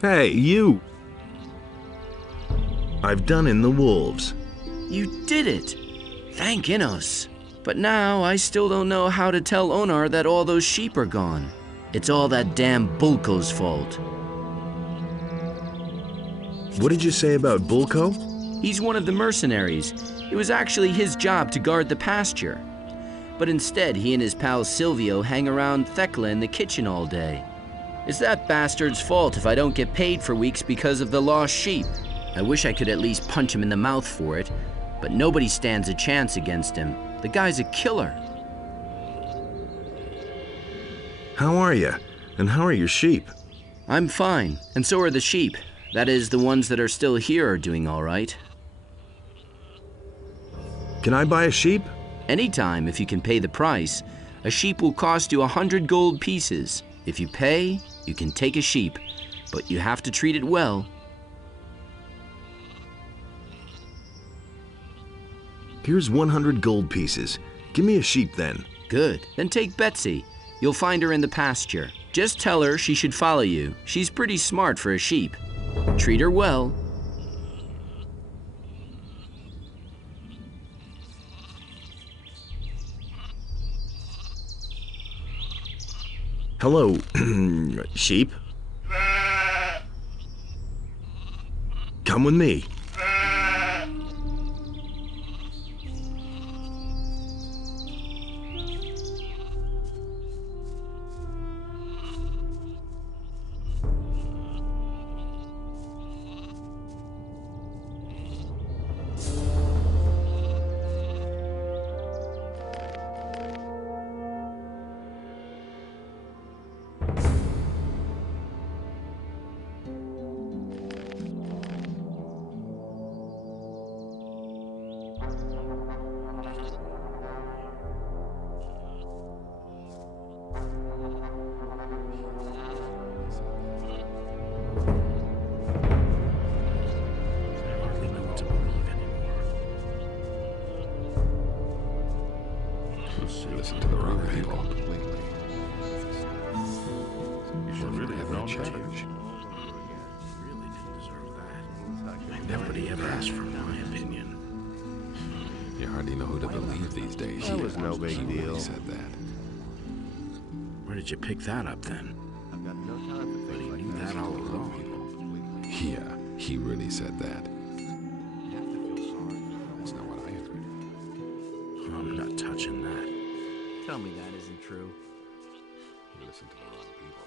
Hey, you! I've done in the wolves. You did it! Thank Innos. But now I still don't know how to tell Onar that all those sheep are gone. It's all that damn Bulko's fault. What did you say about Bulko? He's one of the mercenaries. It was actually his job to guard the pasture. But instead, he and his pal Silvio hang around Thekla in the kitchen all day. It's that bastard's fault if I don't get paid for weeks because of the lost sheep. I wish I could at least punch him in the mouth for it, but nobody stands a chance against him. The guy's a killer. How are you? And how are your sheep? I'm fine, and so are the sheep. That is, the ones that are still here are doing all right. Can I buy a sheep? Anytime, if you can pay the price. A sheep will cost you 100 gold pieces. If you pay, you can take a sheep, but you have to treat it well. Here's 100 gold pieces. Give me a sheep then. Good. Then take Betsy. You'll find her in the pasture. Just tell her she should follow you. She's pretty smart for a sheep. Treat her well. Hello, sheep. Come with me. Listen to the wrong people. You should really have no charge. Nobody ever asked for my opinion. You hardly know who to believe these days. That was no big He really deal. said that. Where did you pick that up then? I've got no time for But he things like knew that. that all along. Yeah, he really said that. You have to feel sorry. That's not what I heard. I'm not touching that. Tell me that isn't true. You listened to the wrong people.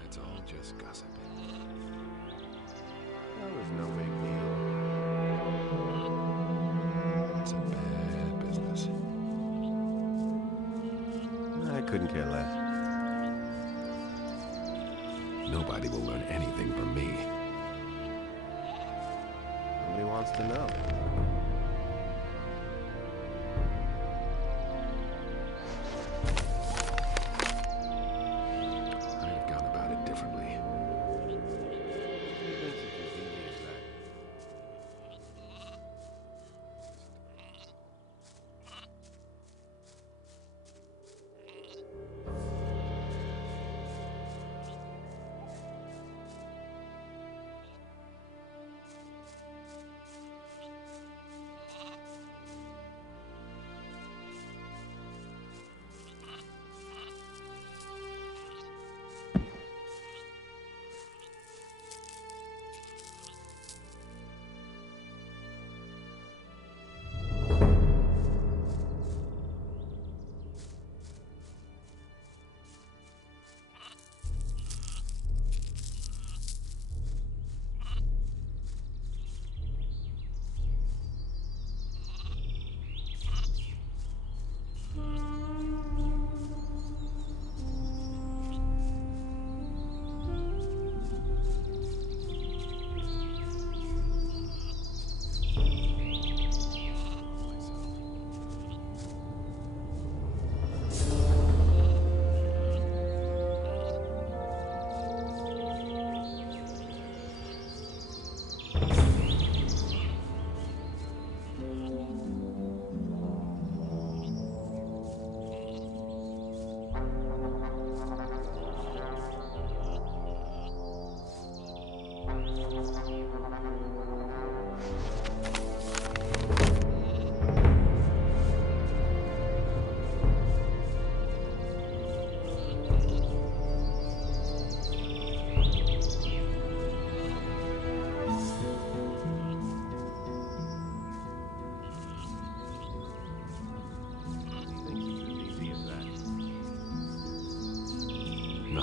That's all just gossip. That was no big deal. It's a bad business. I couldn't care less. Nobody will learn anything from me. Nobody wants to know. I'd have gone about it differently. Who thinks it's as easy as that?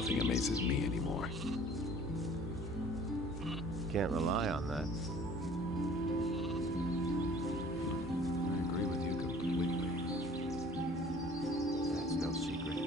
Nothing amazes me anymore. Can't rely on that. I agree with you completely. That's no secret.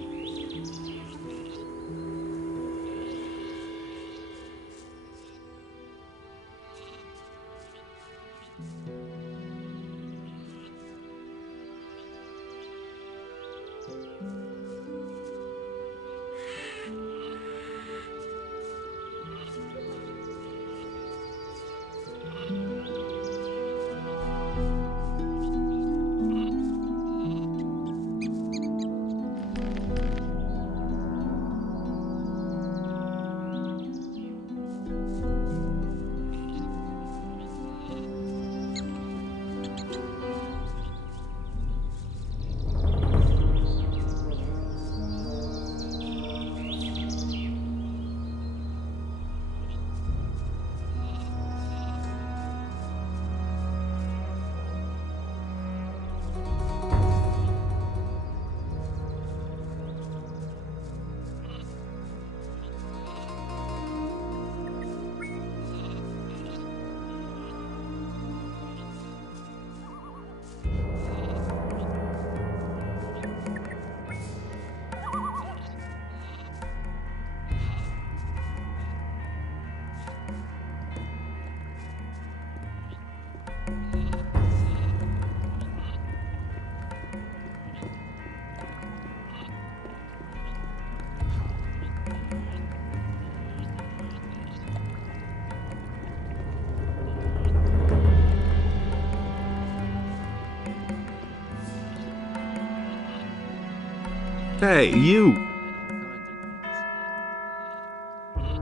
Hey, you!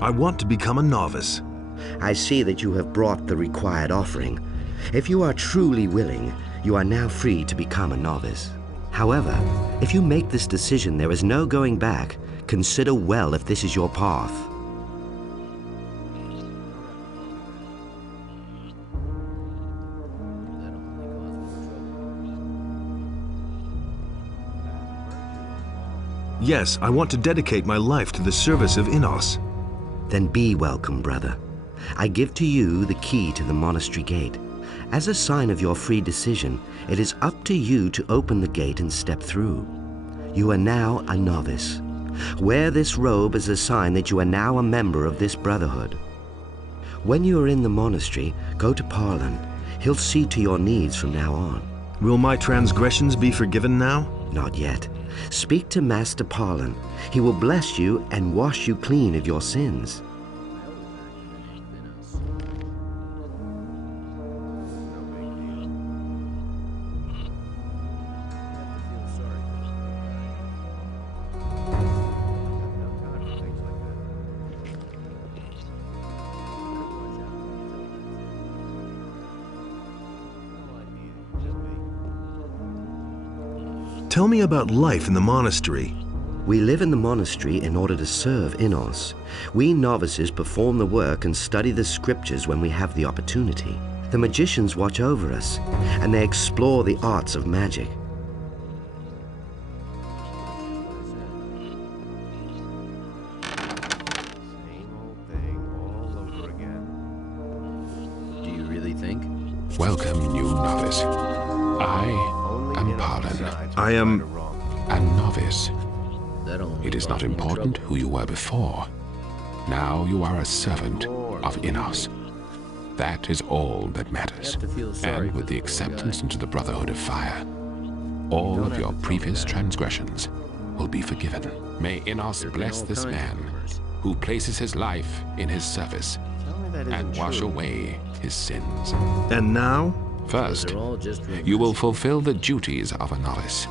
I want to become a novice. I see that you have brought the required offering. If you are truly willing, you are now free to become a novice. However, if you make this decision, there is no going back. Consider well if this is your path. Yes, I want to dedicate my life to the service of Innos. Then be welcome, brother. I give to you the key to the monastery gate. As a sign of your free decision, it is up to you to open the gate and step through. You are now a novice. Wear this robe as a sign that you are now a member of this brotherhood. When you are in the monastery, go to Parlin. He'll see to your needs from now on. Will my transgressions be forgiven now? Not yet. Speak to Master Parlin. He will bless you and wash you clean of your sins. Tell me about life in the monastery. We live in the monastery in order to serve Innos. We novices perform the work and study the scriptures when we have the opportunity. The magicians watch over us, and they explore the arts of magic. Same old thing all over again. Do you really think? Welcome, new novice. I Only am Innos Parlin, decides I what's am- right or wrong. a novice. That only It is not caused me important trouble. who you were before. Now you are a servant of Innos. That is all that matters. You have to feel sorry And for with the the poor acceptance guy. into the Brotherhood of Fire, all don't of have your to tell me previous that. transgressions will be forgiven. May Innos There have been bless all this kinds of man rumors. who places his life in his service Tell me that isn't and wash true. away his sins. And now? First, They're all just rumors. you will fulfill the duties of a novice.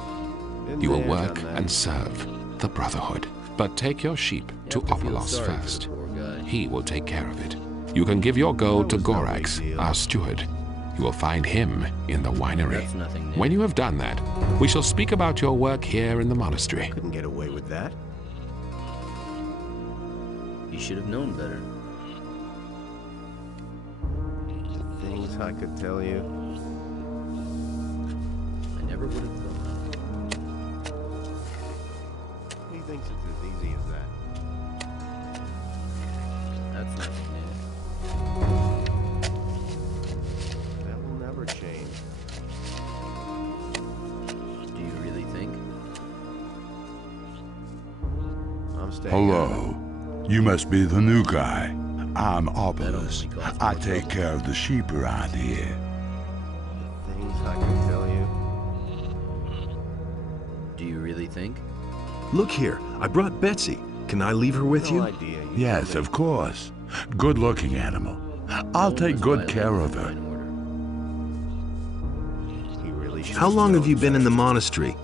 Been You will there, work done that. and serve the Brotherhood. But take your sheep to You have to feel Opolos sorry for the first. poor guy. He will take care of it. You can give your gold to That was no Gorax, big deal. our steward. You will find him in the winery. That's nothing new. When you have done that, we shall speak about your work here in the monastery. Couldn't get away with that. You should have known better. Things I could tell you. I never would have thought. He thinks it's as easy as that. That's nothing new. That will never change. Do you really think? I'm staying out of it. Hello. You must be the new guy. I'm Obulus. only causes I more take trouble. care of the sheep around here. Things I can tell you. Do you really think? Look here, I brought Betsy. Can I leave her with No you? idea. You Yes, tell me. of course. Good-looking animal. I'll take good care of her. He really should How long have you known been in the better. monastery?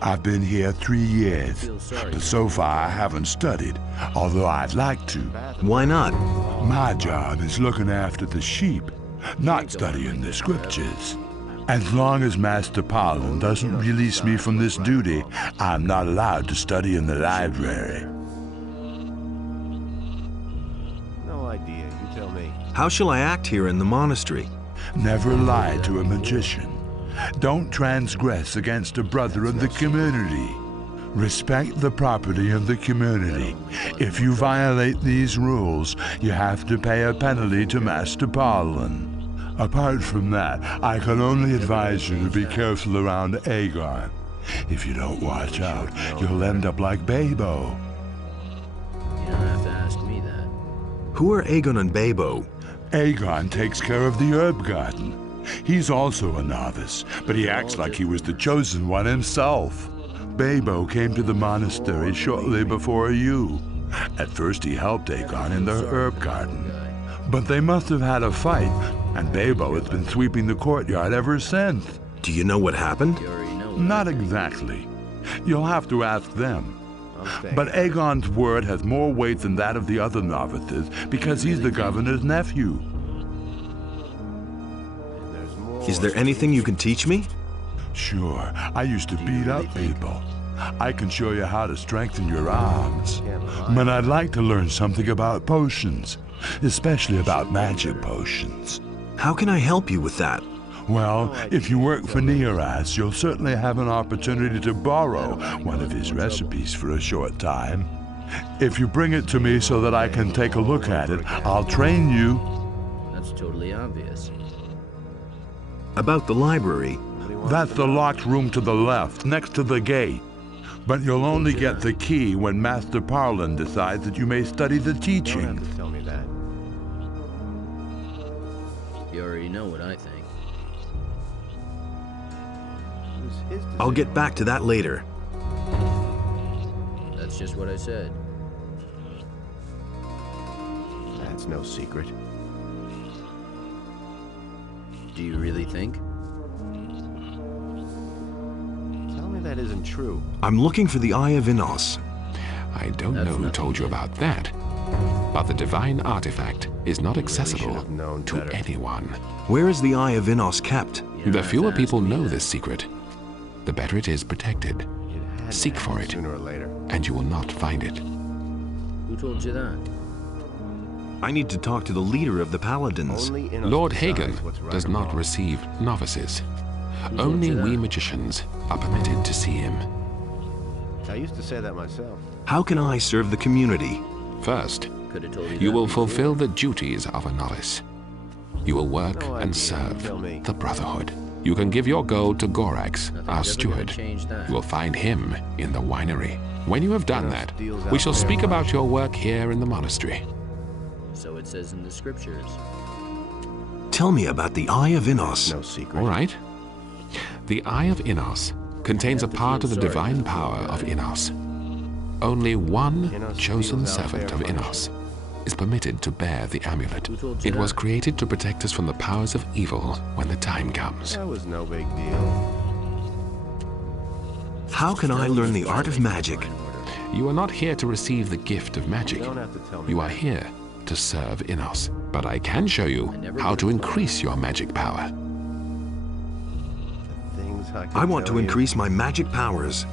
I've been here 3 years, feel sorry. but so far I haven't studied, although I'd like to. Why not? My job is looking after the sheep, not studying the scriptures. As long as Master Parlin doesn't release me from this duty, I'm not allowed to study in the library. No idea. You tell me. How shall I act here in the monastery? Never lie to a magician. Don't transgress against a brother of the community. Respect the property of the community. If you violate these rules, you have to pay a penalty to Master Parlin. Apart from that, I can only advise you to be careful around Aegon. If you don't watch out, you'll end up like Babo. You don't have to ask me that. Who are Aegon and Babo? Aegon takes care of the herb garden. He's also a novice, but he acts like he was the chosen one himself. Babo came to the monastery shortly before you. At first he helped Aegon in the herb garden. But they must have had a fight, and Babo has been sweeping the courtyard ever since. Do you know what happened? You already know. Not exactly. You'll have to ask them. I'm staying But out. Aegon's word has more weight than that of the other novices because he's the governor's nephew. And there's more. Is there anything you can teach me? Sure, I used to beat up people. I can show you how to strengthen your arms. But I'd like to learn something about potions, especially about magic potions. How can I help you with that? Well, if you work for Neoras, you'll certainly have an opportunity to borrow one of his recipes for a short time. If you bring it to me so that I can take a look at it, I'll train you. That's totally obvious. About the library. That's the locked room to the left, next to the gate. But you'll only get the key when Master Parlin decides that you may study the You don't teaching. have to tell me that. You already know what I think. It was his decision. I'll get back to that later. That's just what I said. That's no secret. Do you really think? Tell me that isn't true. I'm looking for the Eye of Innos. I don't know who told you about that, but the divine artifact is not should accessible have known to better. anyone. Where is the Eye of Innos kept? You don't The have fewer to people ask me know that. this secret, the better it is protected, It had to Seek for happen it. sooner or later. and you will not find it. Who told you that? I need to talk to the leader of the Paladins. Only Innos Lord decides Hagen what's right does or not wrong. receive novices. told Only you we that? magicians are permitted to see him. I used to say that myself. How can I serve the community? First, Could have told you you that will before. fulfill the duties of a novice. You will work No idea, and you serve tell me. the Brotherhood. You can give your gold to Gorax, Nothing's our ever gonna steward. change that. You will find him in the winery. When you have done Innos that, deals we out shall fair speak about punch. your work here in the monastery. So it says in the scriptures. Tell me about the Eye of Innos. No secret. All right? The Eye of Innos contains a have to part of feel the sorry for divine the power poor of guy. Innos. Only one Innos chosen deals out servant fair of punch. Innos is permitted to bear the amulet. Who told you It was that? created to protect us from the powers of evil when the time comes. That was no big deal. How can I learn the art of magic? Fine order. You are not here to receive the gift of magic. You don't have to tell me You are that. here to serve Innos. But I can show you how to increase your magic power. Things I can I want tell to you. increase my magic powers.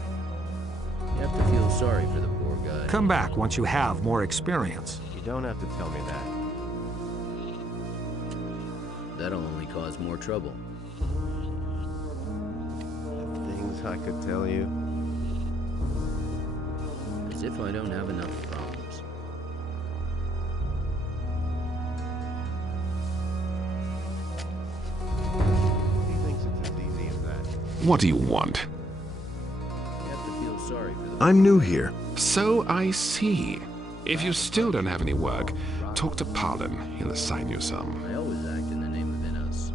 You have to feel sorry for the poor guy. Come back once you have more experience. You don't have to tell me that. That'll only cause more trouble. Things I could tell you. As if I don't have enough problems. What do you want? You have to feel sorry for the... I'm new here. So I see. If you still don't have any work, talk to Parlin. He'll assign you some. I always act in the name of Innos.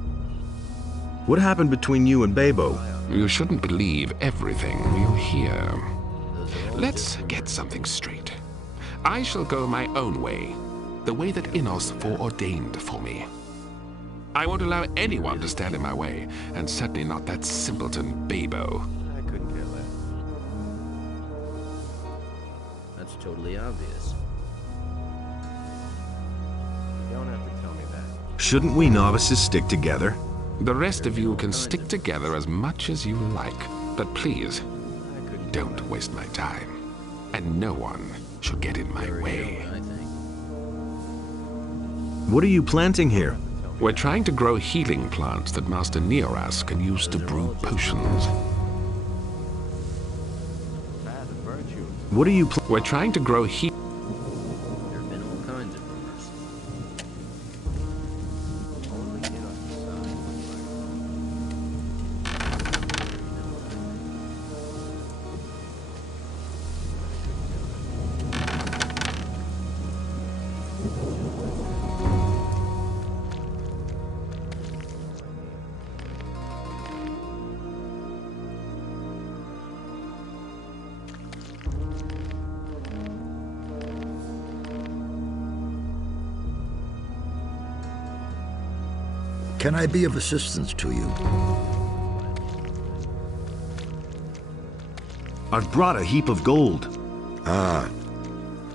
What happened between you and Babo? You shouldn't believe everything you hear. Let's get something straight. I shall go my own way, the way that Innos foreordained for me. I won't allow anyone to stand in my way, and certainly not that simpleton Babo. I couldn't care less. That's totally obvious. You don't have to tell me that. Shouldn't we novices stick together? The rest of you can stick together as much as you like, but please, don't waste my time. And no one should get in my way. I think. What are you planting here? We're trying to grow healing plants that Master Neoras can use to brew potions. Bad virtue. What are you We're trying to grow heat. There have been all kinds of rumors. Only Innos decides. Can I be of assistance to you? I've brought a heap of gold. Ah,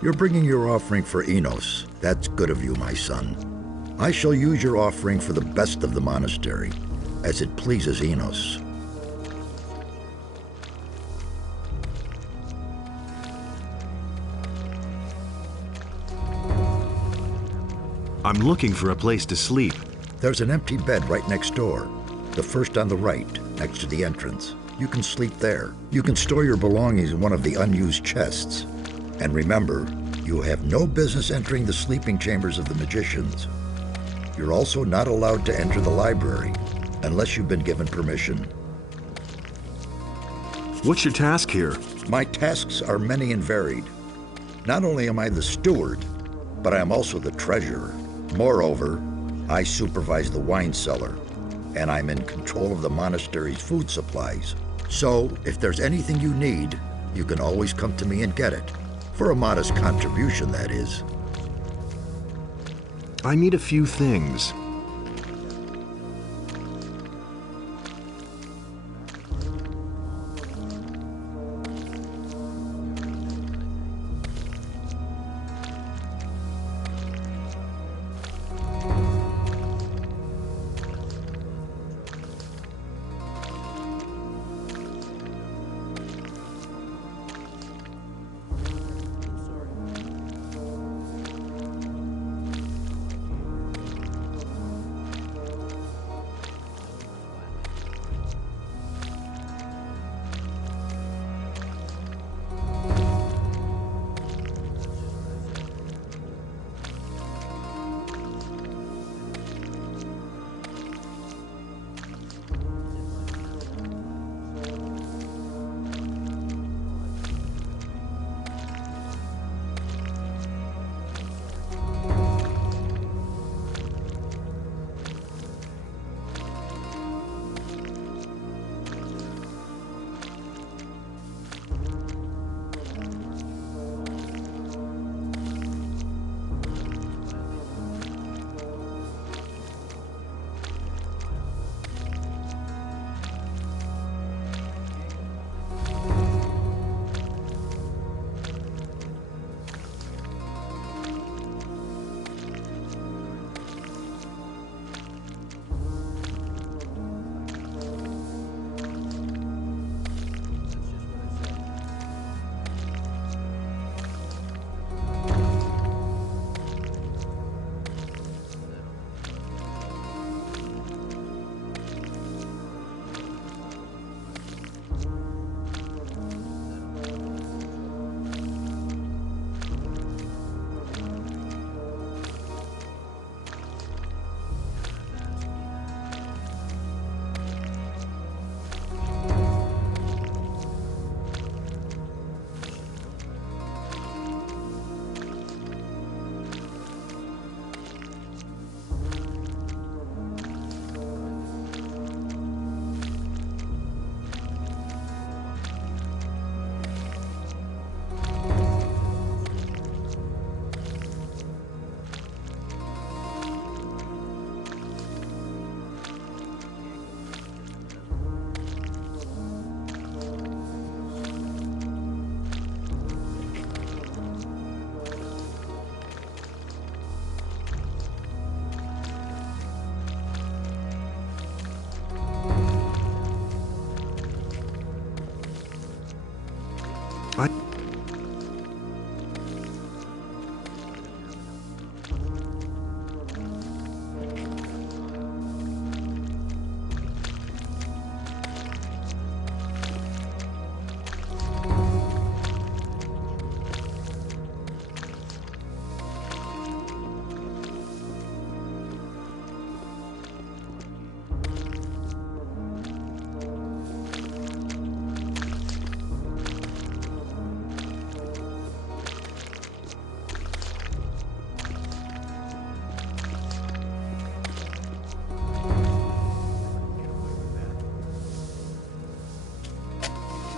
you're bringing your offering for Innos. That's good of you, my son. I shall use your offering for the best of the monastery, as it pleases Innos. I'm looking for a place to sleep. There's an empty bed right next door, the first on the right, next to the entrance. You can sleep there. You can store your belongings in one of the unused chests. And remember, you have no business entering the sleeping chambers of the magicians. You're also not allowed to enter the library, unless you've been given permission. What's your task here? My tasks are many and varied. Not only am I the steward, but I am also the treasurer. Moreover, I supervise the wine cellar, and I'm in control of the monastery's food supplies. So, if there's anything you need, you can always come to me and get it. For a modest contribution, that is. I need a few things.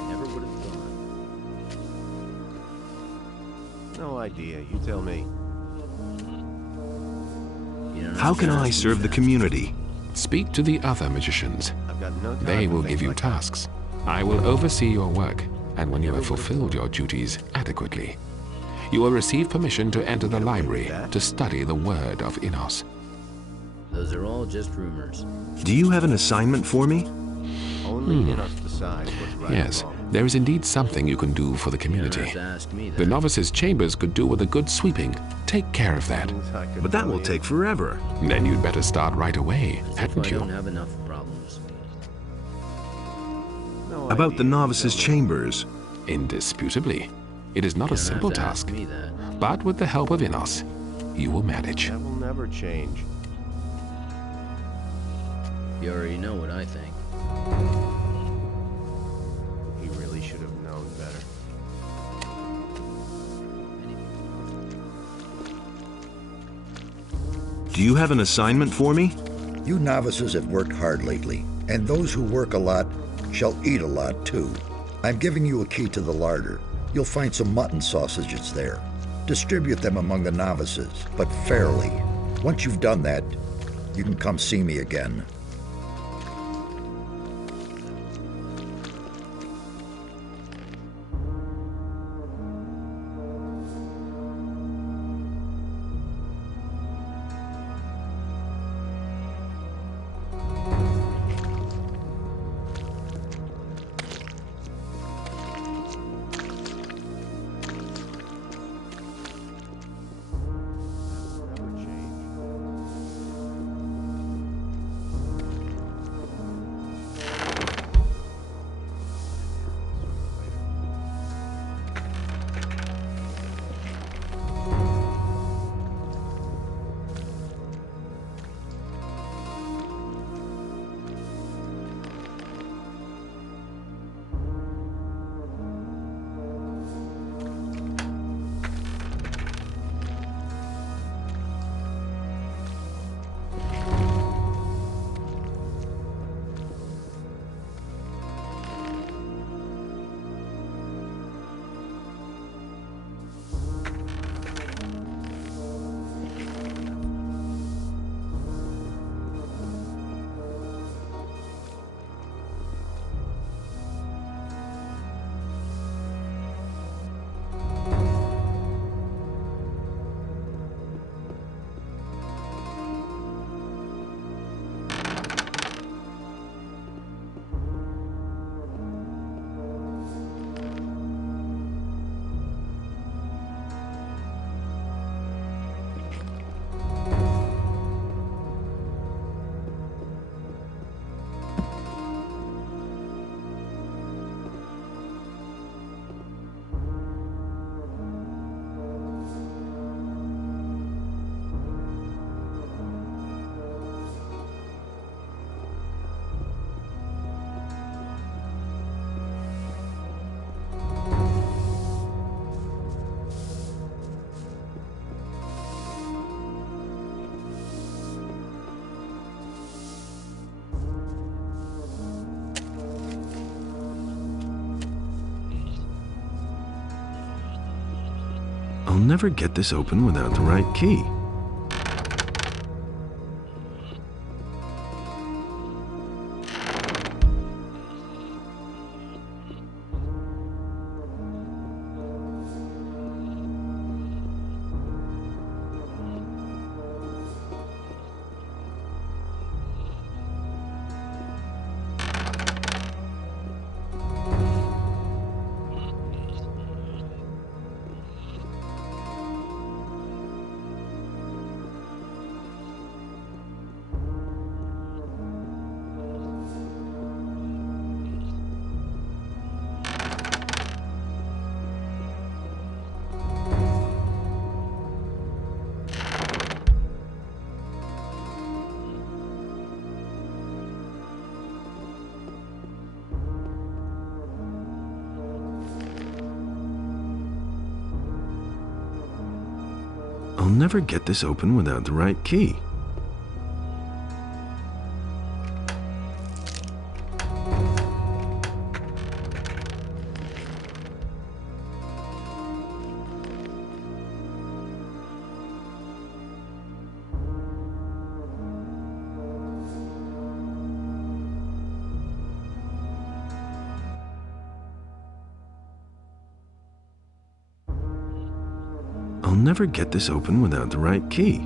Never would have thought. No idea. You tell me. How can I serve the community? Speak to the other magicians. I've got no time They for will things give you like that. tasks. I will oversee your work, and when you have fulfilled your duties adequately, you will receive permission to enter the library to study the word of Innos. Those are all just rumors. Do you have an assignment for me? Only in us decides what's right Yes, and wrong. there is indeed something you can do for the You don't community. have to ask me that. The novices' chambers could do with a good sweeping. Take care of that. Things I could But that tell will you. take forever. Then you'd better start right away, As if hadn't I you? don't have enough problems. No About idea. the You novices' tell me. chambers. Indisputably. It is not You a don't have simple to ask task, me that. but with the help of Innos, you will manage. That will never change. You already know what I think. He really should have known better. Do you have an assignment for me? You novices have worked hard lately, and those who work a lot shall eat a lot too. I'm giving you a key to the larder. You'll find some mutton sausages there. Distribute them among the novices, but fairly. Once you've done that, you can come see me again. Never change. I'll never get this open without the right key. I'll never get this open without the right key. I'll never get this open without the right key.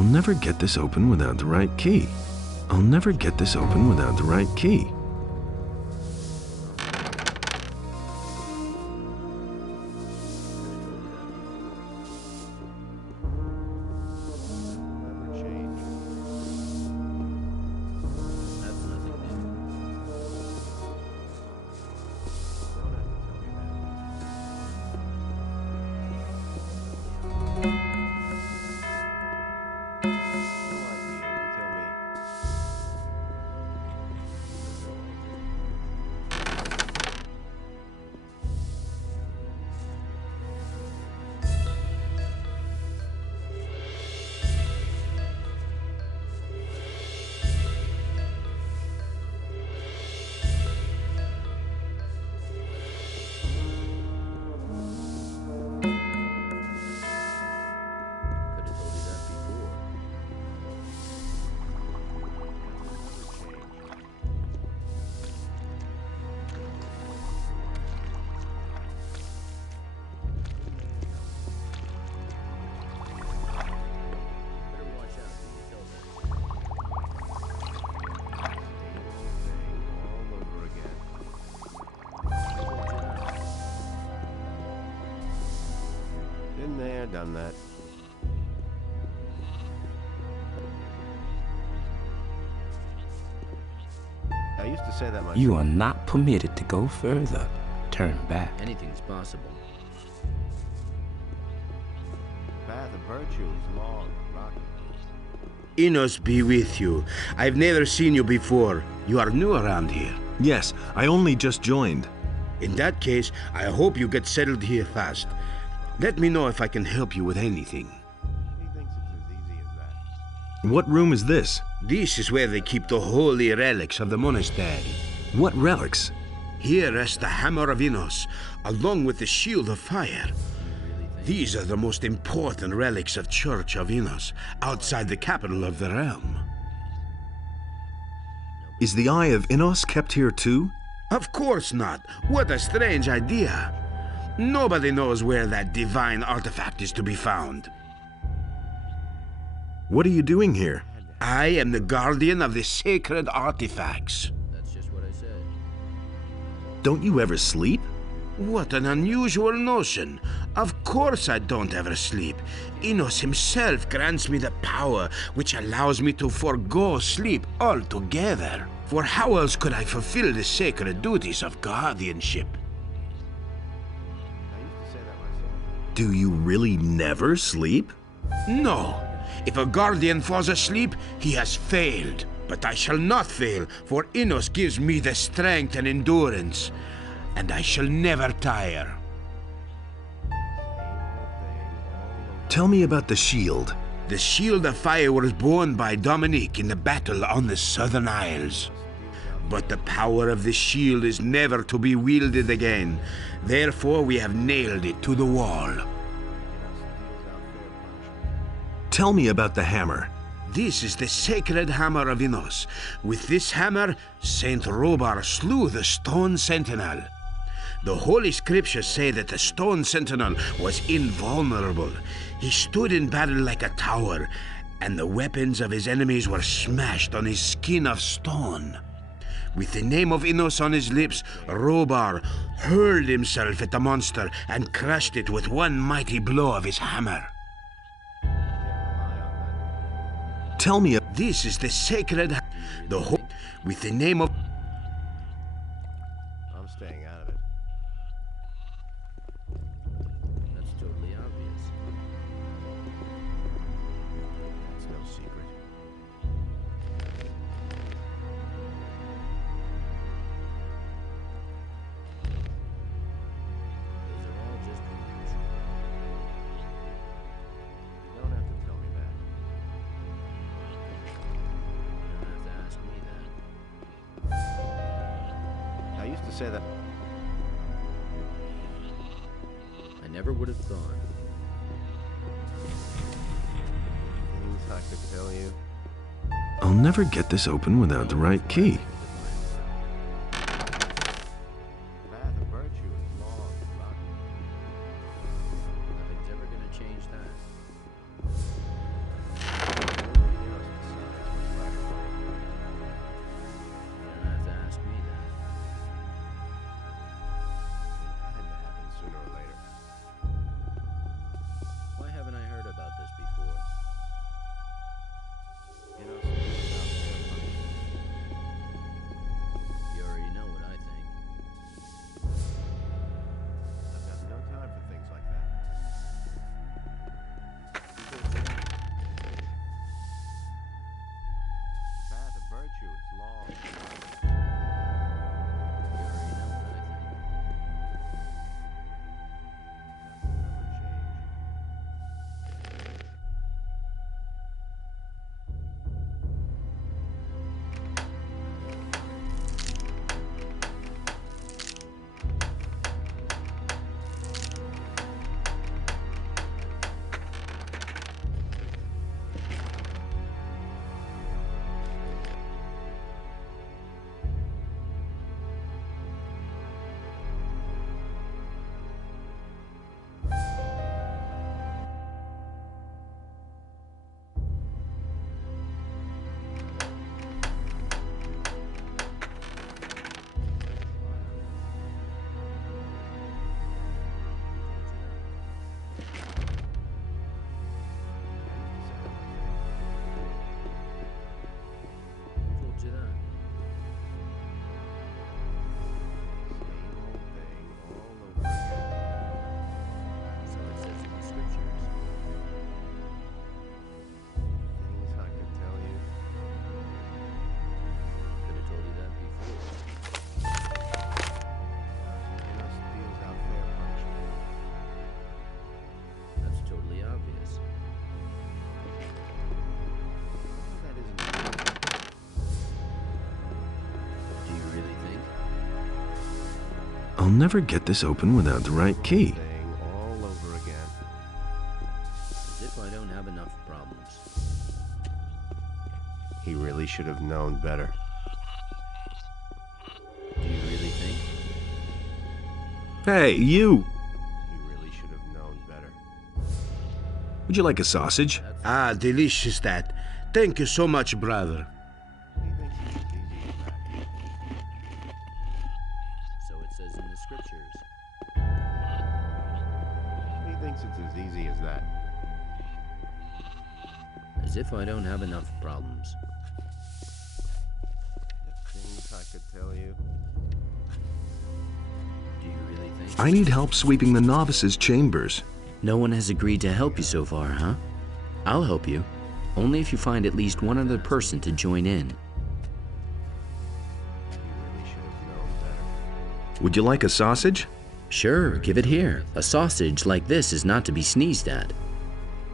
I'll never get this open without the right key. I'll never get this open without the right key. Been there, done that. I used to say that myself. You are not permitted to go further. Turn back. Anything's possible. The path of virtue is long, rocky. Enos be with you. I've never seen you before. You are new around here. Yes, I only just joined. In that case, I hope you get settled here fast. Let me know if I can help you with anything. He thinks it's as easy as that. What room is this? This is where they keep the holy relics of the monastery. What relics? Here rests the Hammer of Enos, along with the Shield of Fire. These are the most important relics of Church of Enos, outside the capital of the realm. Is the Eye of Enos kept here too? Of course not. What a strange idea. Nobody knows where that divine artifact is to be found. What are you doing here? I am the guardian of the sacred artifacts. That's just what I said. Don't you ever sleep? What an unusual notion. Of course I don't ever sleep. Enos himself grants me the power which allows me to forego sleep altogether. For how else could I fulfill the sacred duties of guardianship? I used to say that myself. Do you really never sleep? No. If a guardian falls asleep, he has failed. But I shall not fail, for Enos gives me the strength and endurance, and I shall never tire. Tell me about the shield. The Shield of Fire was born by Dominique in the battle on the Southern Isles. But the power of the shield is never to be wielded again. Therefore, we have nailed it to the wall. Tell me about the hammer. This is the sacred hammer of Enos. With this hammer, Saint Robar slew the stone sentinel. The Holy Scriptures say that the stone sentinel was invulnerable. He stood in battle like a tower, and the weapons of his enemies were smashed on his skin of stone. With the name of Enos on his lips, Robar hurled himself at the monster and crushed it with one mighty blow of his hammer. Tell me. This is the sacred with the name of. I'm staying out of it. That's totally obvious. That's no secret. Those are all just rumors. You don't have to tell me that. You don't have to ask me that. I used to say that. I never would have thought. Things I could tell you. I'll never get this open without the right key. The path of virtue is long and rocky. Nothing's ever gonna change that. I'll never get this open without the right key. Thing all over again. As if I don't have enough problems. He really should have known better. Do you really think? Hey, you! He really should have known better. Would you like a sausage? Ah, delicious that. Thank you so much, brother. He thinks it's as easy as that. So it says in the scriptures. He thinks it's as easy as that. As if I don't have enough problems. The things I could tell you. Do you really think? I need help sweeping the novices' chambers. No one has agreed to help you so far, huh? I'll help you. Only if you find at least one other person to join in. He really should have known better. Would you like a sausage? Sure, give it here. A sausage like this is not to be sneezed at.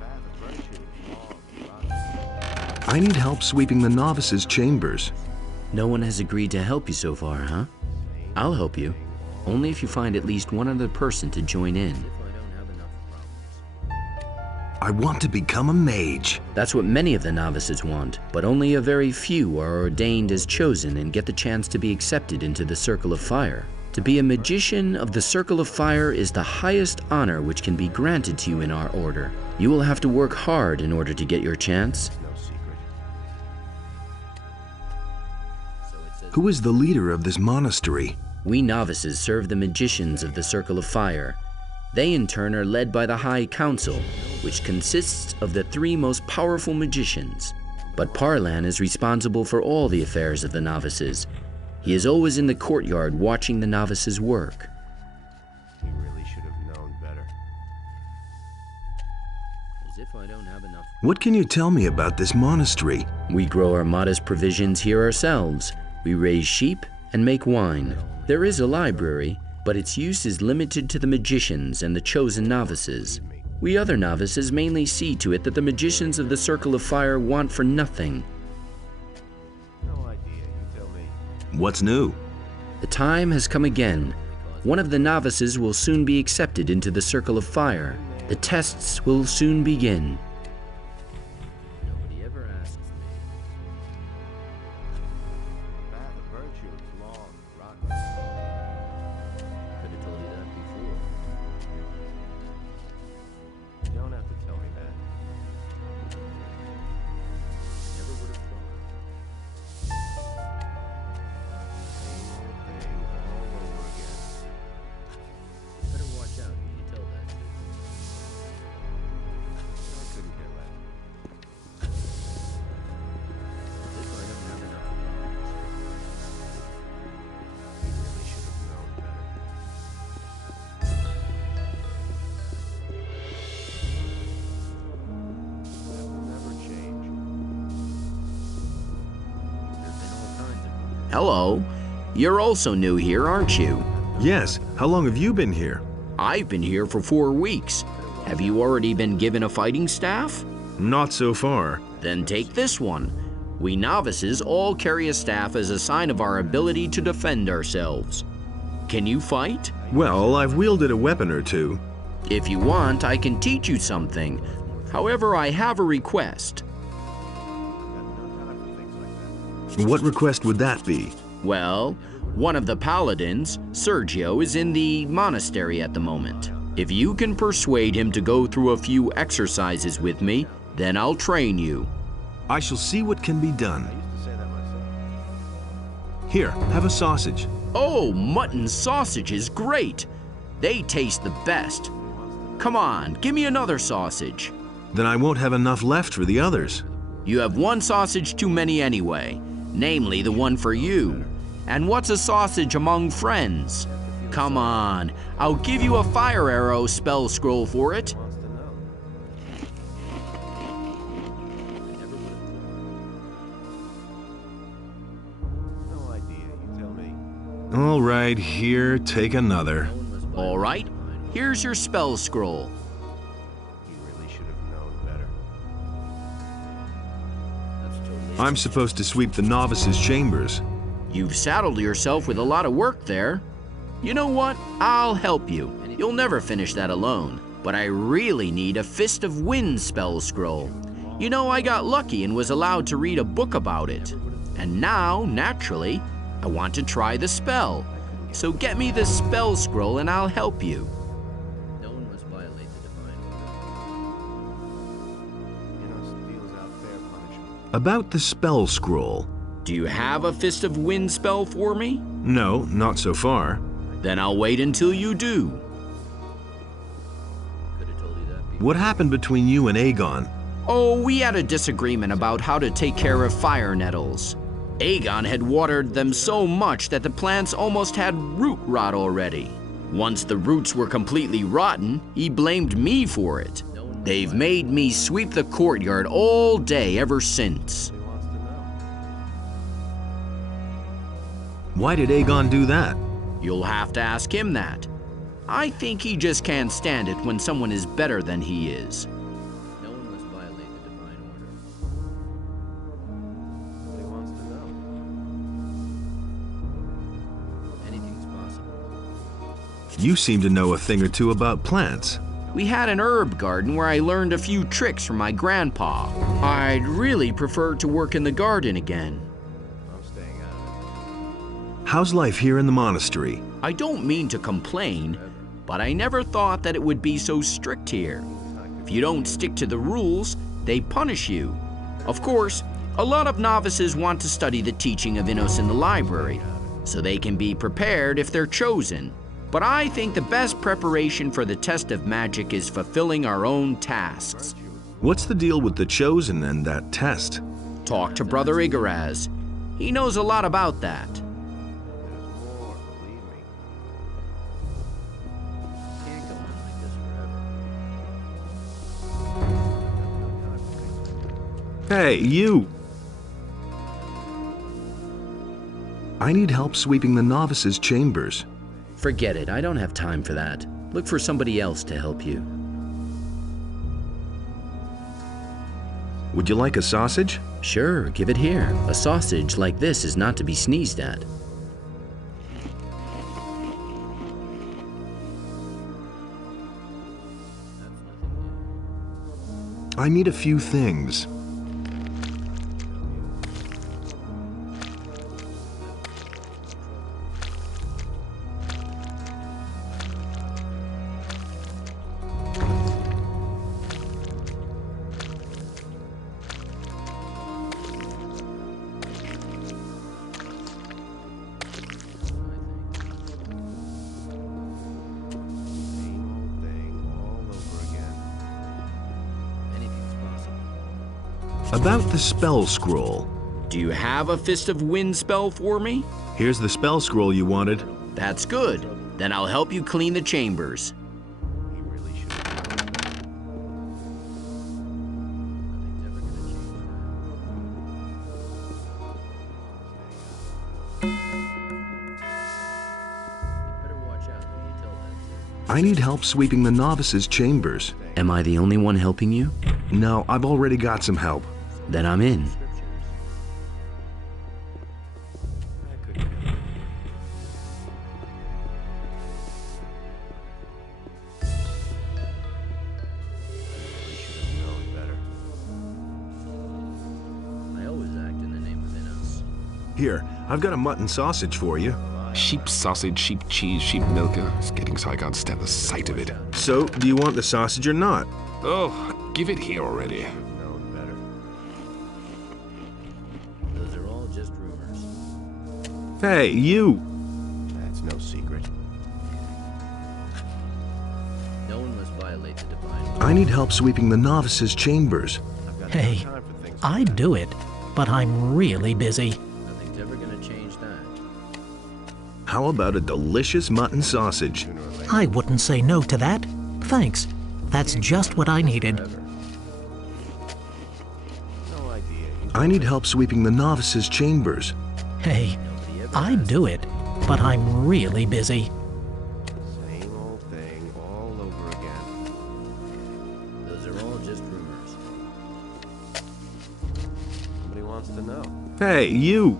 Path of virtue is long, rotten. I need help sweeping the novices' chambers. No one has agreed to help you so far, huh? I'll help you. Only if you find at least one other person to join in. I want to become a mage. That's what many of the novices want, but only a very few are ordained as chosen and get the chance to be accepted into the Circle of Fire. To be a magician of the Circle of Fire is the highest honor which can be granted to you in our order. You will have to work hard in order to get your chance. No secret. Who is the leader of this monastery? We novices serve the magicians of the Circle of Fire. They in turn are led by the High Council, which consists of the 3 most powerful magicians. But Parlan is responsible for all the affairs of the novices. He is always in the courtyard watching the novices work. He really should have known better. As if I don't have enough. What can you tell me about this monastery? We grow our modest provisions here ourselves. We raise sheep and make wine. There is a library, but its use is limited to the magicians and the chosen novices. We other novices mainly see to it that the magicians of the Circle of Fire want for nothing. No idea, you tell me. What's new? The time has come again. One of the novices will soon be accepted into the Circle of Fire. The tests will soon begin. Nobody ever asks me. Path of virtue is long, rotten. Could have told you that before. You don't have to tell me that. Never would have thought. Same old thing all over again. Better watch out who you tell that to. I couldn't care less. As if I don't have enough. He really should have known better. That will never change. There's been all kinds of. Hello. You're also new here, aren't you? Yes. How long have you been here? I've been here for 4 weeks. Have you already been given a fighting staff? Not so far. Then take this one. We novices all carry a staff as a sign of our ability to defend ourselves. Can you fight? Well, I've wielded a weapon or two. If you want, I can teach you something. However, I have a request. What request would that be? Well, one of the paladins, Sergio, is in the monastery at the moment. If you can persuade him to go through a few exercises with me, then I'll train you. I shall see what can be done. I used to say that myself. Here, have a sausage. Oh, mutton sausage is great. They taste the best. Come on, give me another sausage. Then I won't have enough left for the others. You have one sausage too many anyway, namely the one for you. And what's a sausage among friends? Come on, I'll give you a fire arrow spell scroll for it. Wants to know. No idea, you tell me. All right, here, take another. All right, here's your spell scroll. He really should have known better. I'm supposed to sweep the novices' chambers. You've saddled yourself with a lot of work there. You know what? I'll help you. You'll never finish that alone. But I really need a Fist of Wind spell scroll. You know, I got lucky and was allowed to read a book about it. And now, naturally, I want to try the spell. So get me the spell scroll and I'll help you. No one must violate the divine order. Deals out fair punishment. About the spell scroll. Do you have a Fist of Wind spell for me? No, not so far. Then I'll wait until you do. What happened between you and Aegon? Oh, we had a disagreement about how to take care of fire nettles. Aegon had watered them so much that the plants almost had root rot already. Once the roots were completely rotten, he blamed me for it. They've made me sweep the courtyard all day ever since. Why did Aegon do that? You'll have to ask him that. I think he just can't stand it when someone is better than he is. No one must violate the divine order. He wants to know. Anything's possible. You seem to know a thing or two about plants. We had an herb garden where I learned a few tricks from my grandpa. I'd really prefer to work in the garden again. I'm staying out of it. How's life here in the monastery? I don't mean to complain, but I never thought that it would be so strict here. If you don't stick to the rules, they punish you. Of course, a lot of novices want to study the teaching of Innos in the library, so they can be prepared if they're chosen. But I think the best preparation for the test of magic is fulfilling our own tasks. What's the deal with the Chosen and that test? Talk to Brother Igaraz. He knows a lot about that. There's more, believe me. Can't go on like this forever. Hey, you! I need help sweeping the novices' chambers. Forget it, I don't have time for that. Look for somebody else to help you. Would you like a sausage? Sure, give it here. A sausage like this is not to be sneezed at. I need a few things. Same old thing all over again. Anything's possible. About the spell scroll. Do you have a Fist of Wind spell for me? Here's the spell scroll you wanted. That's good. Then I'll help you clean the chambers. He really should have known better. I need help sweeping the novices' chambers. Am I the only one helping you? No, I've already got some help. Then I'm in. I couldn't help it. He should have known better. I always act in the name of Innos. Here, I've got a mutton sausage for you. Sheep sausage, sheep cheese, sheep milk. It's getting so I can't stand the sight of it. So, do you want the sausage or not? Oh, give it here already. Known better. Those are all just rumors. Hey, you! That's no secret. No one must violate the divine order. I need help sweeping the novices' chambers. I've got Hey, no time for things. I'd do it, but I'm really busy. Nothing's ever gonna change that. How about a delicious mutton sausage? I wouldn't say no to that. Thanks. That's just what I needed. No idea. I need help sweeping the novices' chambers. Hey, I'd do it, but I'm really busy. Same old thing all over again. Those are all just rumors. Somebody wants to know. Hey, you!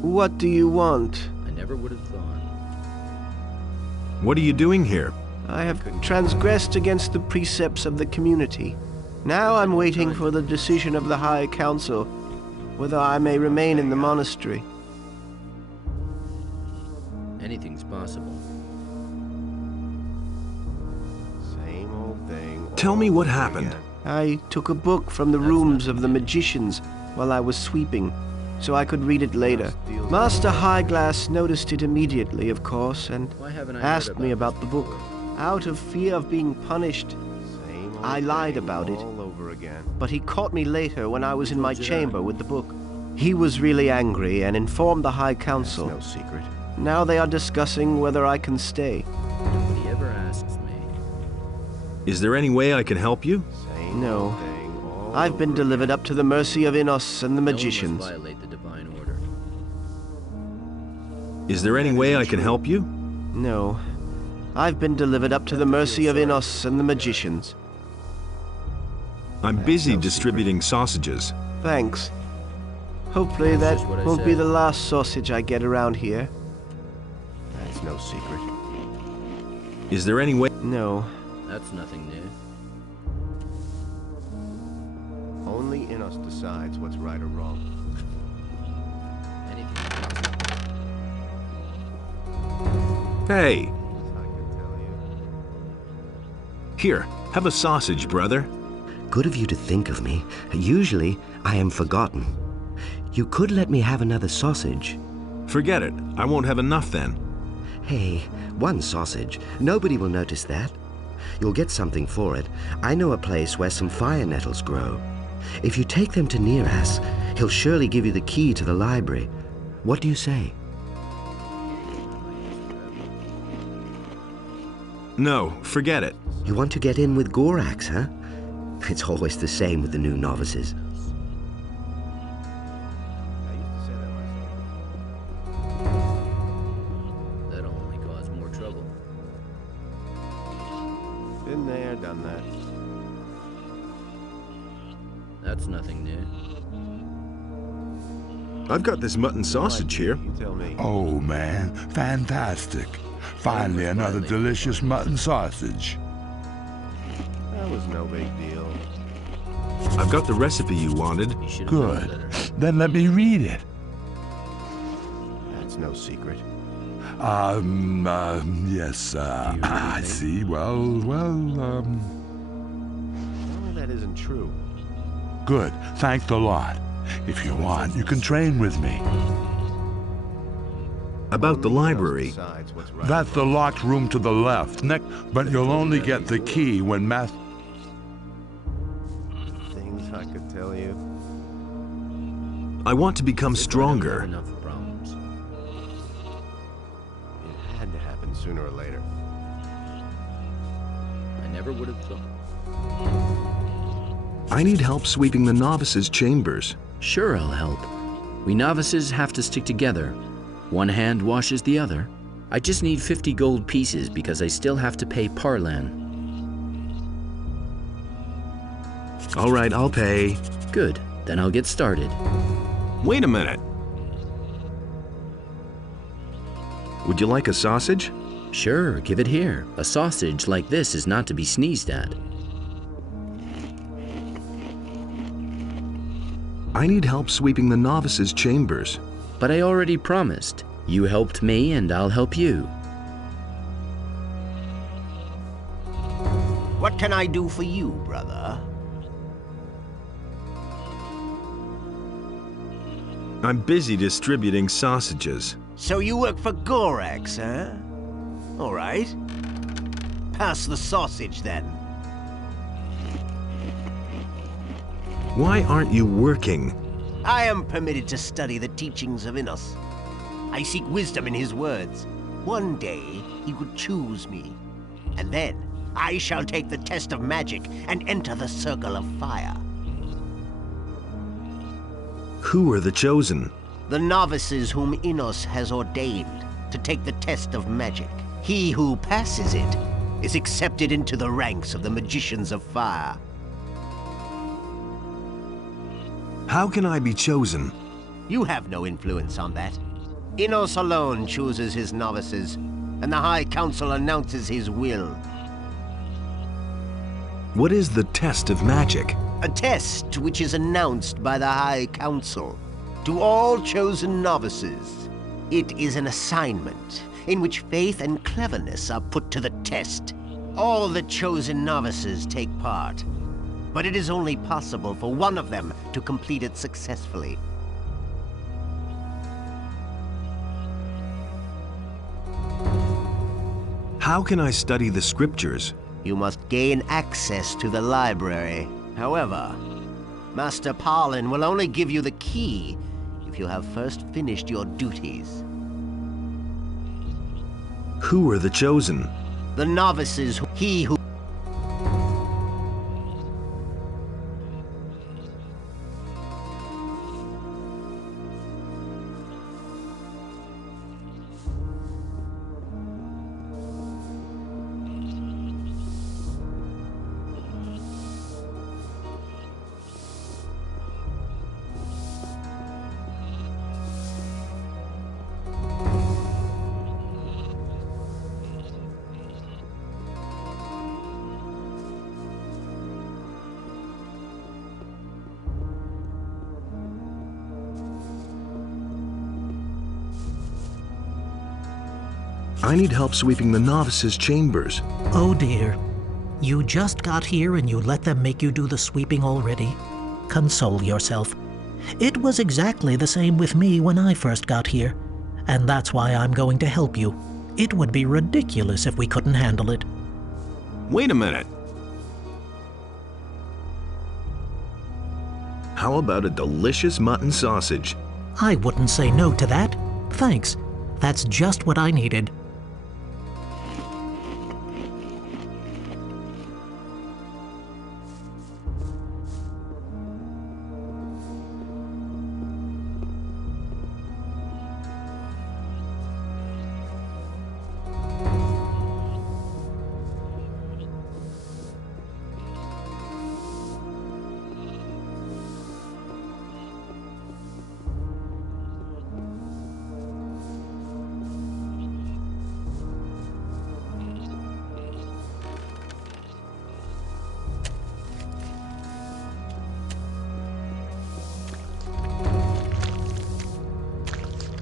What do you want? I never would have thought. What are you doing here? I have transgressed against the precepts of the community. Now I'm waiting for the decision of the High Council, whether I may remain in the monastery. Anything's possible. Same old thing. Tell me what happened. I took a book from the rooms of the magicians while I was sweeping, so I could read it later. Master Highglass noticed it immediately, of course, and asked me about the book. Out of fear of being punished, I lied about it. All over again. But he caught me later when I was in my chamber with the book. He was really angry and informed the High Council. No secret. Now they are discussing whether I can stay. Nobody ever asks me. Is there any way I can help you? Same No. old thing. All I've been over delivered up to the mercy of Innos and the No one must magicians. violate the divine order. Is there any way I can help you? No. I've been delivered up to the mercy of Innos and the magicians. I'm busy distributing sausages. Thanks. Hopefully that just what I won't be said. the last sausage I get around here. That's no secret. Is there any way? No. That's nothing new. Only Innos decides what's right or wrong. Anything's possible. Hey, I can tell you. here, have a sausage, brother. Good of you to think of me. Usually, I am forgotten. You could let me have another sausage. Forget it. I won't have enough then. Hey, one sausage. Nobody will notice that. You'll get something for it. I know a place where some fire nettles grow. If you take them to Neras, he'll surely give you the key to the library. What do you say? No, forget it. You want to get in with Gorax, huh? It's always the same with the new novices. I used to say that myself. That'll only cause more trouble. Been there, done that. That's nothing new. I've got this mutton sausage here. You tell me. Oh, man, fantastic. Finally, another delicious mutton sausage. That was no big deal. I've got the recipe you wanted. You should have known Good. better. Then let me read it. That's no secret. Yes, I see. Tell me that isn't true. Good. Thanks a lot. If you want, you can train with me. About the Only Innos library. decides what's right or That's the wrong. locked room to the left. But you'll only get the key when Things I could tell you. I want to become As if I don't stronger. have enough problems. It had to happen sooner or later. I never would have thought. I need help sweeping the novices' chambers. Sure, I'll help. We novices have to stick together. One hand washes the other. I just need 50 gold pieces because I still have to pay Parlan. All right, I'll pay. Good, then I'll get started. Wait a minute. Would you like a sausage? Sure, give it here. A sausage like this is not to be sneezed at. I need help sweeping the novices' chambers. But I already promised. You helped me and I'll help you. What can I do for you, brother? I'm busy distributing sausages. So you work for Gorax, huh? All right. Pass the sausage, then. Why aren't you working? I am permitted to study the teachings of Innos. I seek wisdom in his words. One day, he would choose me. And then, I shall take the test of magic and enter the circle of fire. Who are the chosen? The novices whom Innos has ordained to take the test of magic. He who passes it is accepted into the ranks of the magicians of fire. How can I be chosen? You have no influence on that. Innos alone chooses his novices. and the High Council announces his will. What is the test of magic? A test which is announced by the High Council to all chosen novices. It is an assignment in which faith and cleverness are put to the test. All the chosen novices take part, but it is only possible for one of them to complete it successfully. How can I study the scriptures? You must gain access to the library. However, Master Parlin will only give you the key if you have first finished your duties. Who are the chosen? The novices, he who... I need help sweeping the novices' chambers. Oh dear. You just got here and you let them make you do the sweeping already? Console yourself. It was exactly the same with me when I first got here, and that's why I'm going to help you. It would be ridiculous if we couldn't handle it. Wait a minute. How about a delicious mutton sausage? I wouldn't say no to that. Thanks. That's just what I needed.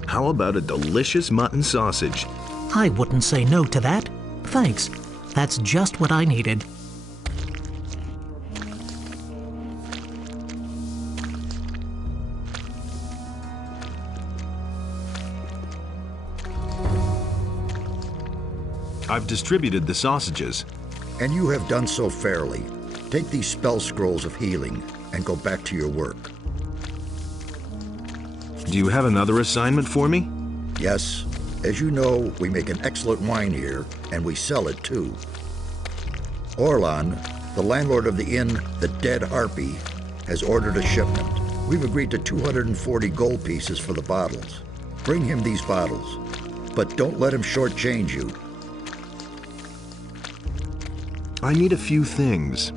How about a delicious mutton sausage? I wouldn't say no to that. Thanks. That's just what I needed. I've distributed the sausages. And you have done so fairly. Take these spell scrolls of healing and go back to your work. Do you have another assignment for me? Yes. As you know, we make an excellent wine here, and we sell it too. Orlan, the landlord of the inn, the Dead Harpy, has ordered a shipment. We've agreed to 240 gold pieces for the bottles. Bring him these bottles, but don't let him shortchange you. I need a few things.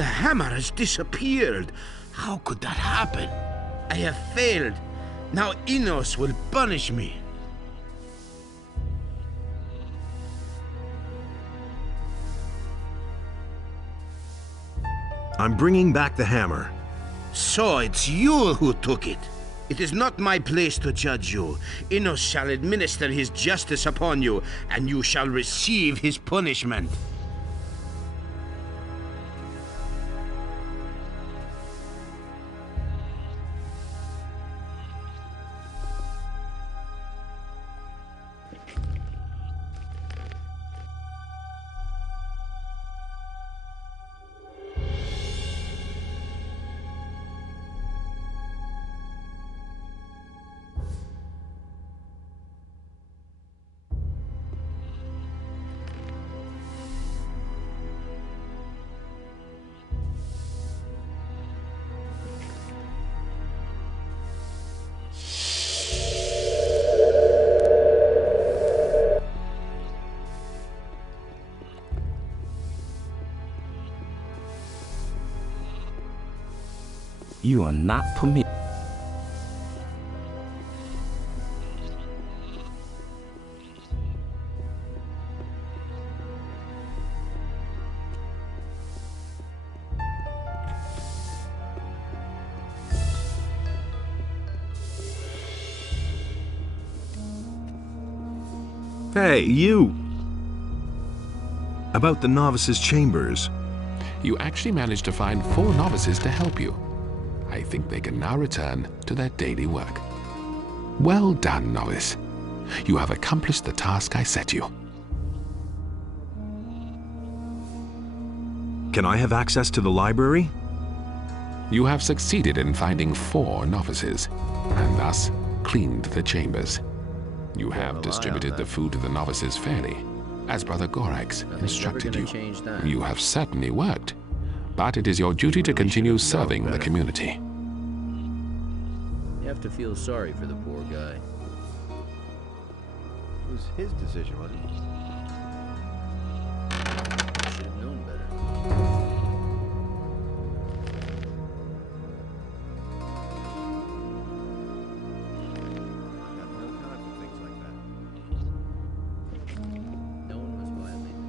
The hammer has disappeared. How could that happen? I have failed. Now Enos will punish me. I'm bringing back the hammer. So it's you who took it. It is not my place to judge you. Enos shall administer his justice upon you, and you shall receive his punishment. You are not permitted. Hey, you! About the novices' chambers. You actually managed to find 4 novices to help you. I think they can now return to their daily work. Well done, novice. You have accomplished the task I set you. Can I have access to the library? You have succeeded in finding 4 novices, and thus cleaned the chambers. You have distributed the food to the novices fairly, as Brother Gorax instructed you. You have certainly worked, but it is your duty to continue serving the community. You have to feel sorry for the poor guy. It was his decision, wasn't it? Should have known better. I got no time for things like that. No one was violating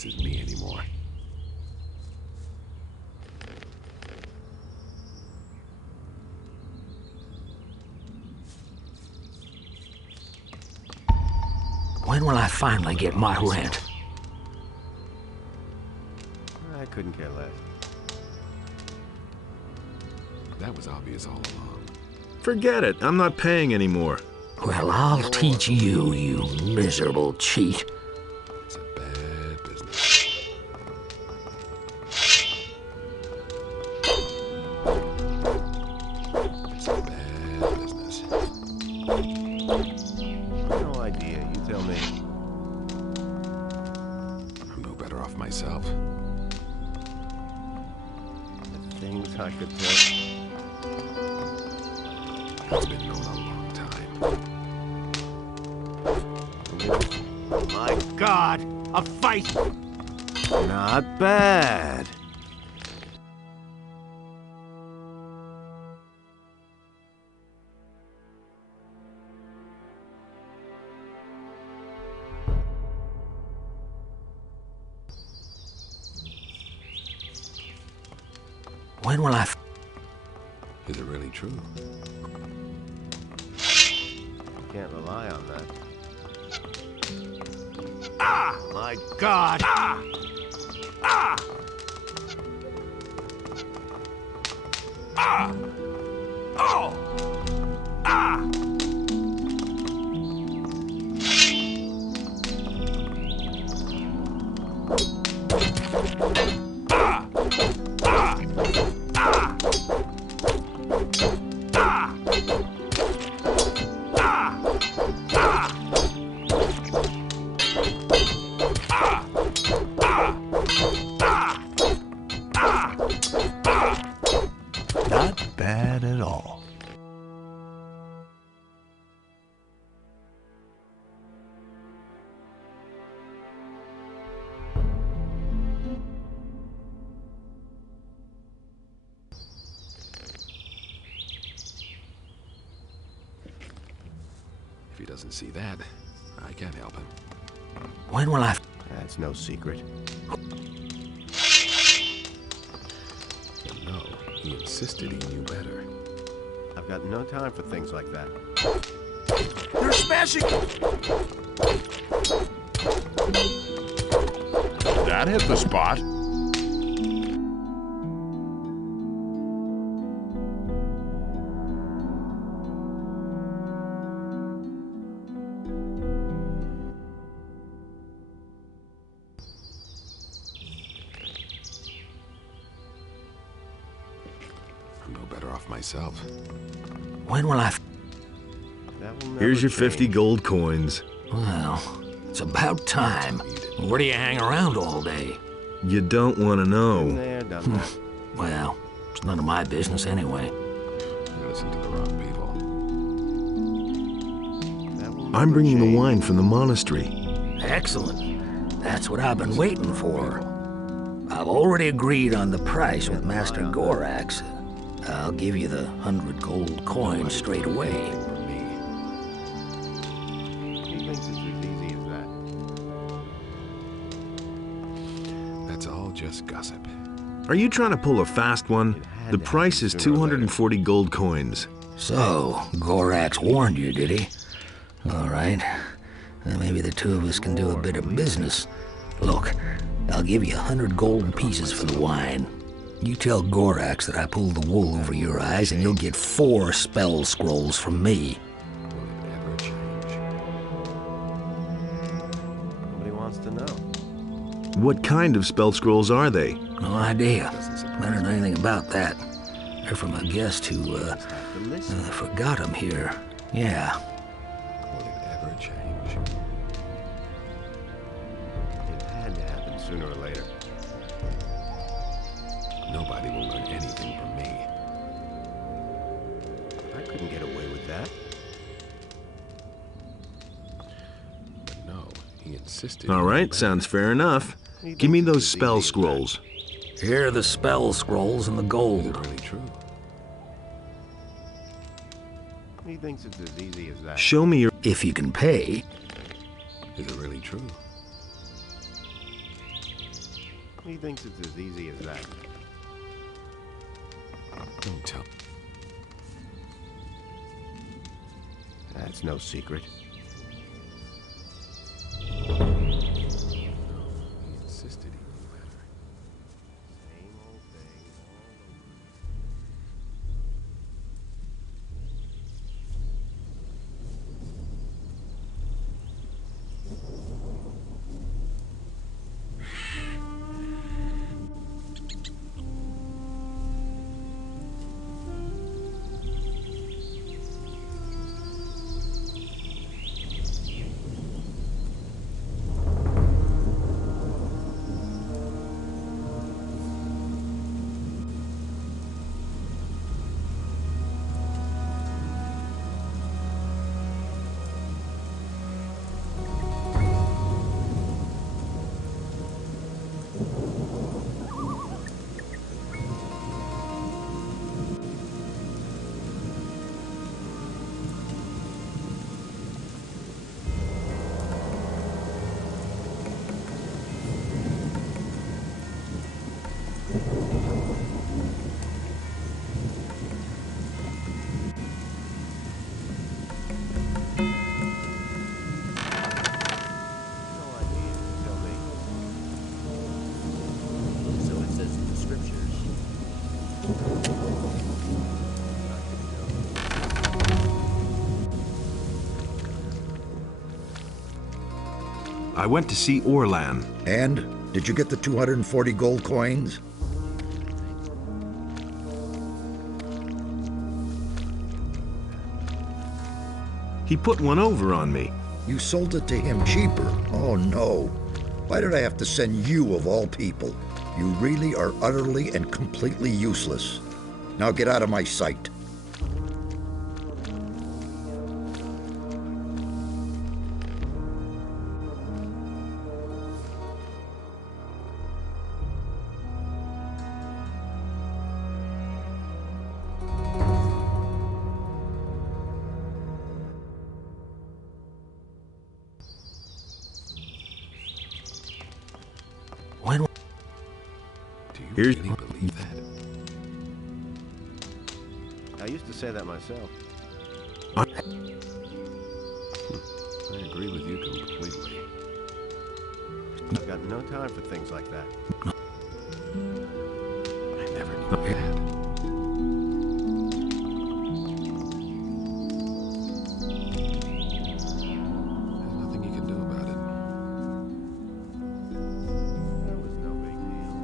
phases me anymore. When will I finally get my rent? I couldn't care less. That was obvious all along. Forget it. I'm not paying anymore. Well, I'll teach you, you miserable cheat. It's a bad business. It's a bad business. No idea. You tell me. I'm no better off myself. The things I could tell. It's been known a long time. Oh my God! A fight! Not bad. When will I... Is it really true? Can't rely on that. Ah! My God! Ah! Ah! Ah! Oh! Ah! Not bad at all. If he doesn't see that, I can't help him. When will I... That's no secret. But no, he insisted he knew better. I've got no time for things like that. They're smashing! That hit the spot. I'm no better off myself. When will I... That will never Here's your change. 50 gold coins. Well, it's about time. Where do you hang around all day? You don't want to know. There, done that. Well, it's none of my business anyway. You listen to the wrong people. That will I'm never bringing the change. wine from the monastery. Excellent. That's what I've been waiting for. I've already agreed on the price with Master Gorax. I'll give you the 100 gold coins straight away. For me. He thinks it's as easy as that. That's all just gossip. Are you trying to pull a fast one? The price is 240 gold coins. So, Gorax warned you, did he? All right. Well, maybe the two of us can do a bit of business. Look, I'll give you 100 golden pieces for the wine. You tell Gorax that I pulled the wool over your eyes, and you'll get 4 spell scrolls from me. Will it ever change? Nobody wants to know. What kind of spell scrolls are they? No idea. I don't know anything about that. They're from a guest who, Have to listen. forgot them here. Yeah. Will it ever change? It had to happen sooner or later. Nobody will learn anything from me. I couldn't get away with that. But no, he insisted. All he knew right, better. sounds fair enough. Give me those spell scrolls. Here are the spell scrolls and the Is gold. it really true? He thinks it's as easy as that. Show me your... If you can pay. Is it really true? He thinks it's as easy as that. Don't tell. That's no secret. He insisted he knew better. Same old thing all over. I went to see Orlan. And did you get the 240 gold coins? He put one over on me. You sold it to him cheaper. Oh no. Why did I have to send you of all people? You really are utterly and completely useless. Now get out of my sight. When? Do you Here's- really believe that? I used to say that myself. I agree with you completely. I've got no time for things like that. I never knew that. There's nothing you can do about it. That was no big deal.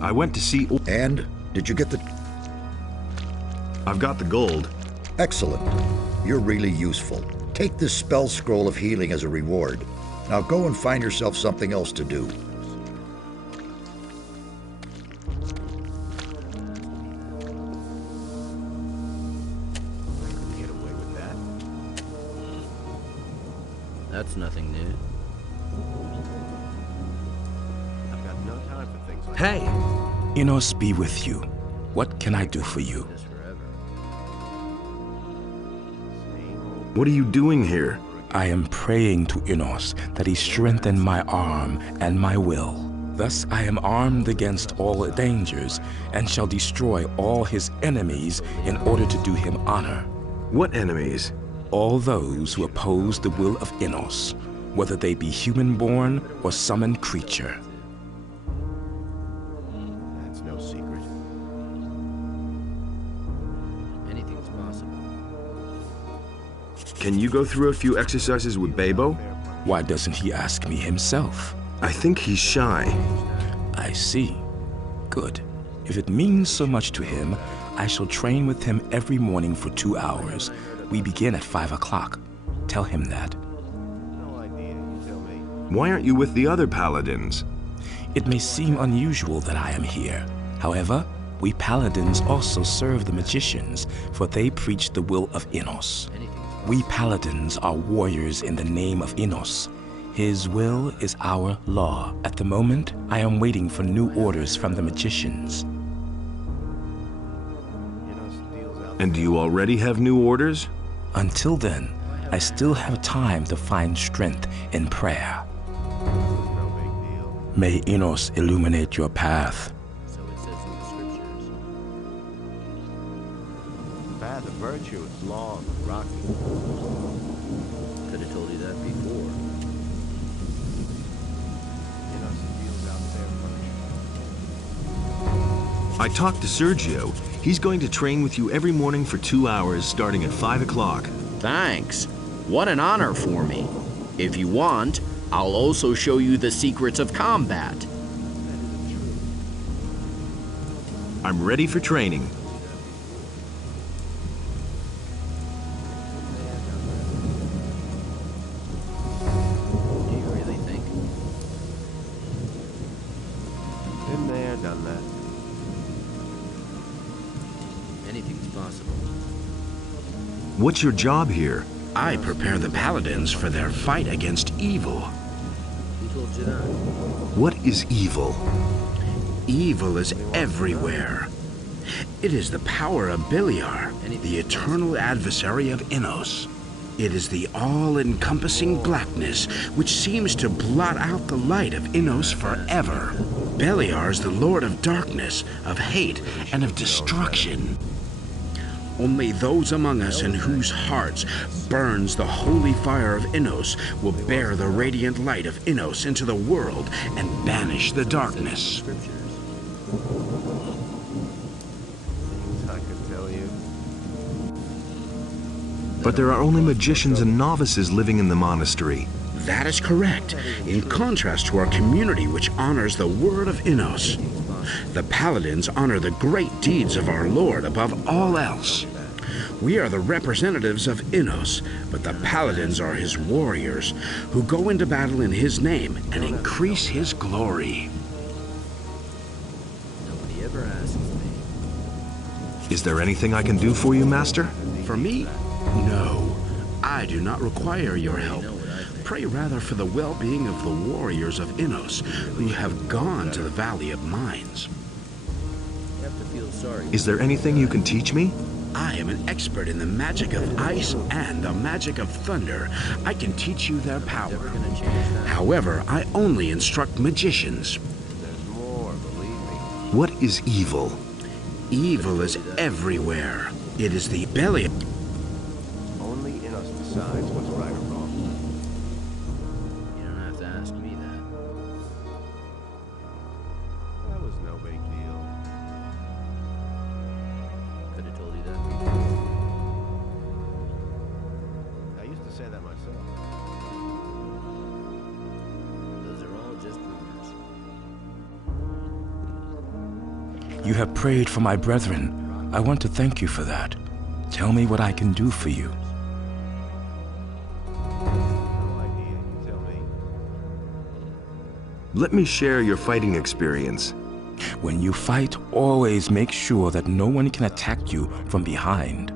I went to see... And did you get the... I've got the gold. Excellent. You're really useful. Take this spell scroll of healing as a reward. Now go and find yourself something else to do. That's nothing new. I've got no time for things like Hey! Enos be with you. What can I do for you? This forever. What are you doing here? I am praying to Enos that he strengthen my arm and my will. Thus I am armed against all dangers and shall destroy all his enemies in order to do him honor. What enemies? All those who oppose the will of Enos, whether they be human-born or summoned creature. That's no secret. Anything's possible. Can you go through a few exercises with Babo? Why doesn't he ask me himself? I think he's shy. I see. Good. If it means so much to him, I shall train with him every morning for 2 hours. We begin at 5 o'clock. Tell him that. No idea, you tell me. Why aren't you with the other paladins? It may seem unusual that I am here. However, we paladins also serve the magicians, for they preach the will of Enos. We paladins are warriors in the name of Enos. His will is our law. At the moment, I am waiting for new orders from the magicians. And do you already have new orders? Until then, I still have time to find strength in prayer. No big deal. May Enos illuminate your path. So it says in the scriptures. The path of virtue is long, rocky. Could have told you that before. Deals out there first. I talked to Sergio. He's going to train with you every morning for 2 hours, starting at 5 o'clock. Thanks. What an honor for me. If you want, I'll also show you the secrets of combat. I'm ready for training. Do you really think? Been there, done that. Anything's possible. What's your job here? I prepare the paladins for their fight against evil. Who told you that? What is evil? Evil is everywhere. It is the power of Beliar, the eternal adversary of Enos. It is the all-encompassing blackness which seems to blot out the light of Enos forever. Beliar is the lord of darkness, of hate, and of destruction. Only those among us in whose hearts burns the holy fire of Enos will bear the radiant light of Enos into the world and banish the darkness. Scriptures. Things I could tell you. But there are only magicians and novices living in the monastery. That is correct, in contrast to our community which honors the word of Enos. The paladins honor the great deeds of our Lord above all else. We are the representatives of Enos, but the paladins are his warriors, who go into battle in his name and increase his glory. Nobody ever asks me. Is there anything I can do for you, Master? For me? No. I do not require your help. Pray rather for the well-being of the warriors of Enos, who have gone to the Valley of Mines. You have to feel sorry. Is there anything you can teach me? I am an expert in the magic of ice and the magic of thunder. I can teach you their power. Never gonna change that. However, I only instruct magicians. There's more, believe me. What is evil? Evil is everywhere. It is the belly. Only Enos decides what's right or wrong. You don't have to ask me that. That was no big deal. Could have told you that before. I used to say that myself. Those are all just rumors. You have prayed for my brethren. I want to thank you for that. Tell me what I can do for you. No idea, you tell me. Let me share your fighting experience. When you fight, always make sure that no one can attack you from behind. I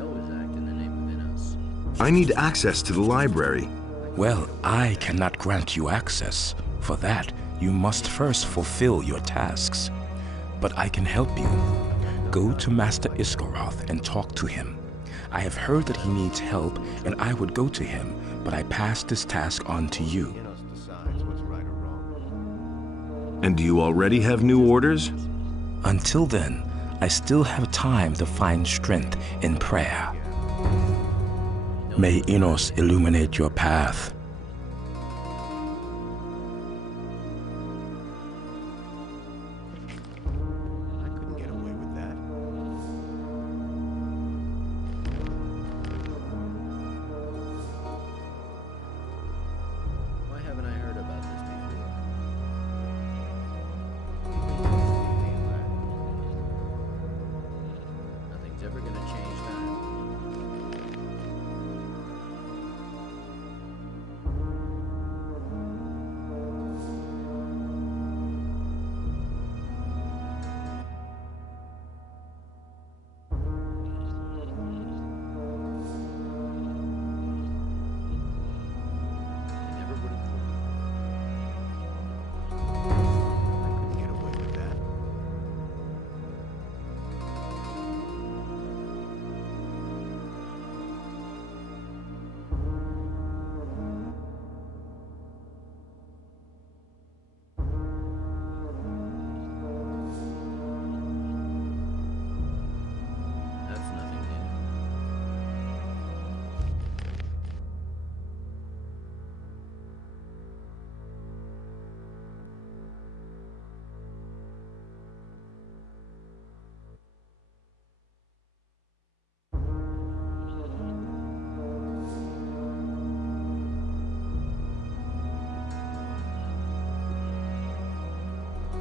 always act in the name of Enos. I need access to the library. Well, I cannot grant you access. For that, you must first fulfill your tasks. But I can help you. Go to Master Iskaroth and talk to him. I have heard that he needs help, and I would go to him, but I pass this task on to you. And do you already have new orders? Until then, I still have time to find strength in prayer. May Innos illuminate your path. I couldn't get away with that. Why haven't I heard about this before? Nothing's ever gonna change that.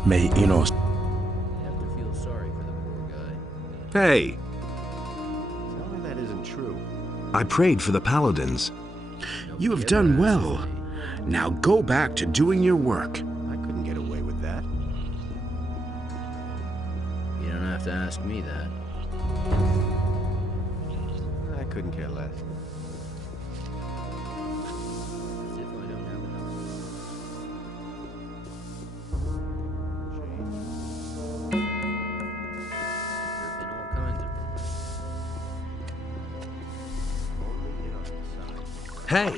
May Innos... I have to feel sorry for the poor guy. Hey, Tell me that isn't true. I prayed for the paladins. You have done well. Now go back to doing your work. I couldn't get away with that. You don't have to ask me that. I couldn't care less. As if I don't have enough. There have been all kinds of rumors. Hey,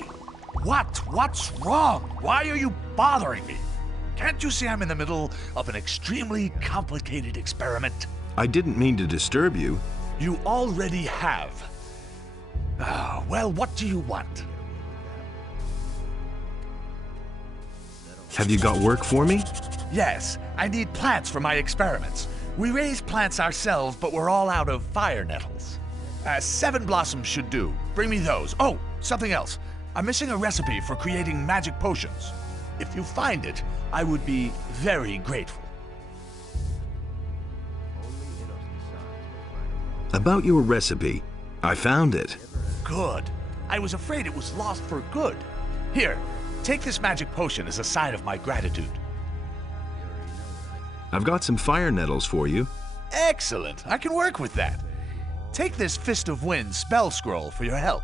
What? What's wrong? Why are you bothering me? Can't you see I'm in the middle of an extremely complicated experiment? I didn't mean to disturb you. You already have. Well, what do you want? Have you got work for me? Yes, I need plants for my experiments. We raise plants ourselves, but we're all out of fire nettles. 7 blossoms should do. Bring me those. Oh, something else. I'm missing a recipe for creating magic potions. If you find it, I would be very grateful. About your recipe. I found it. Good. I was afraid it was lost for good. Here, take this magic potion as a sign of my gratitude. I've got some fire nettles for you. Excellent. I can work with that. Take this Fist of Wind spell scroll for your help.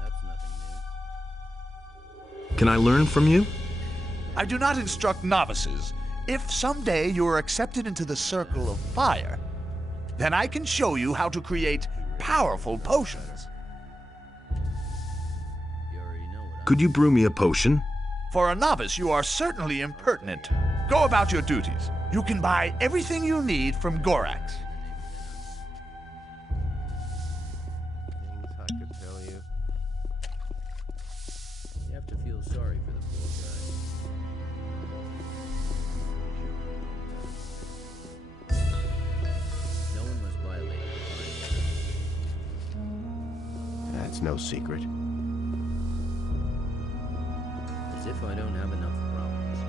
Can I learn from you? I do not instruct novices. If someday you are accepted into the Circle of Fire, then I can show you how to create powerful potions. Could you brew me a potion? For a novice, you are certainly impertinent. Go about your duties. You can buy everything you need from Gorax. Things I could tell you. You have to feel sorry for the poor guy. No one must violate the divine law. That's no secret. As if I don't have enough problems.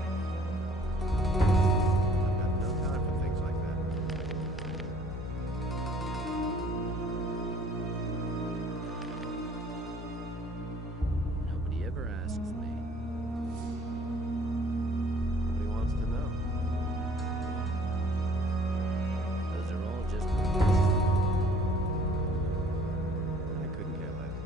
I've got no time for things like that. Nobody ever asks me. Nobody wants to know. Those are all just rumors. I couldn't care less.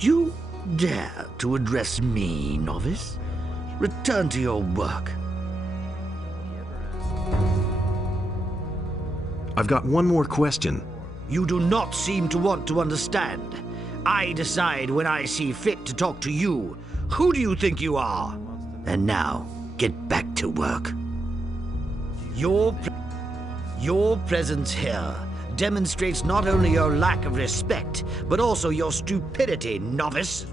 You dare to address me, novice? Return to your work. I've got one more question. You do not seem to want to understand. I decide when I see fit to talk to you. Who do you think you are? And now, get back to work. Your presence here demonstrates not only your lack of respect, but also your stupidity, novice.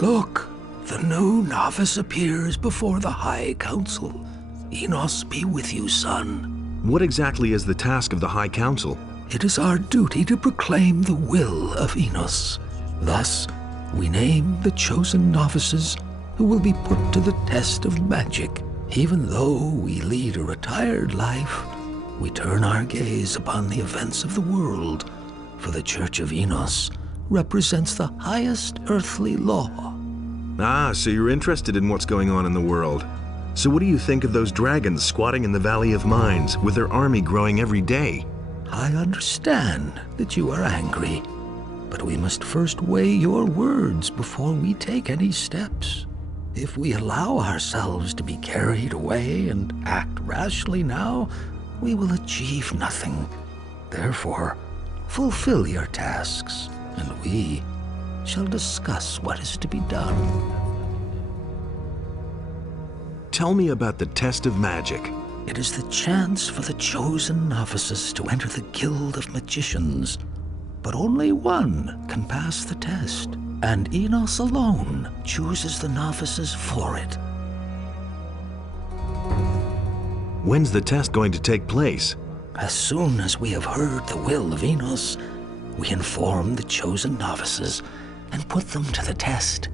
Look, the new novice appears before the High Council. Enos be with you, son. What exactly is the task of the High Council? It is our duty to proclaim the will of Enos. Thus, we name the chosen novices who will be put to the test of magic. Even though we lead a retired life, we turn our gaze upon the events of the world, for the Church of Enos represents the highest earthly law. Ah, so you're interested in what's going on in the world. So what do you think of those dragons squatting in the Valley of Mines, with their army growing every day? I understand that you are angry, but we must first weigh your words before we take any steps. If we allow ourselves to be carried away and act rashly now, we will achieve nothing. Therefore, fulfill your tasks, and we shall discuss what is to be done. Tell me about the test of magic. It is the chance for the chosen novices to enter the Guild of Magicians. But only one can pass the test, and Enos alone chooses the novices for it. When's the test going to take place? As soon as we have heard the will of Enos, we inform the chosen novices and put them to the test.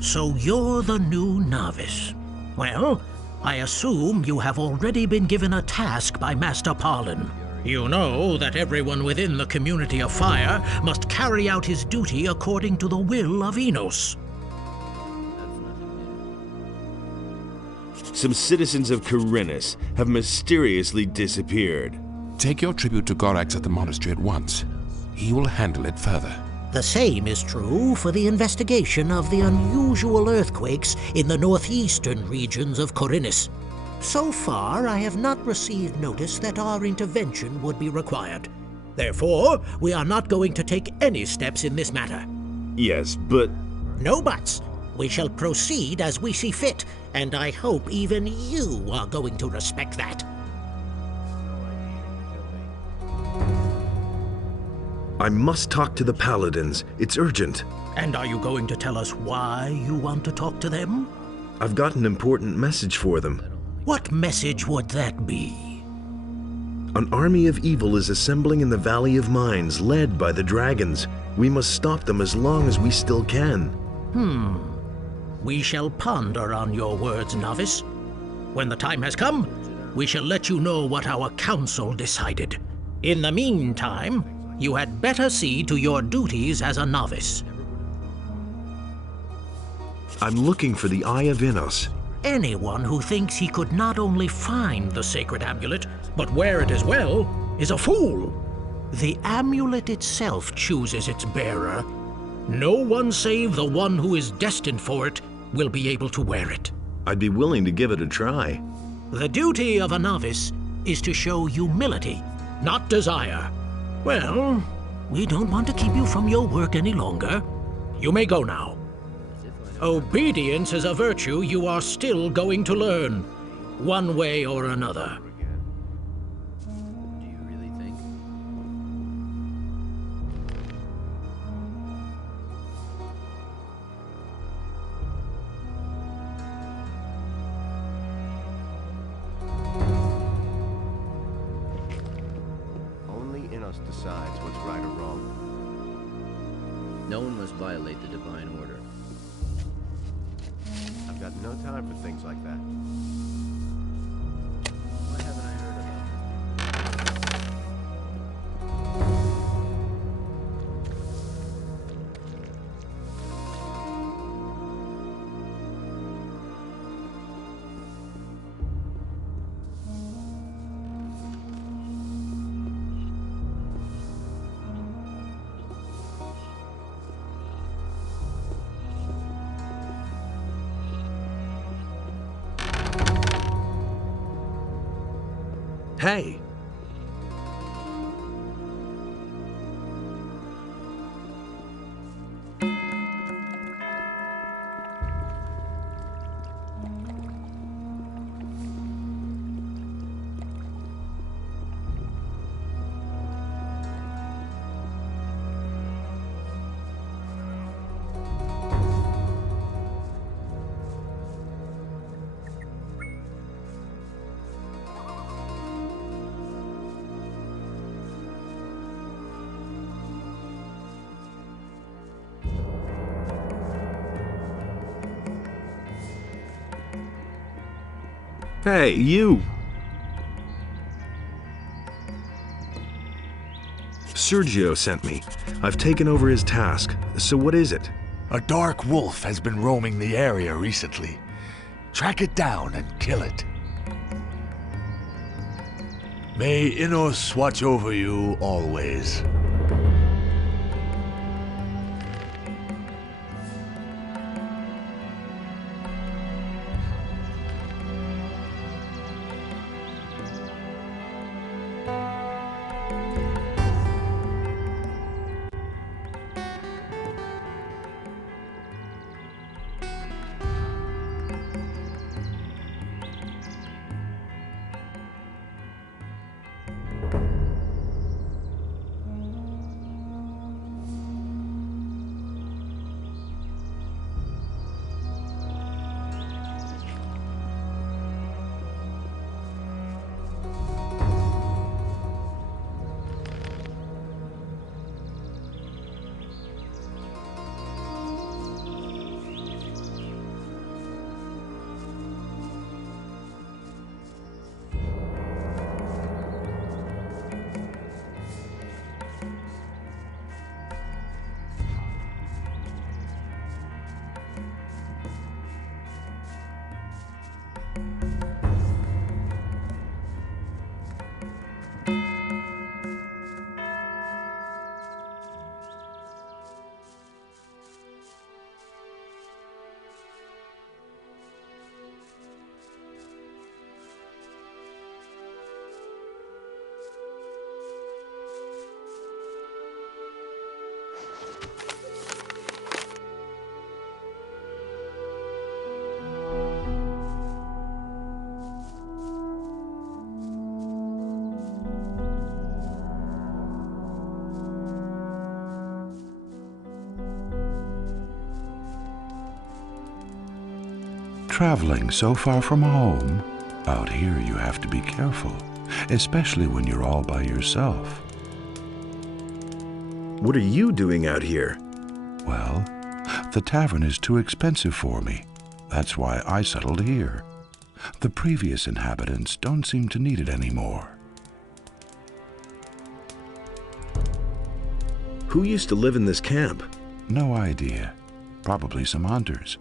So you're the new novice. Well, I assume you have already been given a task by Master Parlin. You know that everyone within the community of fire must carry out his duty according to the will of Enos. Some citizens of Khorinis have mysteriously disappeared. Take your tribute to Gorax at the monastery at once. He will handle it further. The same is true for the investigation of the unusual earthquakes in the northeastern regions of Khorinis. So far, I have not received notice that our intervention would be required. Therefore, we are not going to take any steps in this matter. Yes, but... No buts. We shall proceed as we see fit, and I hope even you are going to respect that. I must talk to the Paladins. It's urgent. And are you going to tell us why you want to talk to them? I've got an important message for them. What message would that be? An army of evil is assembling in the Valley of Mines, led by the dragons. We must stop them as long as we still can. We shall ponder on your words, novice. When the time has come, we shall let you know what our council decided. In the meantime, you had better see to your duties as a novice. I'm looking for the Eye of Enos. Anyone who thinks he could not only find the sacred amulet, but wear it as well, is a fool. The amulet itself chooses its bearer. No one save the one who is destined for it will be able to wear it. I'd be willing to give it a try. The duty of a novice is to show humility, not desire. Well, we don't want to keep you from your work any longer. You may go now. Obedience is a virtue you are still going to learn, one way or another. Do you really think? Only Enos decides what's right or wrong. No one must violate the divine order. I've got no time for things like that. Why haven't I heard about this? Hey! Hey, you! Sergio sent me. I've taken over his task. So what is it? A dark wolf has been roaming the area recently. Track it down and kill it. May Innos watch over you always. Traveling so far from home, out here you have to be careful, especially when you're all by yourself. What are you doing out here? Well, the tavern is too expensive for me. That's why I settled here. The previous inhabitants don't seem to need it anymore. Who used to live in this camp? No idea. Probably some hunters.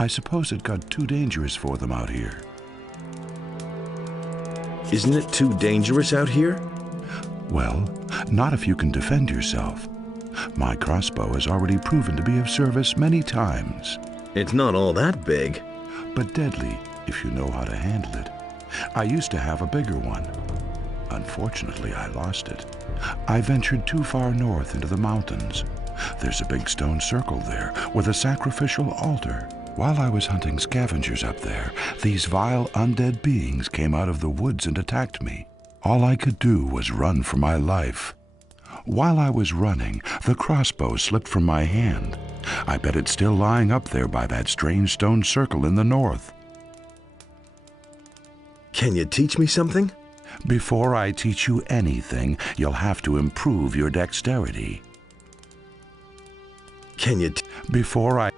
I suppose it got too dangerous for them out here. Isn't it too dangerous out here? Well, not if you can defend yourself. My crossbow has already proven to be of service many times. It's not all that big. But deadly, if you know how to handle it. I used to have a bigger one. Unfortunately, I lost it. I ventured too far north into the mountains. There's a big stone circle there with a sacrificial altar. While I was hunting scavengers up there, these vile undead beings came out of the woods and attacked me. All I could do was run for my life. While I was running, the crossbow slipped from my hand. I bet it's still lying up there by that strange stone circle in the north. Can you teach me something? Before I teach you anything, you'll have to improve your dexterity. Can you Before I...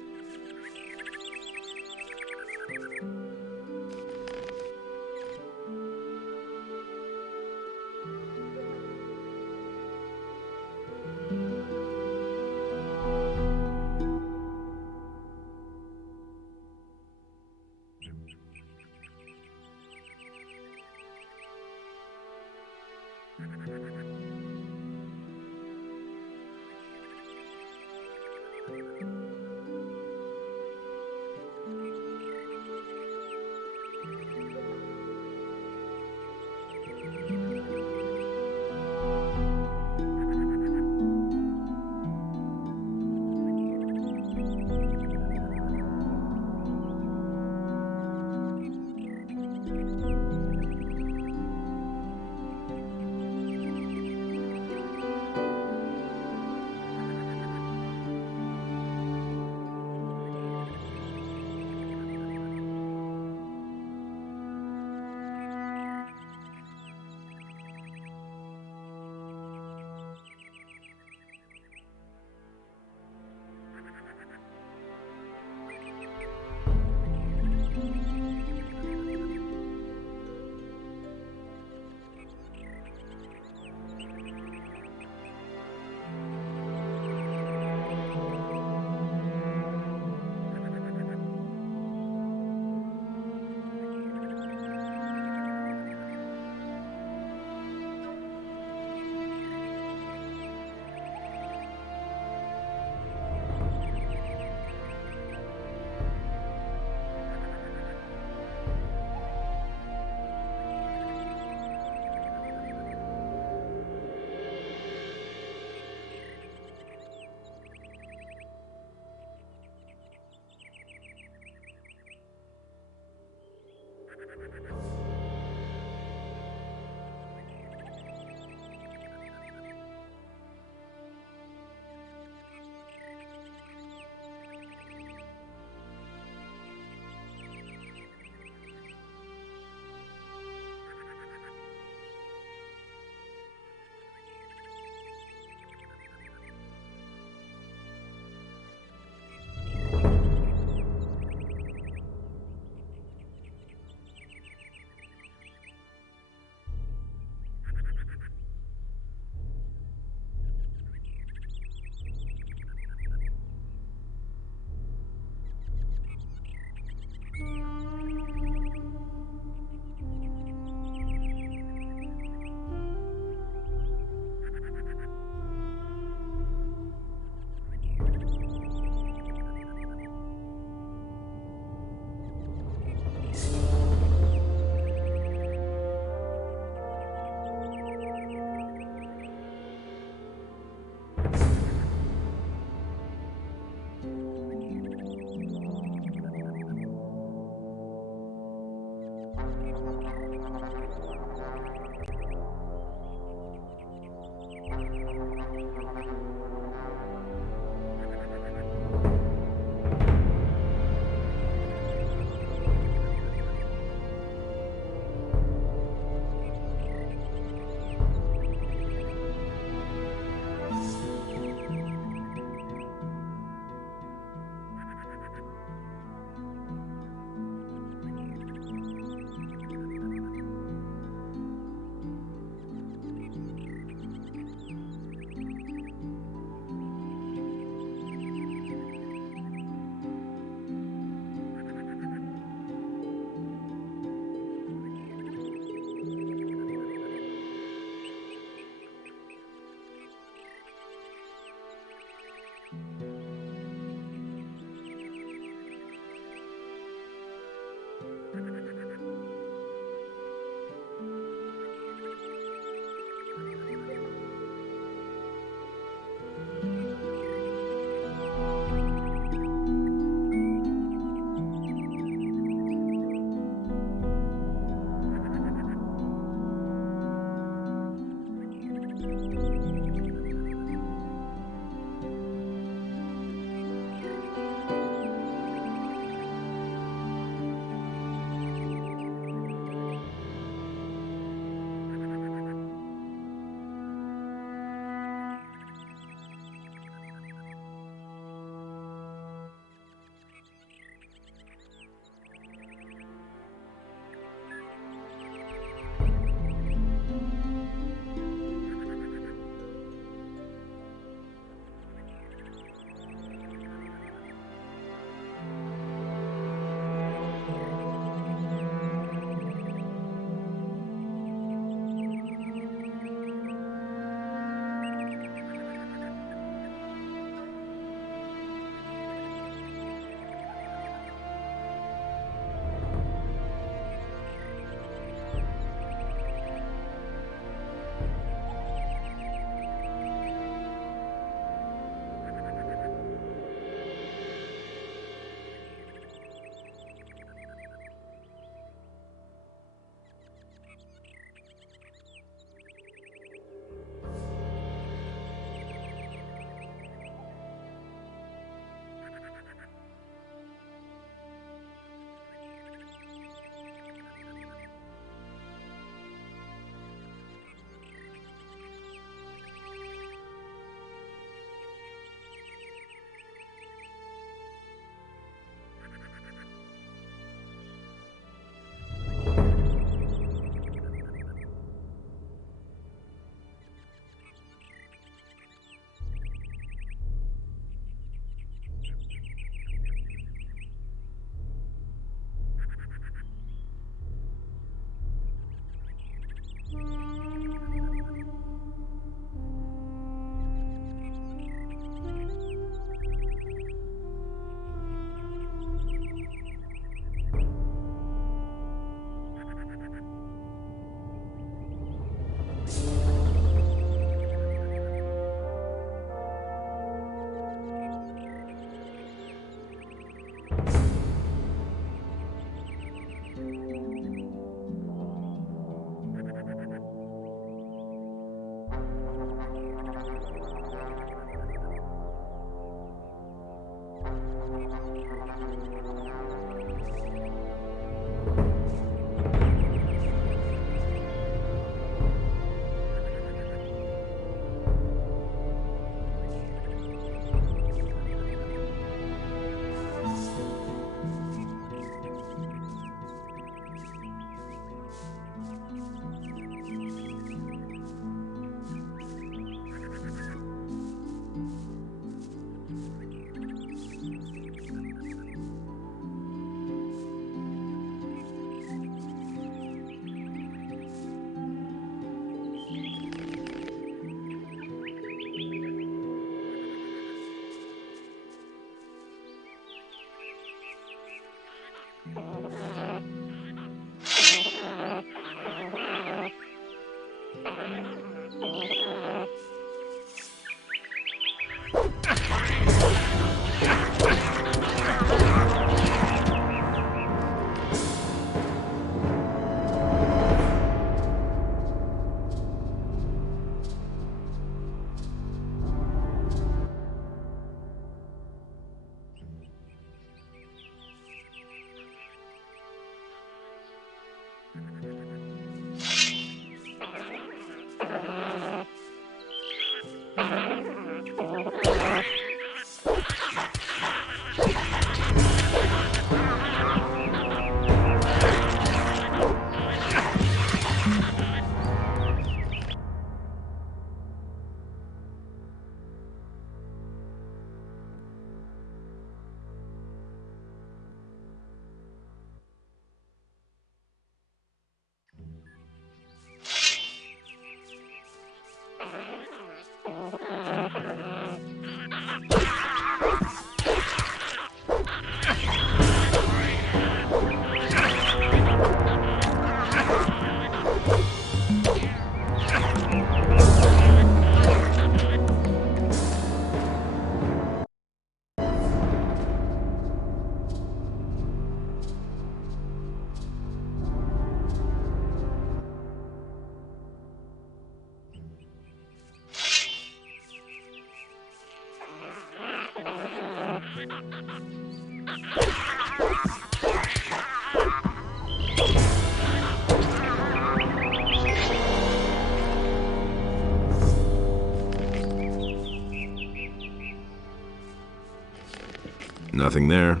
Nothing there.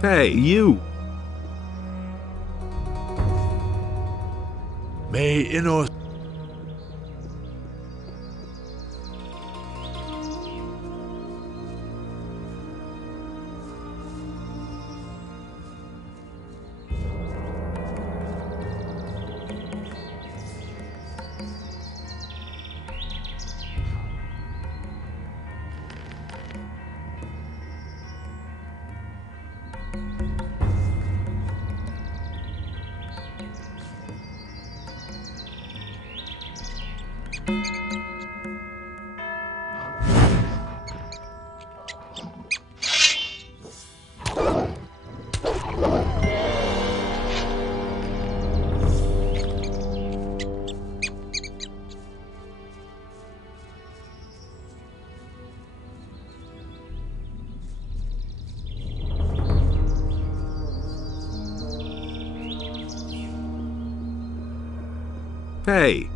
Hey, you! May Innos... Hey!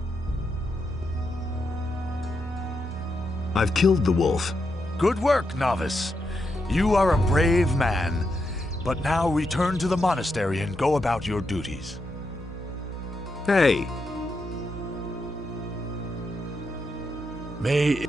I've killed the wolf. Good work, novice. You are a brave man. But now return to the monastery and go about your duties. Hey! May...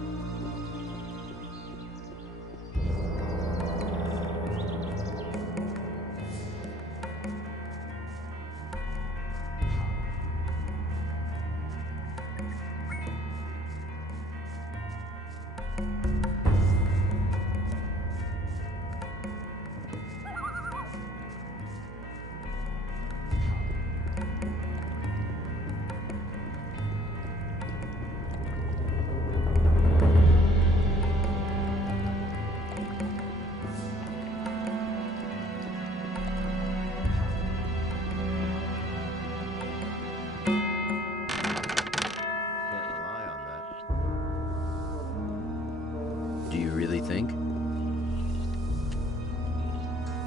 Do you really think?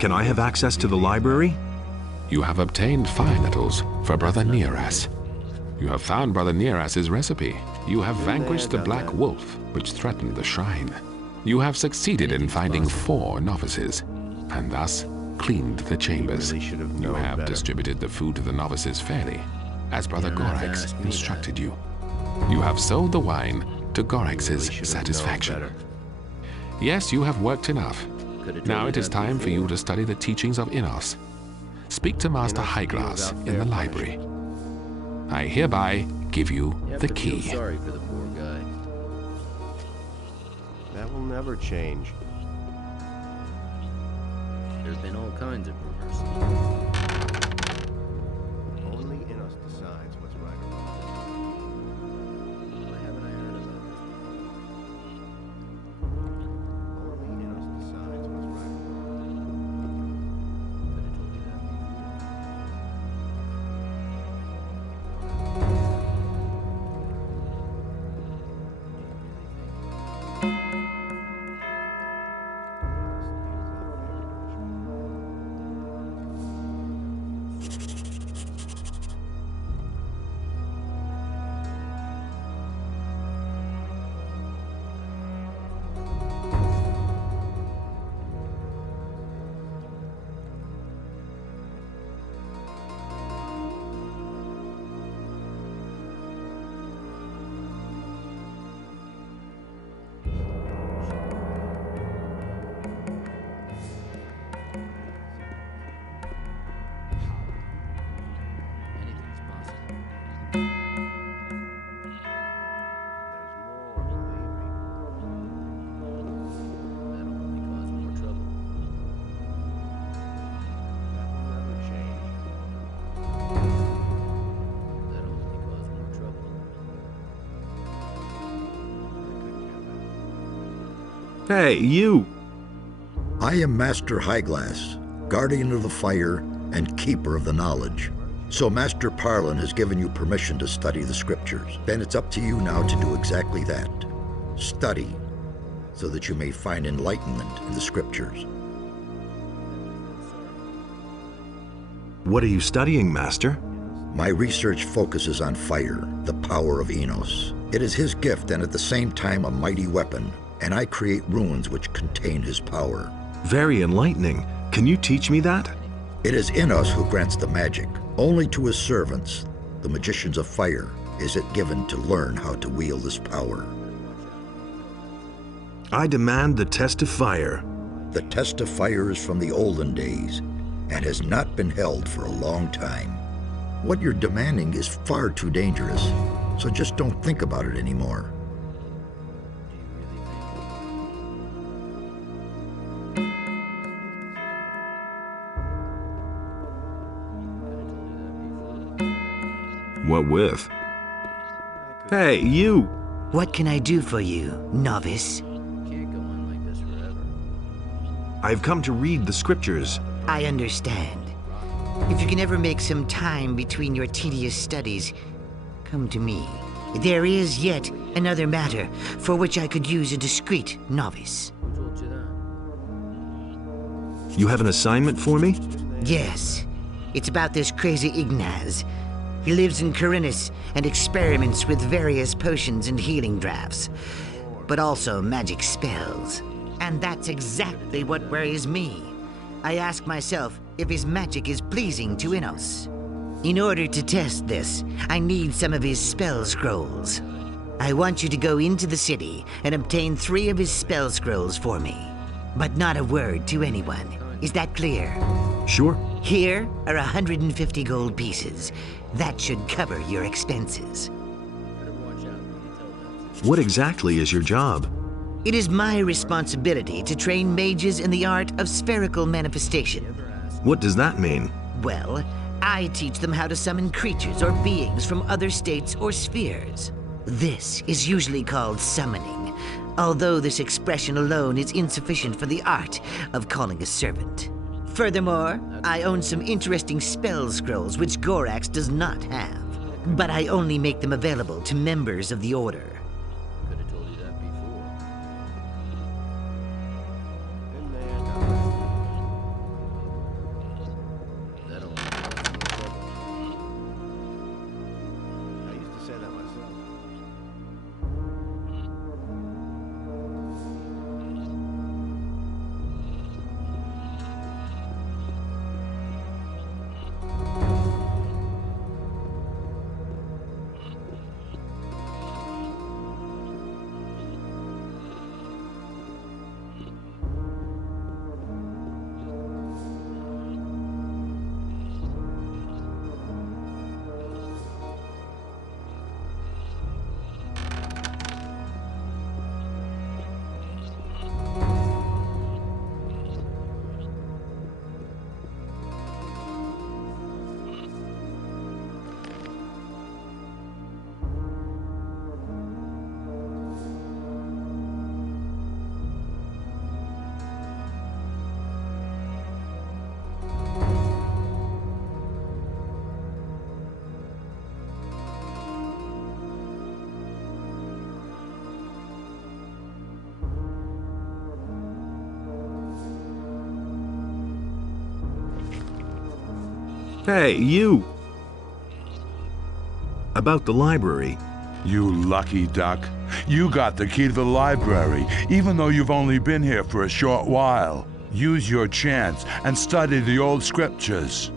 Can I have access to the library? You have obtained fire nettles for Brother Neras. You have found Brother Neras's recipe. You have vanquished the black wolf which threatened the shrine. You have succeeded in finding 4 novices, and thus cleaned the chambers. You have distributed the food to the novices fairly, as Brother Gorax instructed you. You have sold the wine to Gorax's satisfaction. Yes, you have worked enough. Now it is time for you to study the teachings of Innos. Speak to Master Highglass in the library. I hereby give you the key. Sorry for the poor guy. That will never change. There's been all kinds of rumors. Only Innos decides what's right or wrong. Why haven't I heard about this? Only Innos decides what's right or wrong. Could have told you that. Hey, you! I am Master Highglass, guardian of the fire and keeper of the knowledge. So Master Parlin has given you permission to study the scriptures. Then it's up to you now to do exactly that. Study, so that you may find enlightenment in the scriptures. What are you studying, Master? My research focuses on fire, the power of Innos. It is his gift and at the same time a mighty weapon, and I create runes which contain his power. Very enlightening. Can you teach me that? It is Innos who grants the magic. Only to his servants, the magicians of fire, is it given to learn how to wield this power. I demand the test of fire. The test of fire is from the olden days and has not been held for a long time. What you're demanding is far too dangerous, so just don't think about it anymore. What with? Hey, you! What can I do for you, novice? I've come to read the scriptures. I understand. If you can ever make some time between your tedious studies, come to me. There is yet another matter for which I could use a discreet novice. You have an assignment for me? Yes. It's about this crazy Ignaz. He lives in Corinus and experiments with various potions and healing drafts, but also magic spells. And that's exactly what worries me. I ask myself if his magic is pleasing to Innos. In order to test this, I need some of his spell scrolls. I want you to go into the city and obtain 3 of his spell scrolls for me. But not a word to anyone. Is that clear? Sure. Here are 150 gold pieces. That should cover your expenses. What exactly is your job? It is my responsibility to train mages in the art of spherical manifestation. What does that mean? Well, I teach them how to summon creatures or beings from other states or spheres. This is usually called summoning, although this expression alone is insufficient for the art of calling a servant. Furthermore, I own some interesting spell scrolls which Gorax does not have, but I only make them available to members of the Order. Hey, you! About the library. You lucky duck. You got the key to the library, even though you've only been here for a short while. Use your chance and study the old scriptures.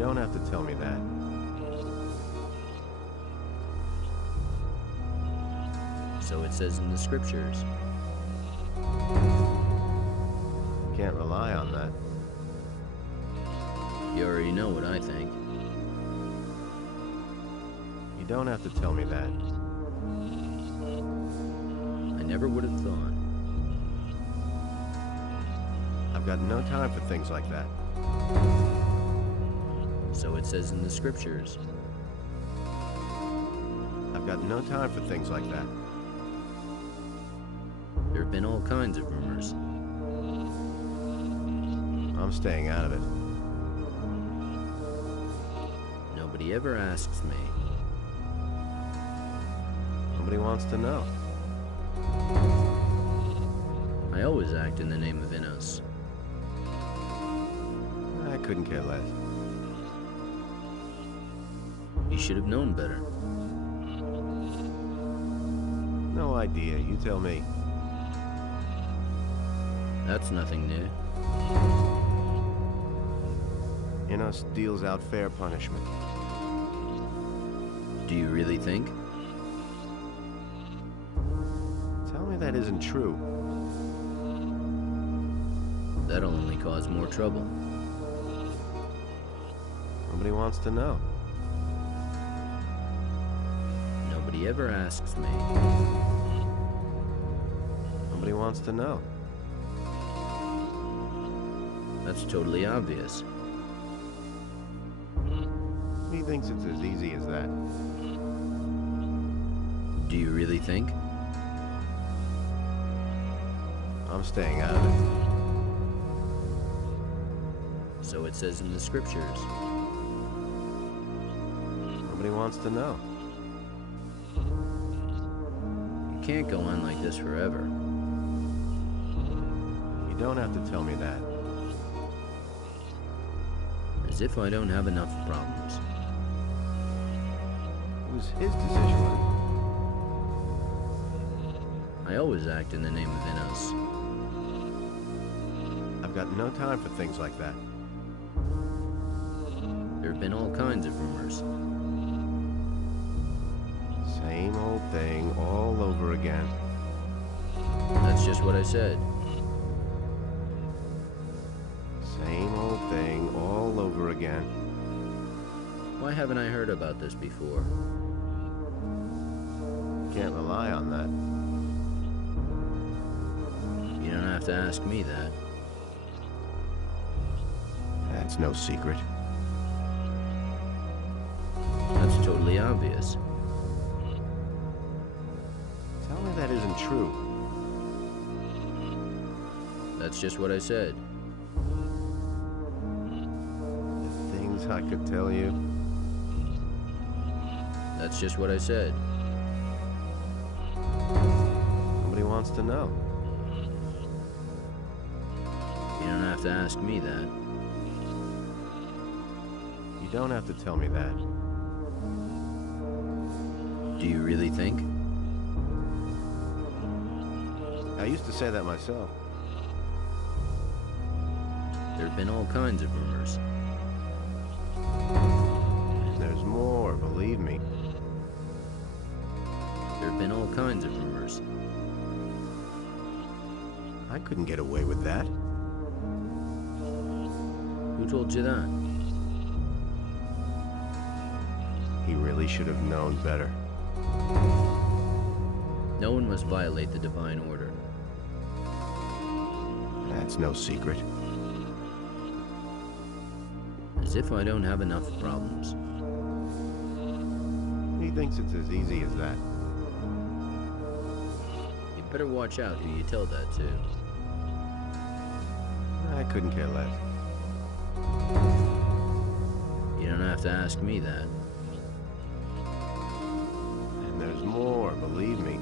don't have to tell me that. So it says in the scriptures. Can't rely on that. You already know what I think. You don't have to tell me that. I never would have thought. I've got no time for things like that. So it says in the scriptures. I've got no time for things like that. There have been all kinds of rumors. I'm staying out of it. Nobody ever asks me. Nobody wants to know. I always act in the name of Innos. I couldn't care less. You should have known better. No idea. You tell me. That's nothing new. Innos deals out fair punishment. Do you really think? Tell me that isn't true. That'll only cause more trouble. Nobody wants to know. Nobody ever asks me. Nobody wants to know. That's totally obvious. He thinks it's as easy as that. Do you really think? I'm staying out of it. So it says in the scriptures. Nobody wants to know. You can't go on like this forever. You don't have to tell me that. As if I don't have enough problems. It was his decision. I always act in the name of Innos. I've got no time for things like that. There have been all kinds of rumors. Same old thing all over again. That's just what I said. Same old thing all over again. Why haven't I heard about this before? Can't rely on that. You don't have to ask me that. That's no secret. That's totally obvious. Tell me that isn't true. That's just what I said. The things I could tell you. That's just what I said. Nobody wants to know. You don't have to ask me that. You don't have to tell me that. Do you really think? I used to say that myself. There have been all kinds of rumors. There's more, believe me. There have been all kinds of rumors. I couldn't get away with that. Who told you that? He really should have known better. No one must violate the divine order. That's no secret. As if I don't have enough problems. He thinks it's as easy as that. You better watch out who you tell that to. I couldn't care less. You don't have to ask me that. And there's more, believe me.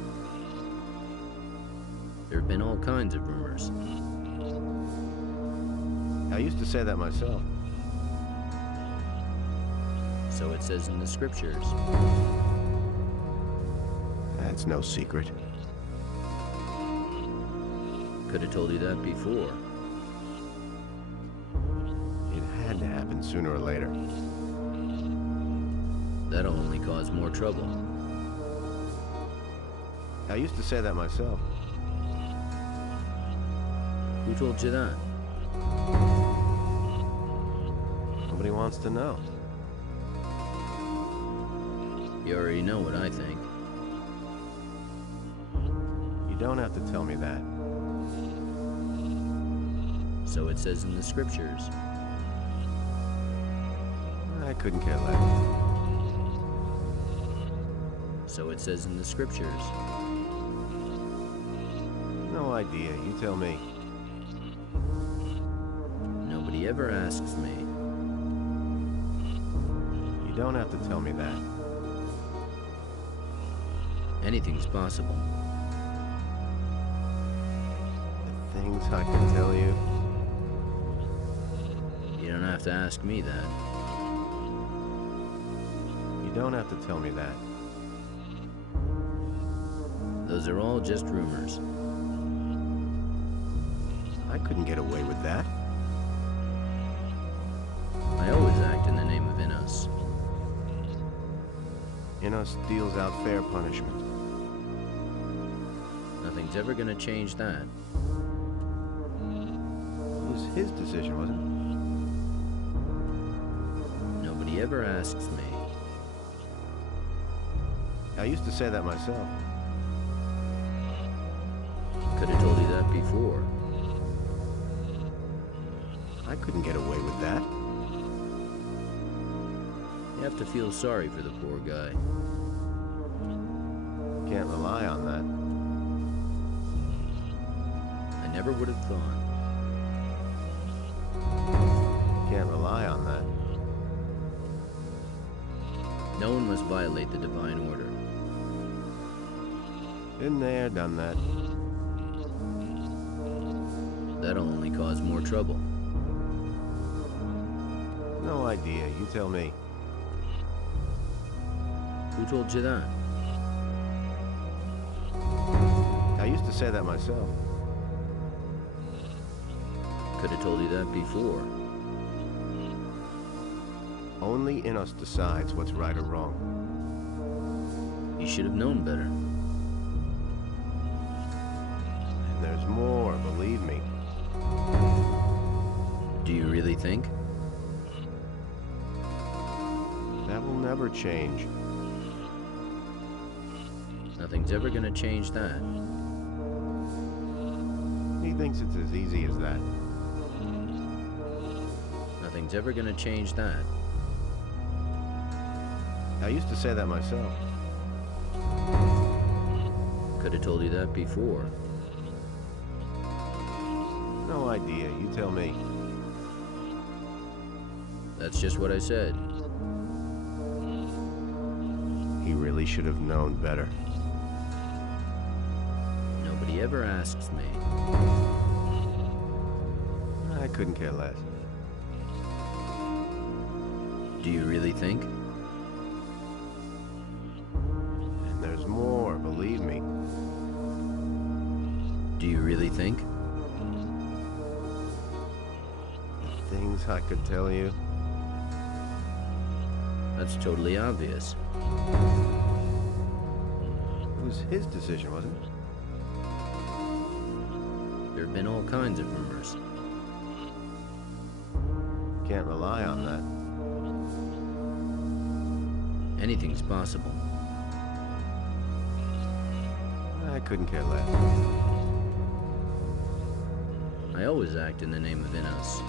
There have been all kinds of rumors. I used to say that myself. So it says in the scriptures. That's no secret. Could have told you that before. It had to happen sooner or later. That'll only cause more trouble. I used to say that myself. Who told you that? Nobody wants to know. You already know what I think. You don't have to tell me that. So it says in the scriptures. I couldn't care less. So it says in the scriptures. No idea, you tell me. Nobody ever asks me. You don't have to tell me that. Anything's possible. The things I can tell you. You don't have to ask me that. You don't have to tell me that. Those are all just rumors. I couldn't get away with that. I always act in the name of Innos. Innos deals out fair punishment. Nothing's ever gonna change that. It was his decision, wasn't it? Nobody ever asks me. I used to say that myself. Could have told you that before. I couldn't get away with that. You have to feel sorry for the poor guy. Can't rely on that. I never would have thought. Can't rely on that. No one must violate the divine order. Been there, done that. That'll only cause more trouble. No idea, you tell me. Who told you that? I used to say that myself. Could have told you that before. Only Innos decides what's right or wrong. You should have known better. And there's more, believe me. Do you really think? That will never change. Nothing's ever gonna change that. He thinks it's as easy as that. Nothing's ever gonna change that. I used to say that myself. Could have told you that before. No idea, you tell me. That's just what I said. He really should have known better. Nobody ever asks me. I couldn't care less. Do you really think? And there's more, believe me. Do you really think? The things I could tell you. That's totally obvious. It was his decision, wasn't it? There have been all kinds of rumors. Can't rely on that. Anything's possible. I couldn't care less. I always act in the name of Innos.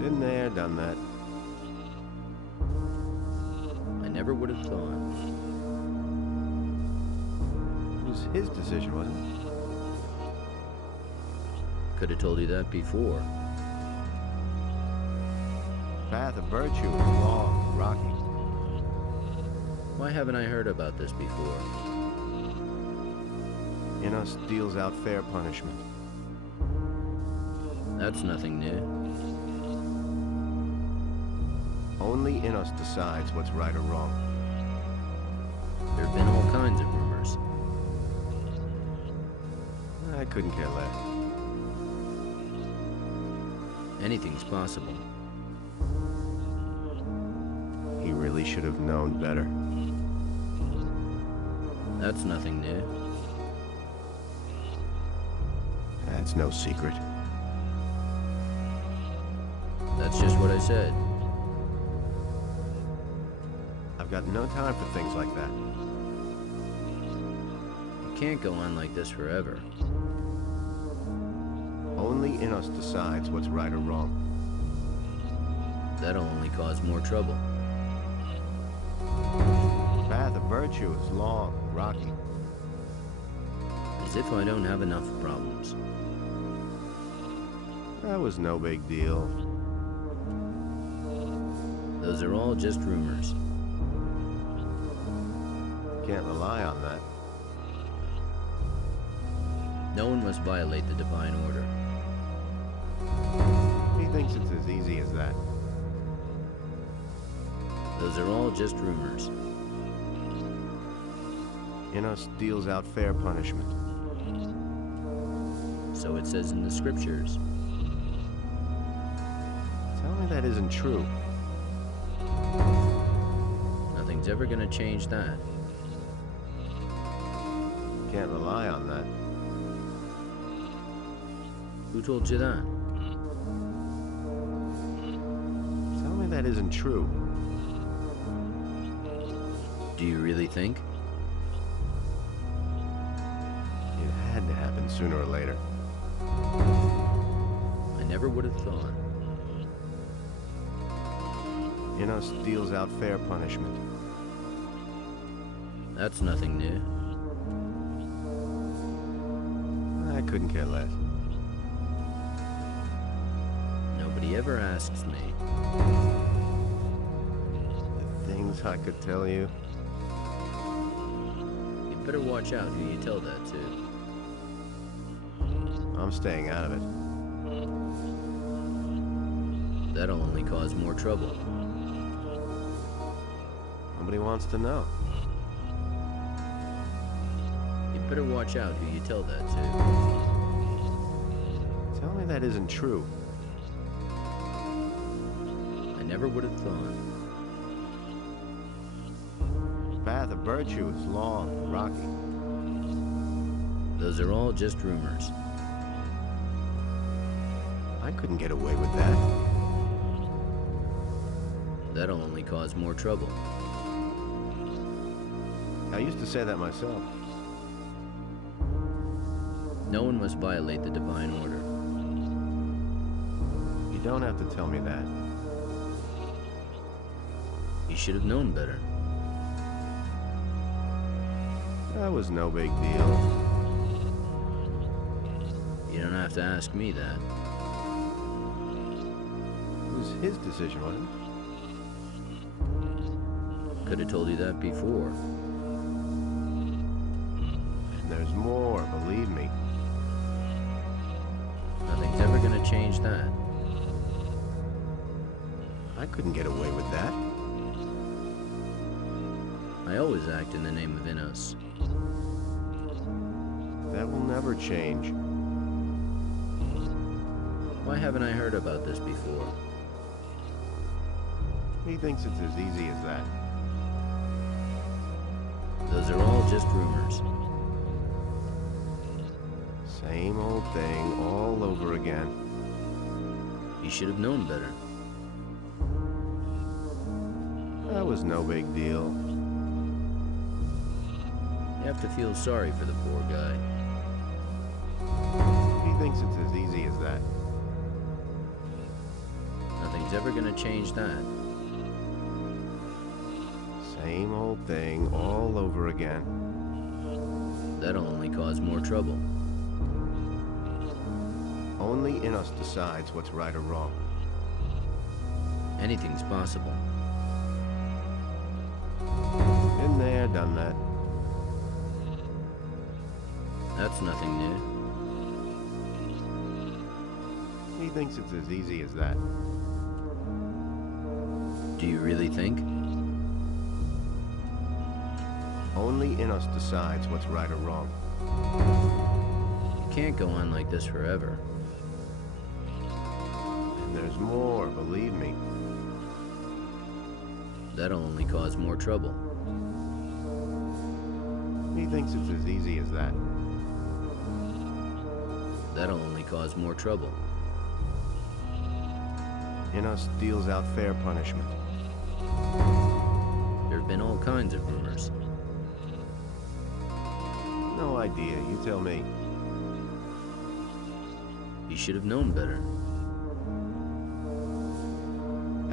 Been there, done that. I never would have thought. It was his decision, wasn't it? Could have told you that before. Path of virtue is long and rocky. Why haven't I heard about this before? Innos deals out fair punishment. That's nothing new. Only Innos decides what's right or wrong. There have been all kinds of rumors. I couldn't care less. Anything's possible. He really should have known better. That's nothing new. That's no secret. That's just what I said. I've got no time for things like that. You can't go on like this forever. Only Innos decides what's right or wrong. That'll only cause more trouble. The path of virtue is long, rocky. As if I don't have enough problems. That was no big deal. Those are all just rumors. Can't rely on that. No one must violate the divine order. He thinks it's as easy as that. Those are all just rumors. Innos deals out fair punishment. So it says in the scriptures. Tell me that isn't true. Nothing's ever gonna change that. Can't rely on that. Who told you that? Tell me that isn't true. Do you really think? It had to happen sooner or later. I never would have thought. Innos deals out fair punishment. That's nothing new. I couldn't care less. Nobody ever asks me. The things I could tell you. You better watch out who you tell that to. I'm staying out of it. That'll only cause more trouble. Nobody wants to know. You better watch out who you tell that to. Tell me that isn't true. I never would have thought. The path of virtue is long, rocky. Those are all just rumors. I couldn't get away with that. That'll only cause more trouble. I used to say that myself. No one must violate the divine order. You don't have to tell me that. You should have known better. That was no big deal. You don't have to ask me that. It was his decision, wasn't it? Could have told you that before. And there's more, believe me. Nothing's ever gonna change that. I couldn't get away with that. I always act in the name of Innos. That will never change. Why haven't I heard about this before? He thinks it's as easy as that. Those are all just rumors. Same old thing all over again. You should have known better. That was no big deal. You have to feel sorry for the poor guy. He thinks it's as easy as that. Nothing's ever gonna change that. Same old thing all over again. That'll only cause more trouble. Only Innos decides what's right or wrong. Anything's possible. Been there, done that. That's nothing new. He thinks it's as easy as that. Do you really think? Only Innos decides what's right or wrong. You can't go on like this forever. And There's more, believe me. That'll only cause more trouble. He thinks it's as easy as that. That'll only cause more trouble. Innos deals out fair punishment. There have been all kinds of rumors. No idea, you tell me. You should have known better.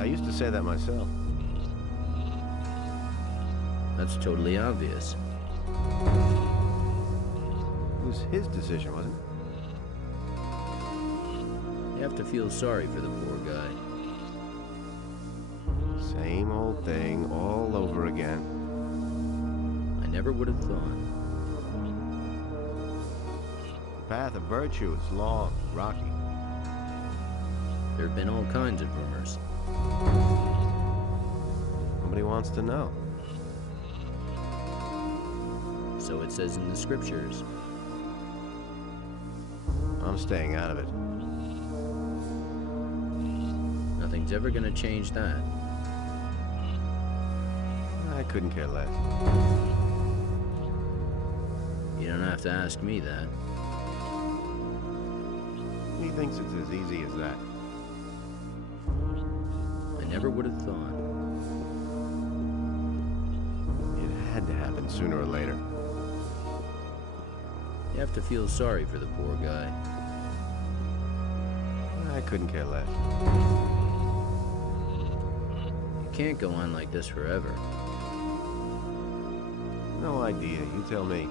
I used to say that myself. That's totally obvious. It was his decision, wasn't it? You have to feel sorry for the poor guy. Same old thing, all over again. I never would have thought. The path of virtue is long, rocky. There have been all kinds of rumors. Nobody wants to know. So it says in the scriptures. I'm staying out of it. Nothing's ever gonna change that. I couldn't care less. You don't have to ask me that. He thinks it's as easy as that. I never would have thought. It had to happen sooner or later. You have to feel sorry for the poor guy. I couldn't care less. You can't go on like this forever. No idea, you tell me.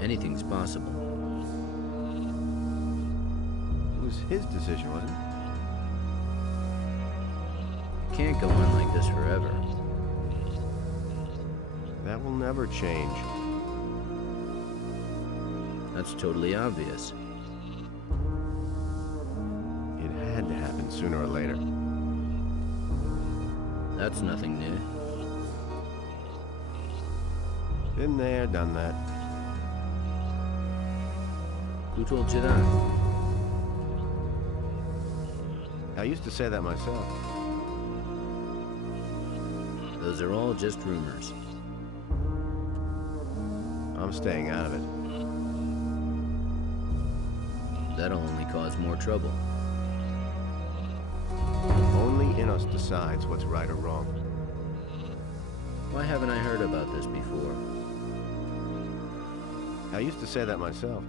Anything's possible. It was his decision, wasn't it? You can't go on like this forever. That will never change. That's totally obvious. It had to happen sooner or later. That's nothing new. Been there, done that. Who told you that? I used to say that myself. Those are all just rumors. I'm staying out of it. That'll only cause more trouble. Only Innos decides what's right or wrong. Why haven't I heard about this before? I used to say that myself.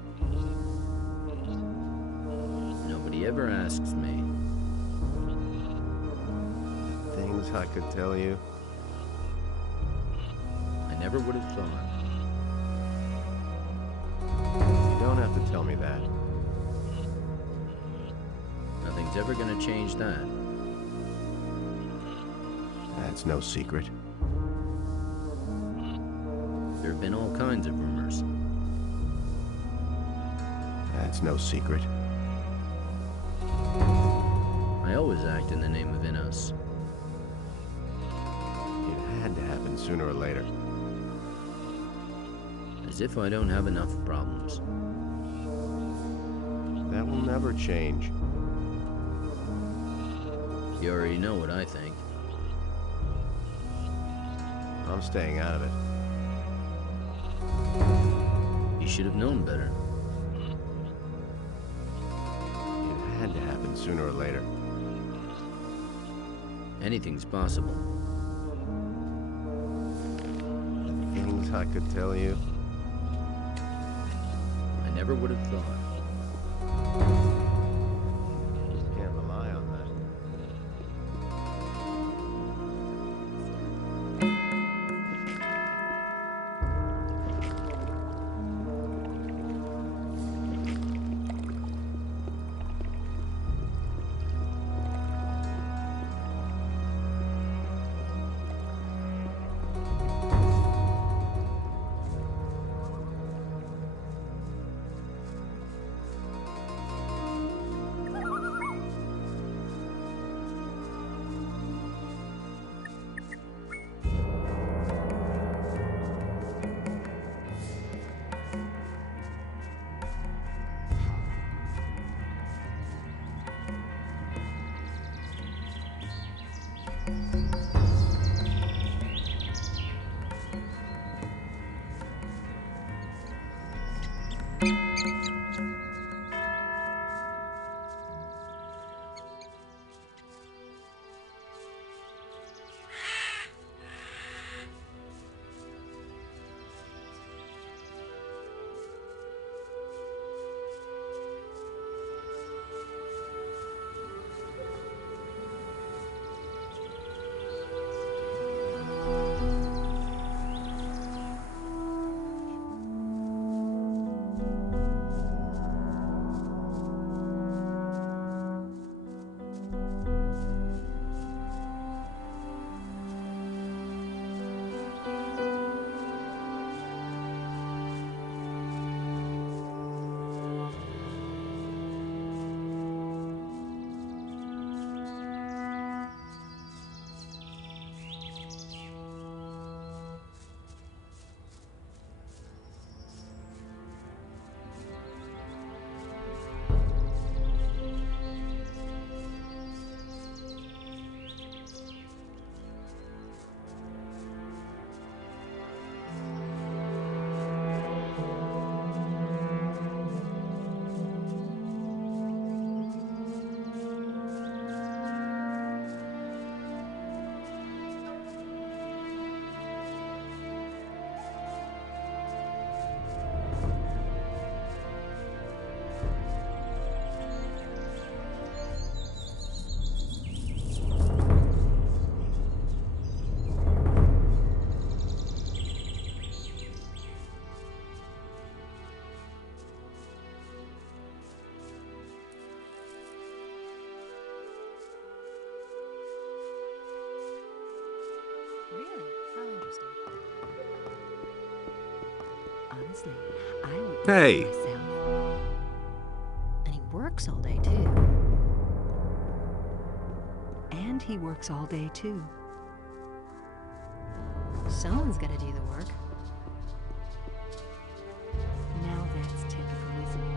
Nobody ever asks me. Things I could tell you. I never would have thought. You don't have to tell me that. Nothing's ever gonna change that. That's no secret. There have been all kinds of rumors. That's no secret. I always act in the name of Innos. It had to happen sooner or later. As if I don't have enough problems. That will never change. You already know what I think. I'm staying out of it. You should have known better. It had to happen sooner or later. Anything's possible. Things I could tell you. I never would have thought. Can't rely on that. Really? How interesting. Honestly, I would Hey. myself. And he works all day too. And he works all day too. Someone's gotta do the work. Now that's typical, isn't it?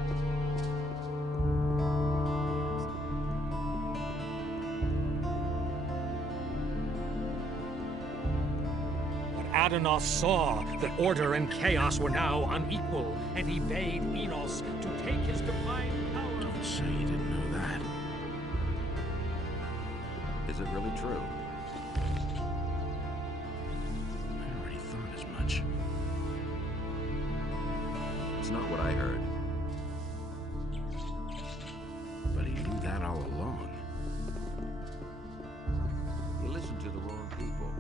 Adonos saw that order and chaos were now unequal, and he bade Enos to take his divine power. Don't say you didn't know that. Is it really true? I already thought as much. It's not what I heard. But he knew that all along. You listened to the wrong people.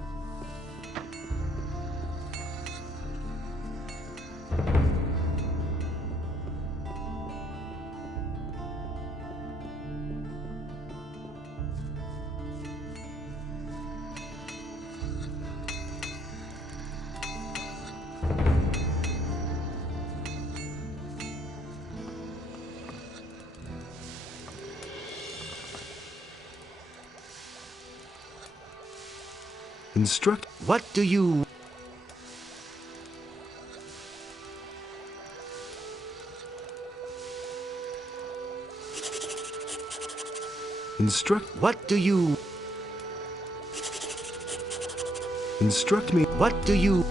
Instruct. What do you... Instruct. What do you... Instruct me. What do you...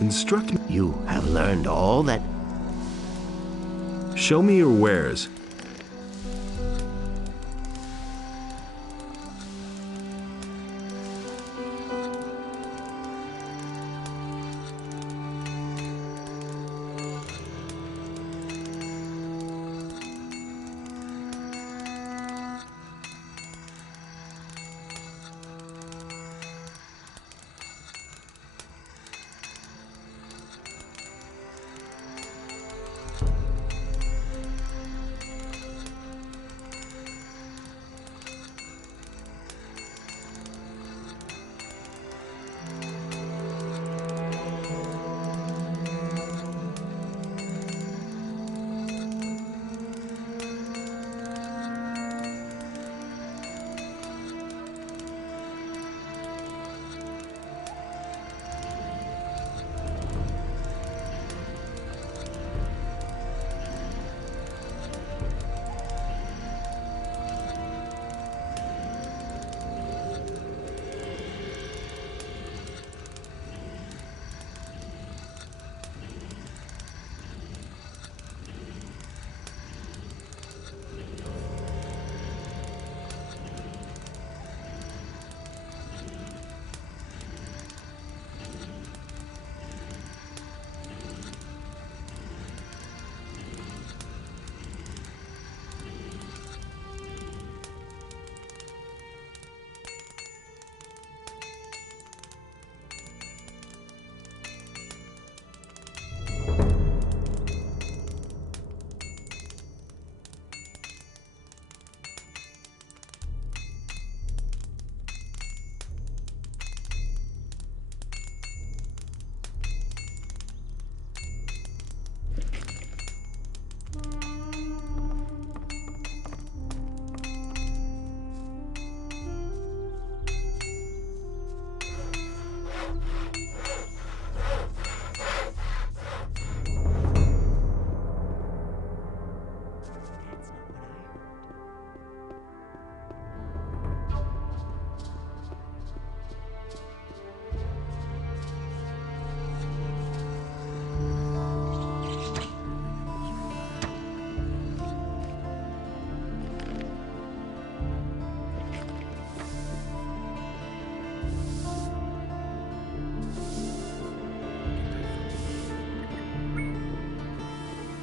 Instruct me. You have learned all that... Show me your wares.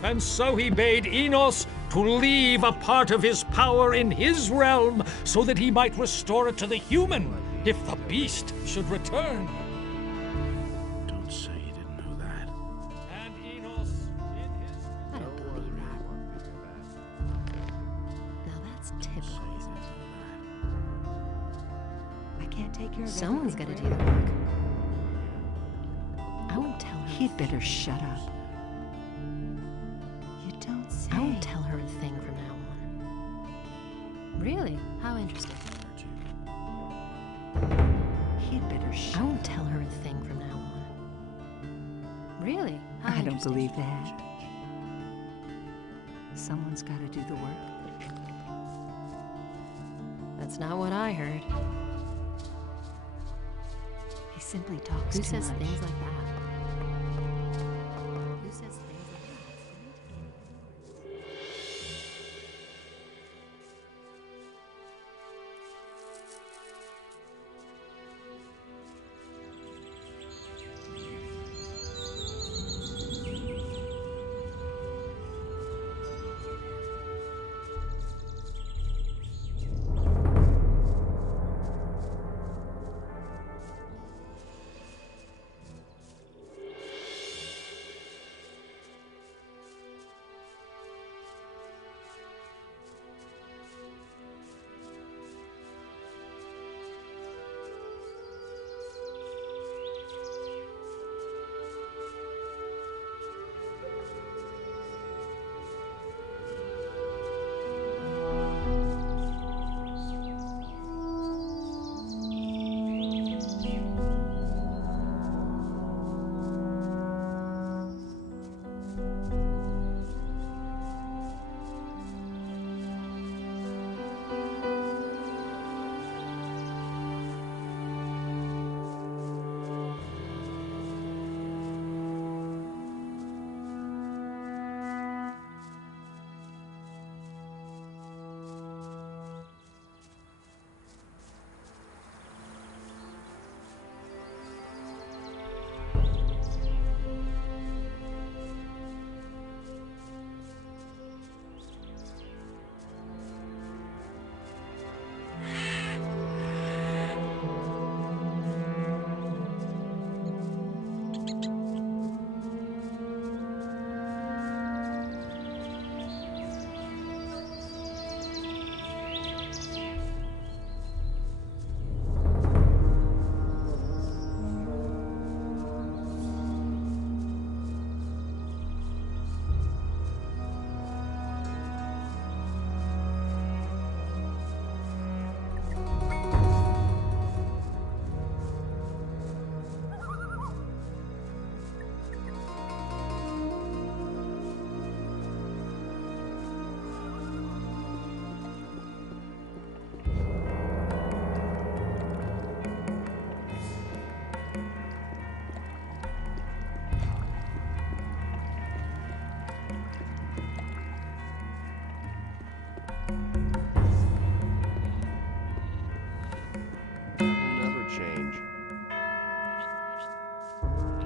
And so he bade Enos to leave a part of his power in his realm so that he might restore it to the human if the beast should return. Don't say you didn't know that. And Enos in his... I don't believe that. Now that's typical. I can't take care of Someone's got to do the work. I won't tell her. He'd better shut up. You don't say. I won't tell her a thing from now on. Really? How interesting. He'd better shut I won't tell her a thing from now on. Really? How I don't interesting. believe that. Someone's got to do the work. That's not what I heard. He simply talks Who too says much. things like that? Who says things like that?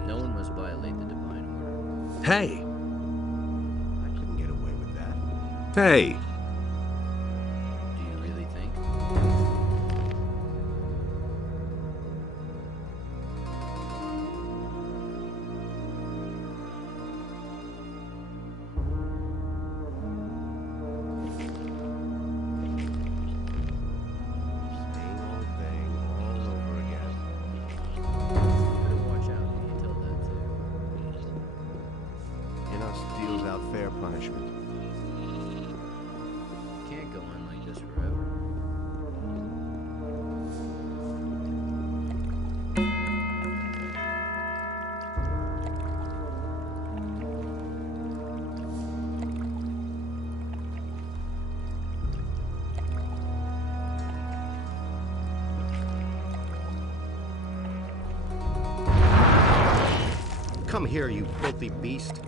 No one must violate the divine order. Hey! I couldn't get away with that. Hey! Do you really think? Same old thing all over again. Better watch out when you tell that too. Enos deals out fair punishment. Can't go on like this forever. Come here, you filthy beast.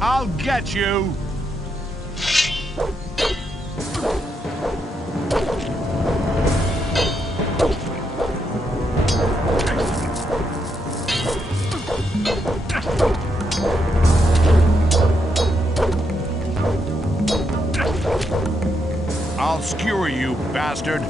I'll get you! I'll skewer you, bastard!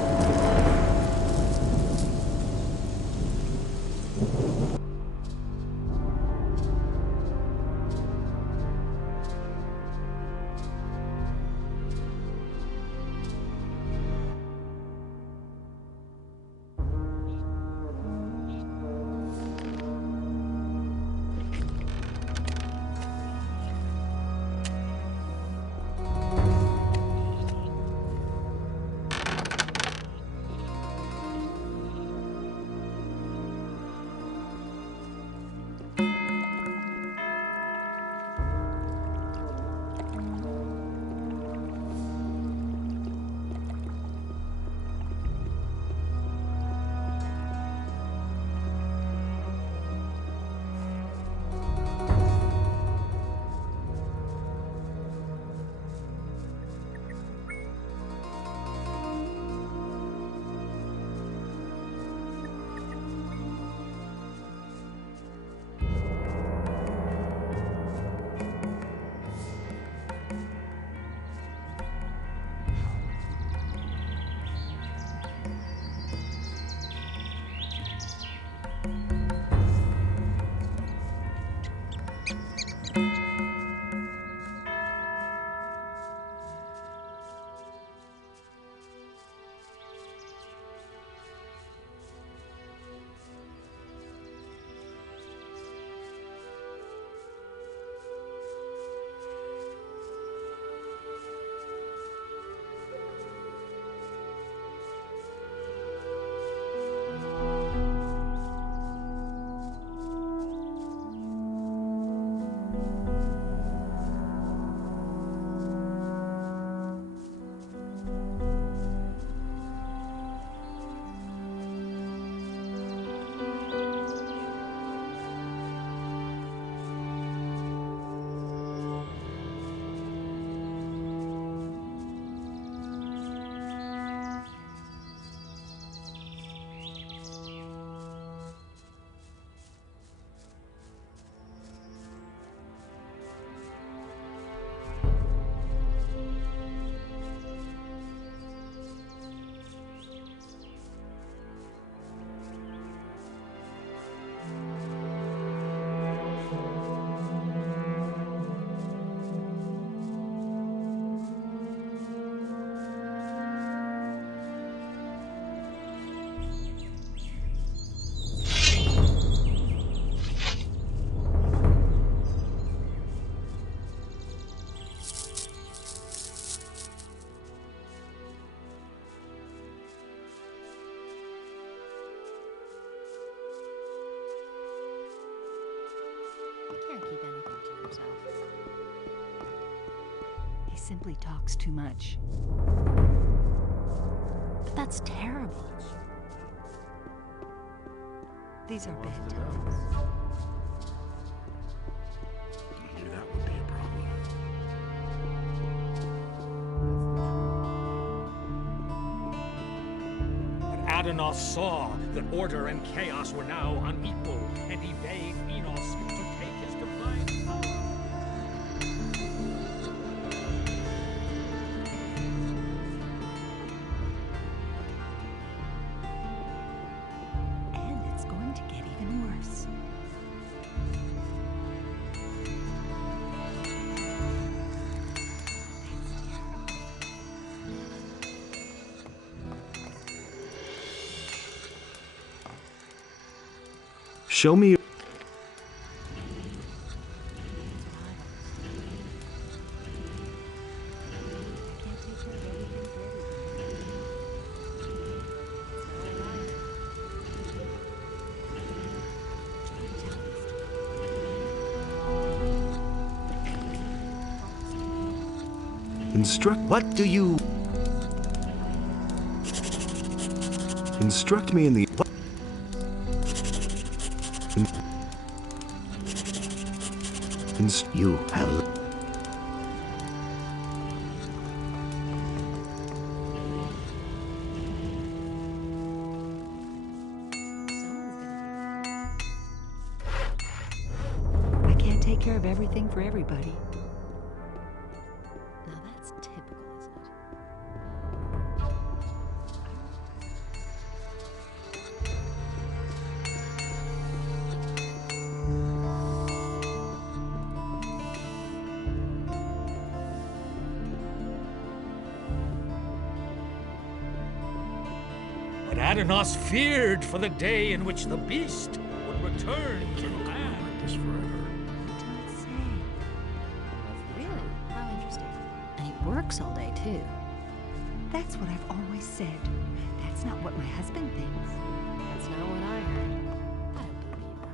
Can't keep anything to himself. He simply talks too much. But that's terrible. These are bad times. I knew that would be a problem. But Adonos saw that order and chaos were now unequal, and he bade Enos to take his divine power. And it's going to get even worse. Show me. Instruct... What do you... Instruct me in the... What? You have... I can't take care of everything for everybody. Now that's typical, isn't it? But Adanos feared for the day in which the beast would return to the land. Don't say. Really? How interesting. And he works all day, too. That's what I've always said. That's not what my husband thinks. That's not what I heard. I don't believe that.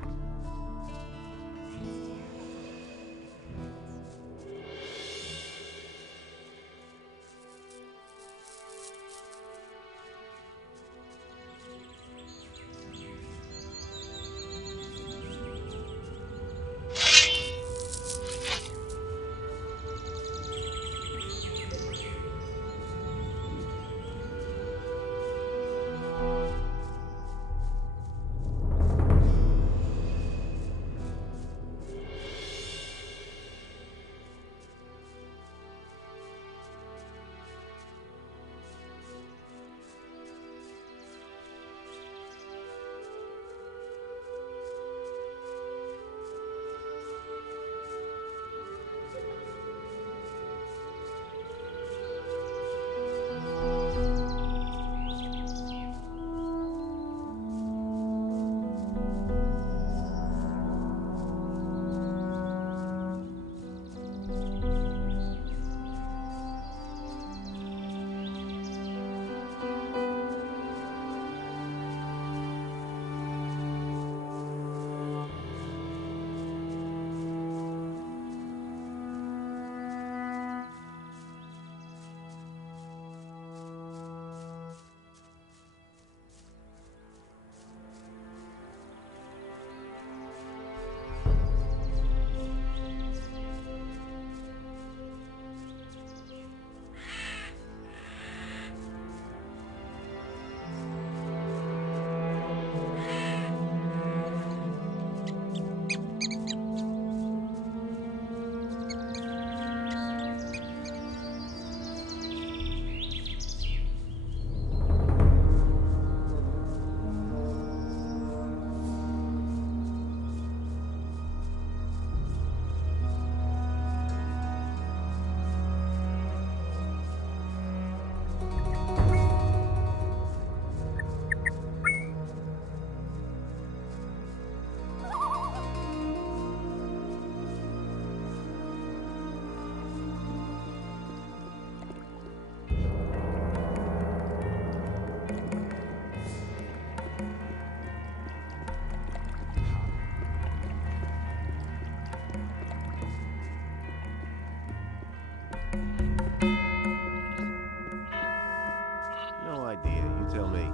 No idea. You tell me.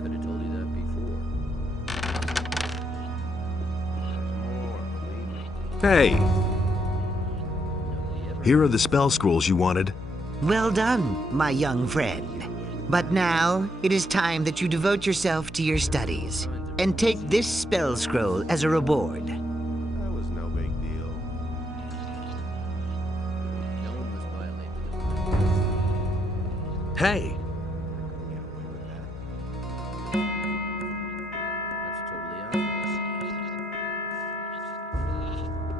Could have told you that before. Hey! Here are the spell scrolls you wanted. Well done, my young friend. But now, it is time that you devote yourself to your studies, and take this spell scroll as a reward. That was no big deal. No one was violated. Hey! That's totally obvious.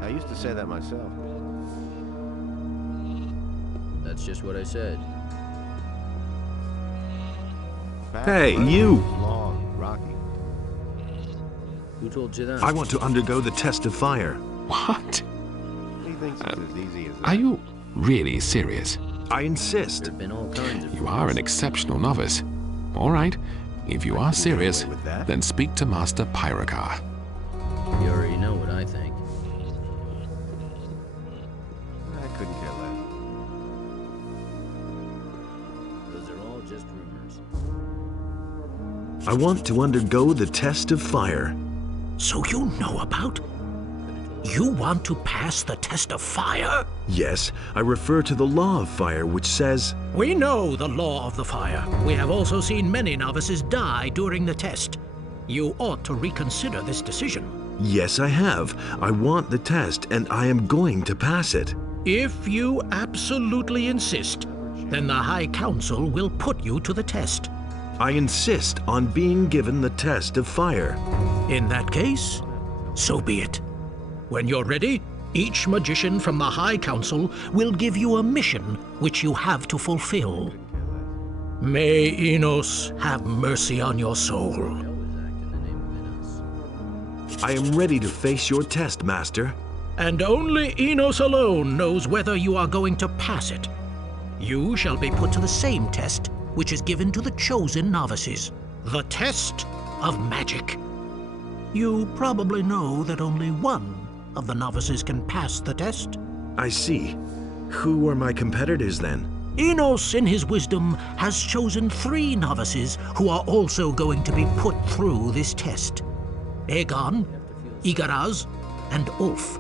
I used to say that myself. That's just what I said. Hey, you! Long, rocky. Who told you that? I want to undergo the test of fire. What? He thinks it's as easy as that. Are you really serious? I insist. There've been all kinds of You are an exceptional novice. All right. If you are serious, then speak to Master Pyrokar. You already know what I think. I just rumors. I want to undergo the test of fire. So you know about? You want to pass the test of fire? Yes, I refer to the law of fire, which says... We know the law of the fire. We have also seen many novices die during the test. You ought to reconsider this decision. Yes, I have. I want the test, and I am going to pass it. If you absolutely insist, then the High Council will put you to the test. I insist on being given the test of fire. In that case, so be it. When you're ready, each magician from the High Council will give you a mission which you have to fulfill. May Enos have mercy on your soul. I am ready to face your test, Master. And only Enos alone knows whether you are going to pass it. You shall be put to the same test which is given to the chosen novices, the test of magic. You probably know that only one of the novices can pass the test. I see. Who are my competitors then? Enos, in his wisdom, has chosen 3 novices who are also going to be put through this test. Aegon, Igaraz, and Ulf.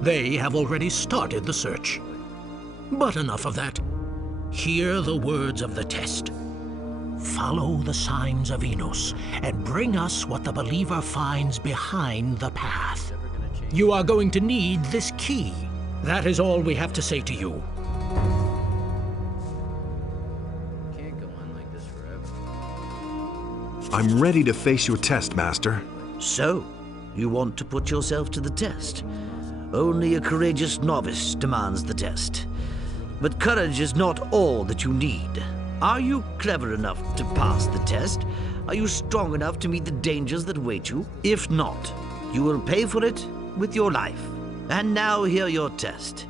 They have already started the search. But enough of that. Hear the words of the test. Follow the signs of Enos, and bring us what the believer finds behind the path. You are going to need this key. That is all we have to say to you. Can't go on like this forever. I'm ready to face your test, Master. So, you want to put yourself to the test? Only a courageous novice demands the test. But courage is not all that you need. Are you clever enough to pass the test? Are you strong enough to meet the dangers that await you? If not, you will pay for it with your life. And now hear your test.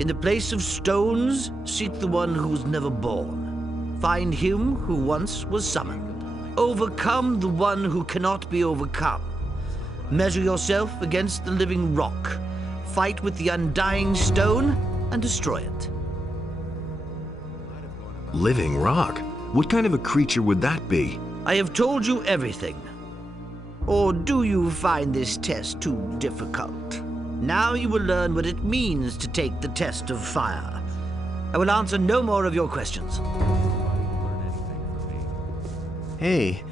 In the place of stones, seek the one who was never born. Find him who once was summoned. Overcome the one who cannot be overcome. Measure yourself against the living rock. Fight with the undying stone and destroy it. Living rock? What kind of a creature would that be? I have told you everything. Or do you find this test too difficult? Now you will learn what it means to take the test of fire. I will answer no more of your questions. Hey,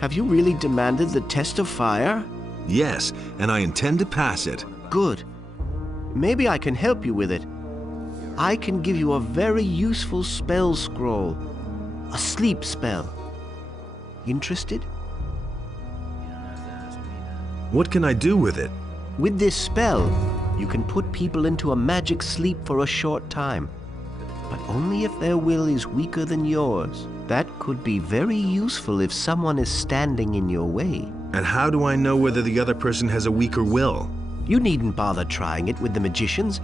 have you really demanded the test of fire? Yes, and I intend to pass it. Good. Maybe I can help you with it. I can give you a very useful spell scroll. A sleep spell. Interested? What can I do with it? With this spell, you can put people into a magic sleep for a short time. But only if their will is weaker than yours. That could be very useful if someone is standing in your way. And how do I know whether the other person has a weaker will? You needn't bother trying it with the magicians,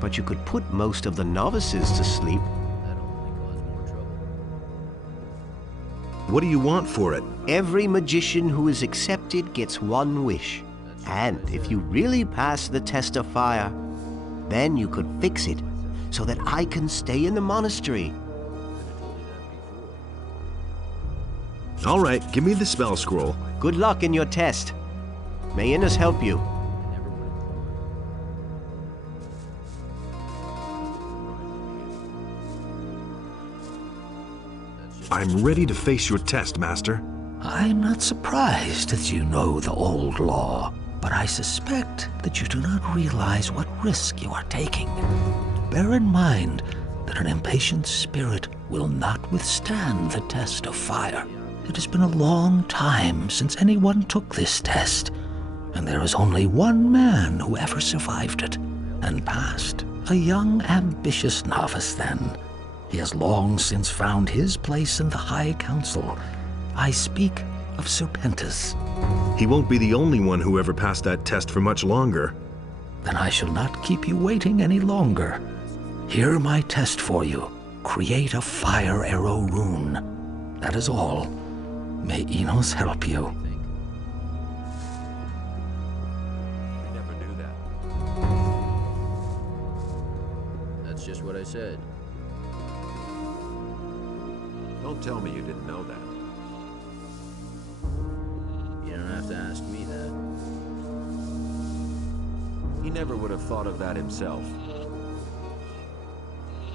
but you could put most of the novices to sleep. What do you want for it? Every magician who is accepted gets one wish. And if you really pass the test of fire, then you could fix it so that I can stay in the monastery. All right, give me the spell scroll. Good luck in your test. May Innes help you. I'm ready to face your test, Master. I'm not surprised that you know the old law, but I suspect that you do not realize what risk you are taking. Bear in mind that an impatient spirit will not withstand the test of fire. It has been a long time since anyone took this test, and there is only one man who ever survived it and passed. A young, ambitious novice, then. He has long since found his place in the High Council. I speak of Serpentis. He won't be the only one who ever passed that test for much longer. Then I shall not keep you waiting any longer. Hear my test for you. Create a fire arrow rune. That is all. May Enos help you. We never do that. That's just what I said. Don't tell me you didn't know that. You don't have to ask me that. He never would have thought of that himself.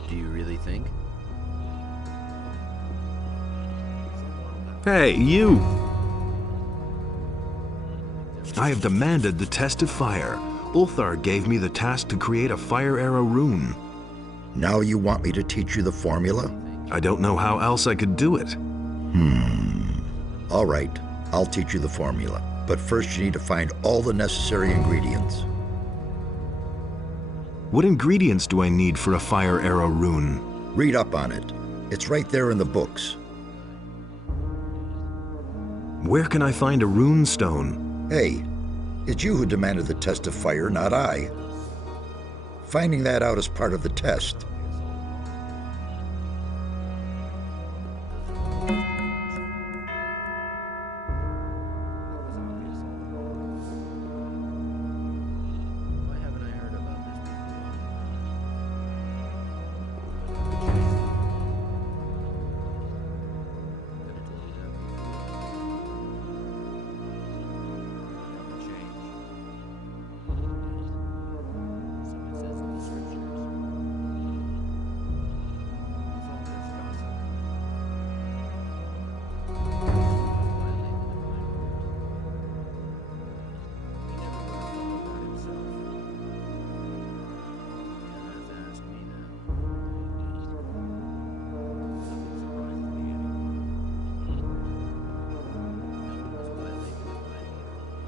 Do you really think? Hey, you! I have demanded the test of fire. Ulthar gave me the task to create a fire arrow rune. Now you want me to teach you the formula? I don't know how else I could do it. All right, I'll teach you the formula. But first you need to find all the necessary ingredients. What ingredients do I need for a fire arrow rune? Read up on it. It's right there in the books. Where can I find a rune stone? Hey, it's you who demanded the test of fire, not I. Finding that out is part of the test.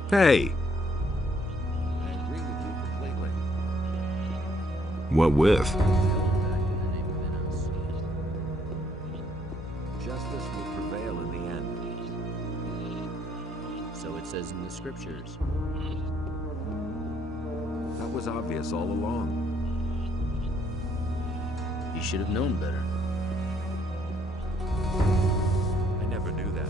Hey! I agree with you completely. What with? Justice will prevail in the end. So it says in the scriptures. That was obvious all along. You should have known better. I never knew that.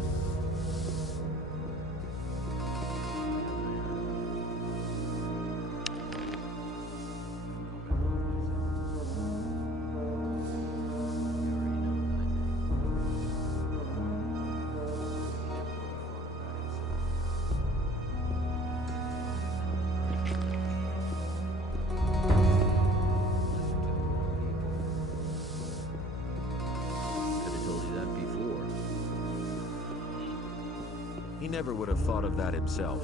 He never would have thought of that himself.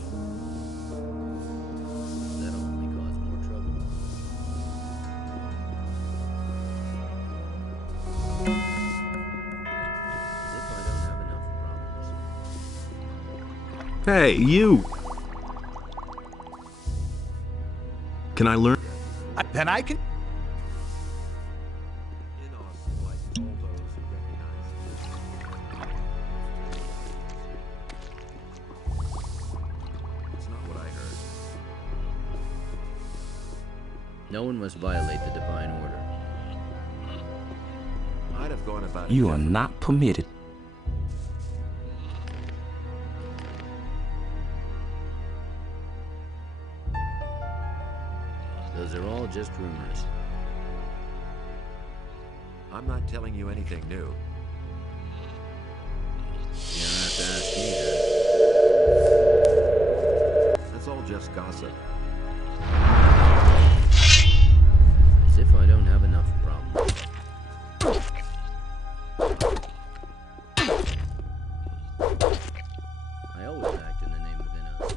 That'll only cause more trouble. As if I don't have enough problems. Hey, you! Can I learn? Then I can... No one must violate the divine order. I'd have gone about it You are not permitted. Those are all just rumors. I'm not telling you anything new. You don't have to ask me that. That's all just gossip. As if I don't have enough problems. I always act in the name of Innos.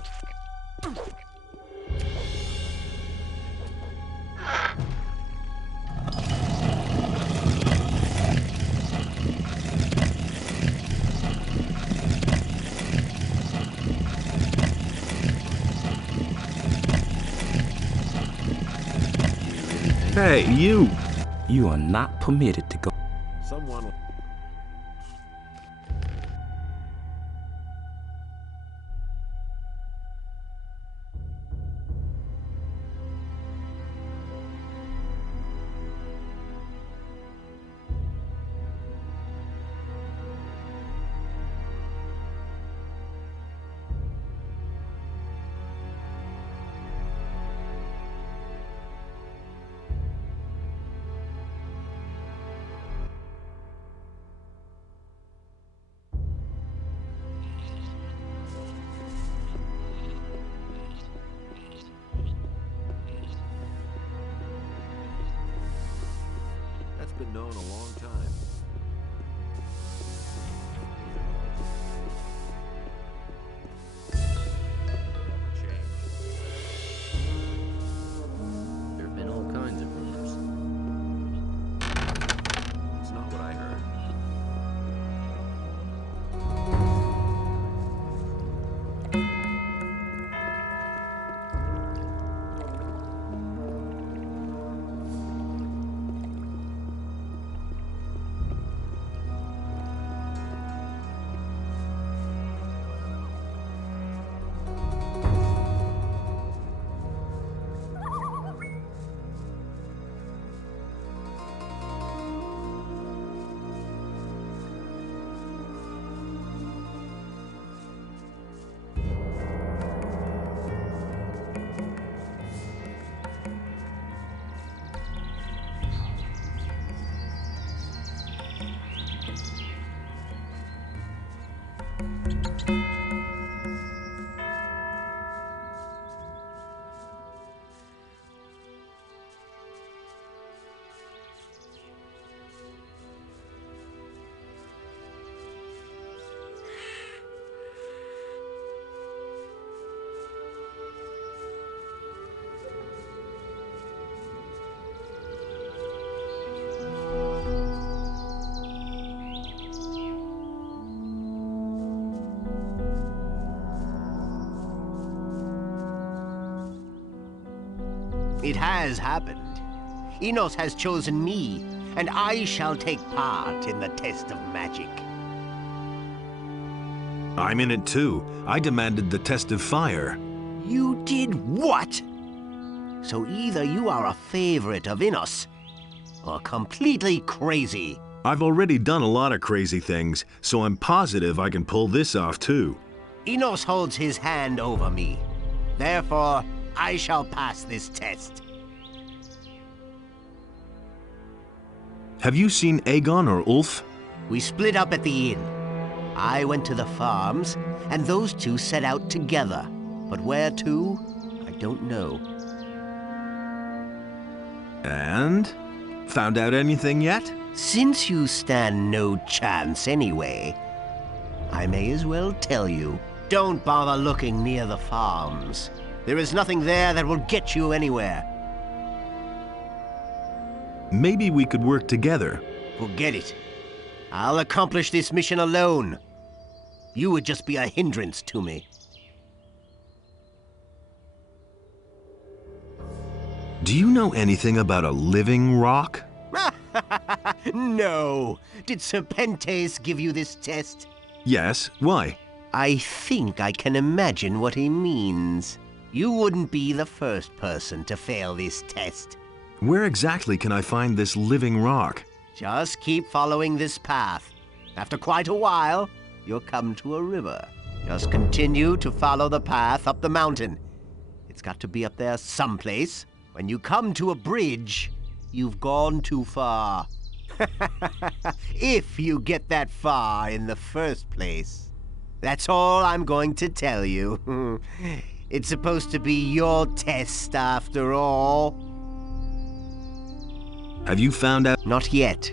Hey, you! You are not permitted to go. Someone... been known a long time. There have been all kinds of rumors. It's not what I heard. It has happened. Enos has chosen me, and I shall take part in the test of magic. I'm in it too. I demanded the test of fire. You did what? So either you are a favorite of Enos, or completely crazy. I've already done a lot of crazy things, so I'm positive I can pull this off too. Enos holds his hand over me. Therefore, I shall pass this test. Have you seen Aegon or Ulf? We split up at the inn. I went to the farms, and those two set out together. But where to, I don't know. And? Found out anything yet? Since you stand no chance anyway, I may as well tell you. Don't bother looking near the farms. There is nothing there that will get you anywhere. Maybe we could work together. Forget it. I'll accomplish this mission alone. You would just be a hindrance to me. Do you know anything about a living rock? No. Did Serpentes give you this test? Yes. Why? I think I can imagine what he means. You wouldn't be the first person to fail this test. Where exactly can I find this living rock? Just keep following this path. After quite a while, you'll come to a river. Just continue to follow the path up the mountain. It's got to be up there someplace. When you come to a bridge, you've gone too far. If you get that far in the first place. That's all I'm going to tell you. It's supposed to be your test after all. Have you found out? Not yet.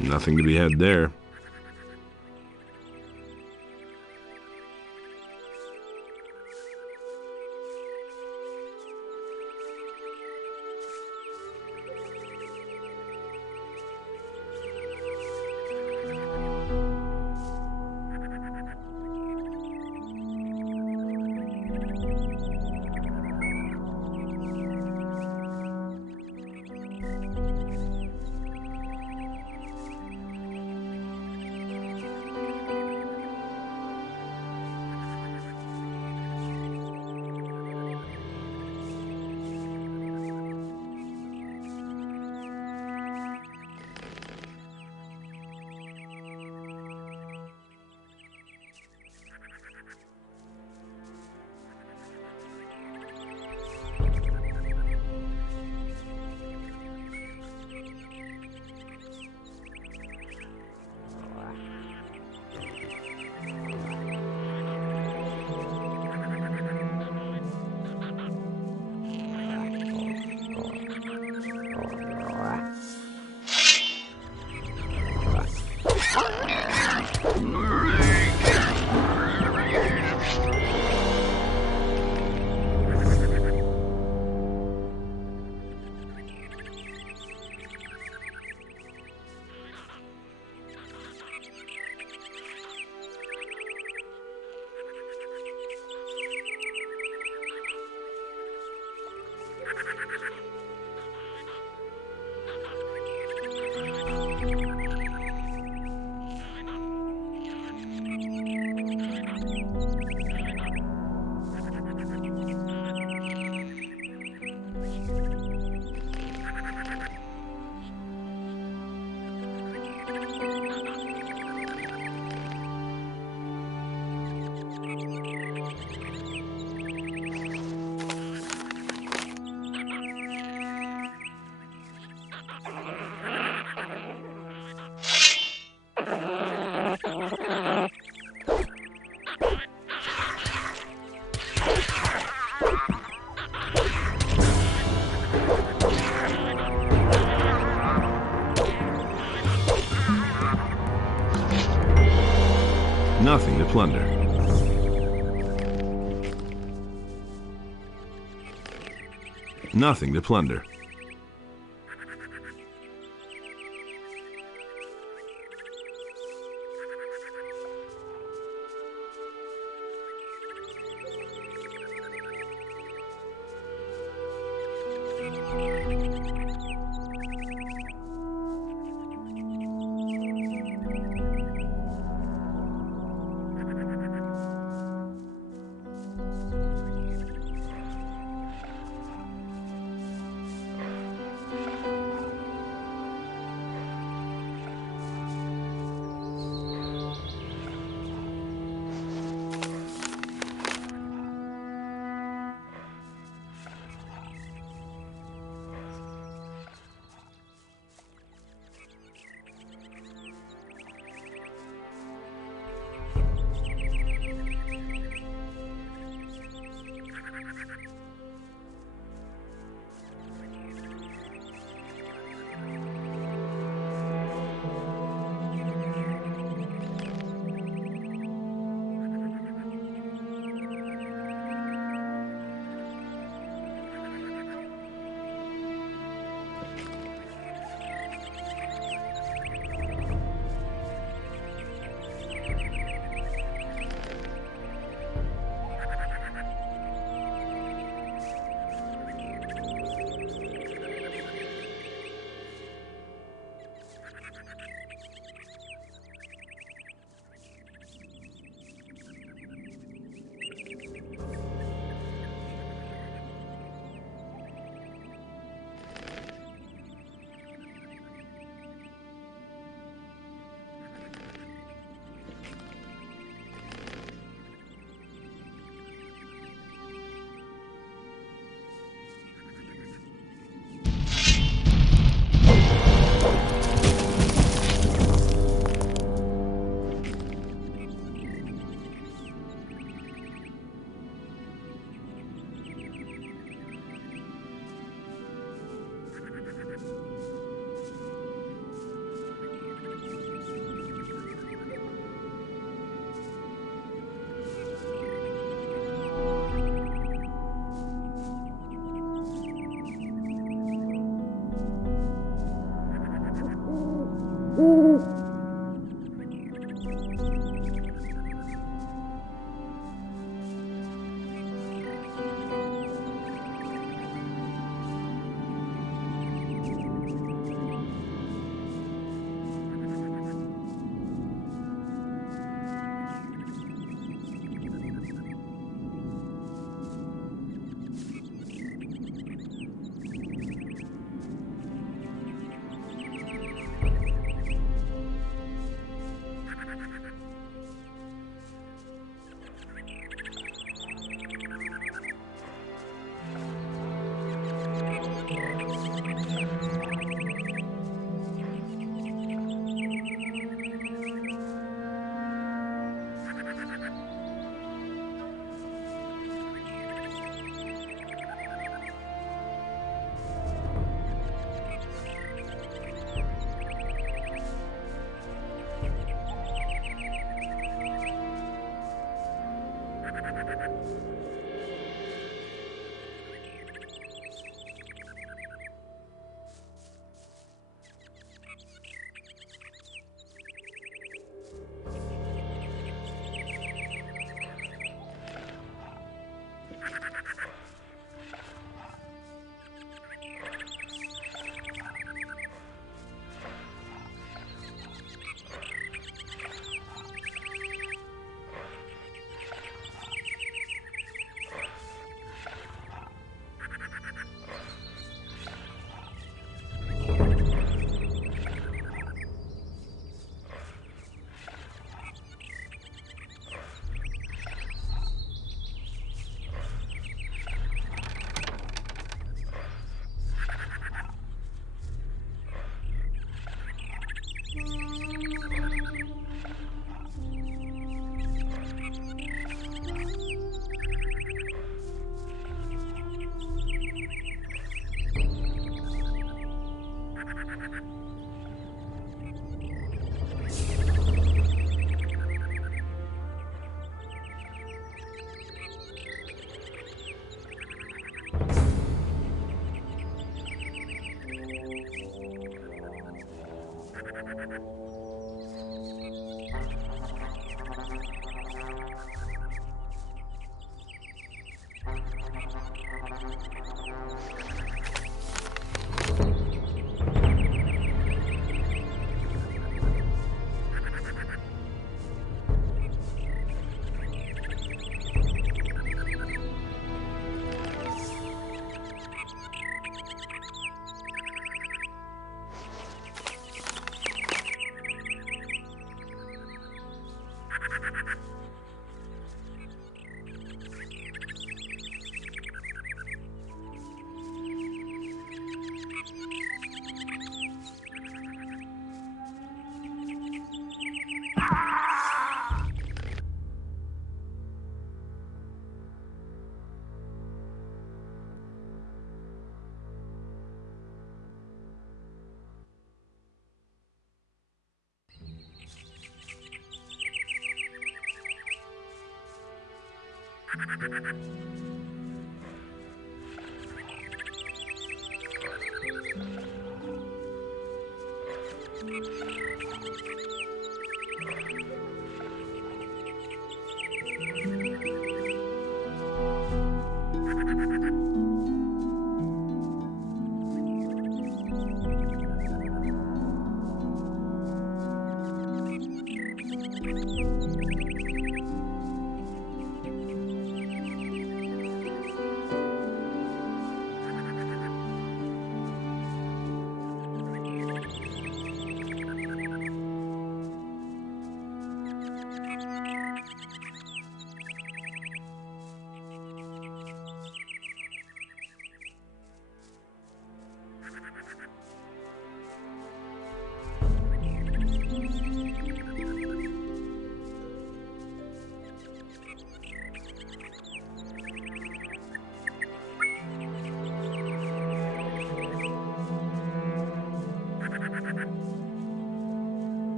Nothing to be had there. Nothing to plunder. Nothing to plunder.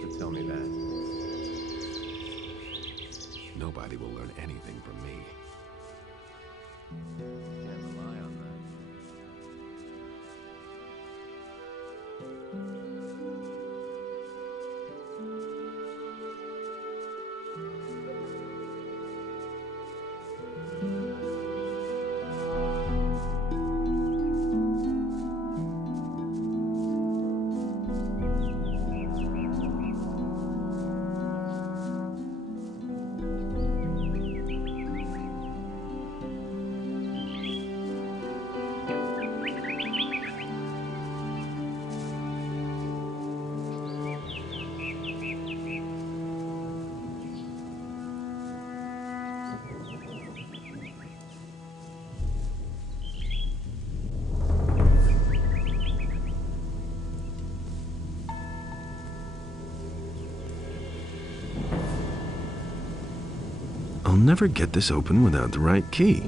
have to tell me that. Nobody will learn anything from me. Can't rely on that. I'll never get this open without the right key.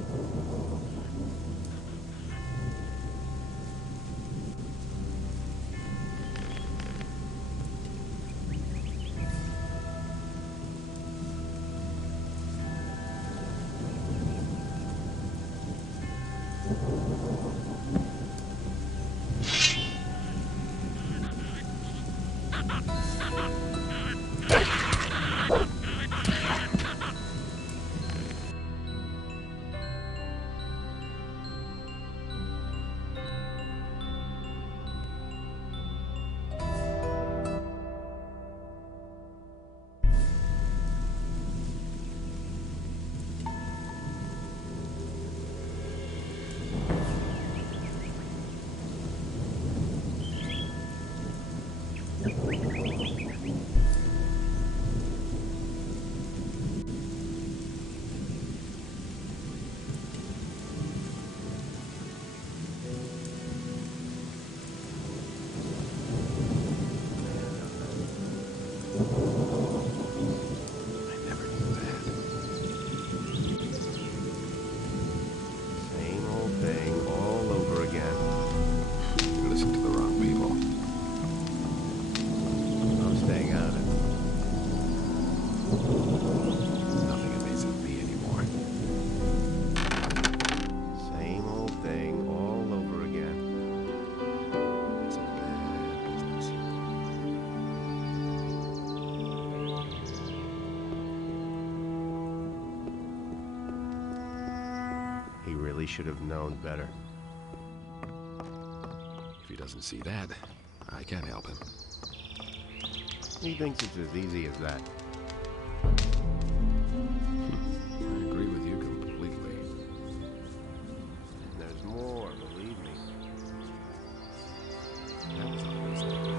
Same old thing all over again. You listen to the wrong people. I'm staying out of it. Nothing amazes me anymore. Same old thing all over again. It's a bad business. He really should have known better. If he doesn't see that, I can't help him. He thinks it's as easy as that. I agree with you completely. There's more, believe me. That was unreasonable.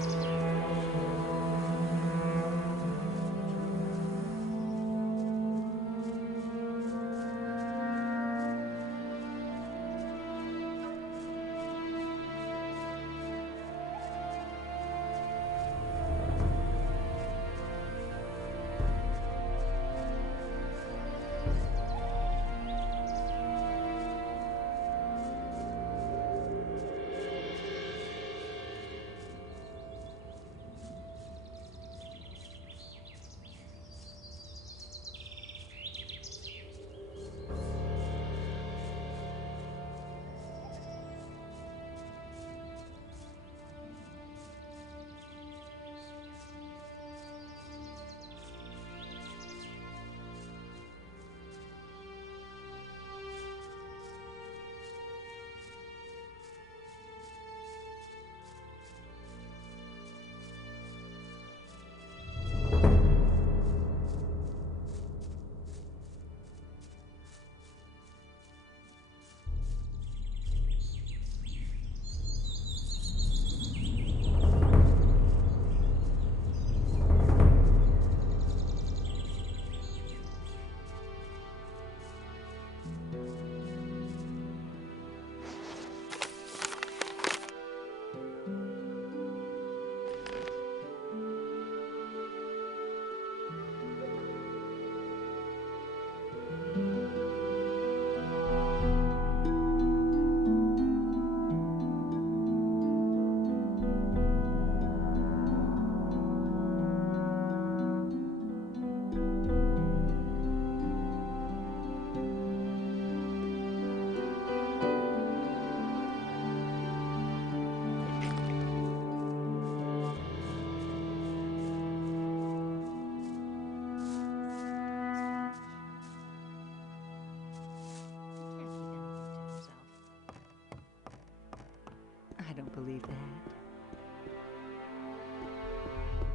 believe that.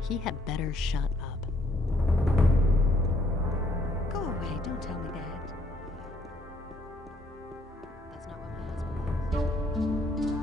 He had better shut up. Go away, don't tell me that. That's not what my husband does.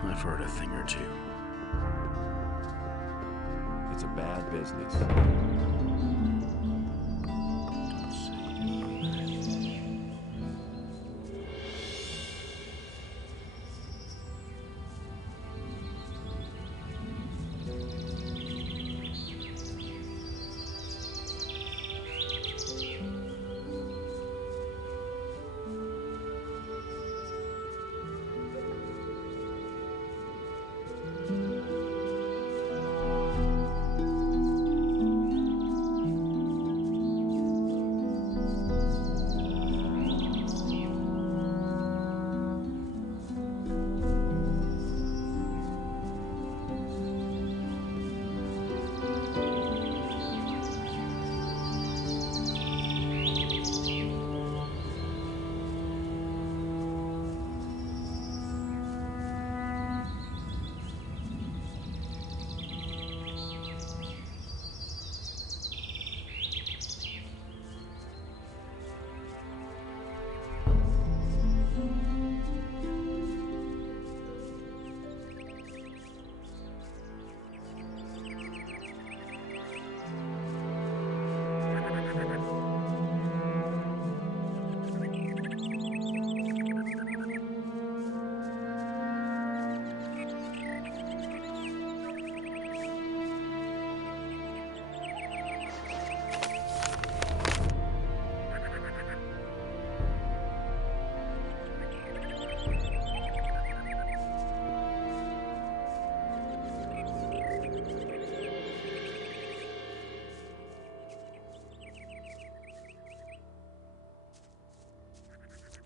I've heard a thing or two. It's a bad business.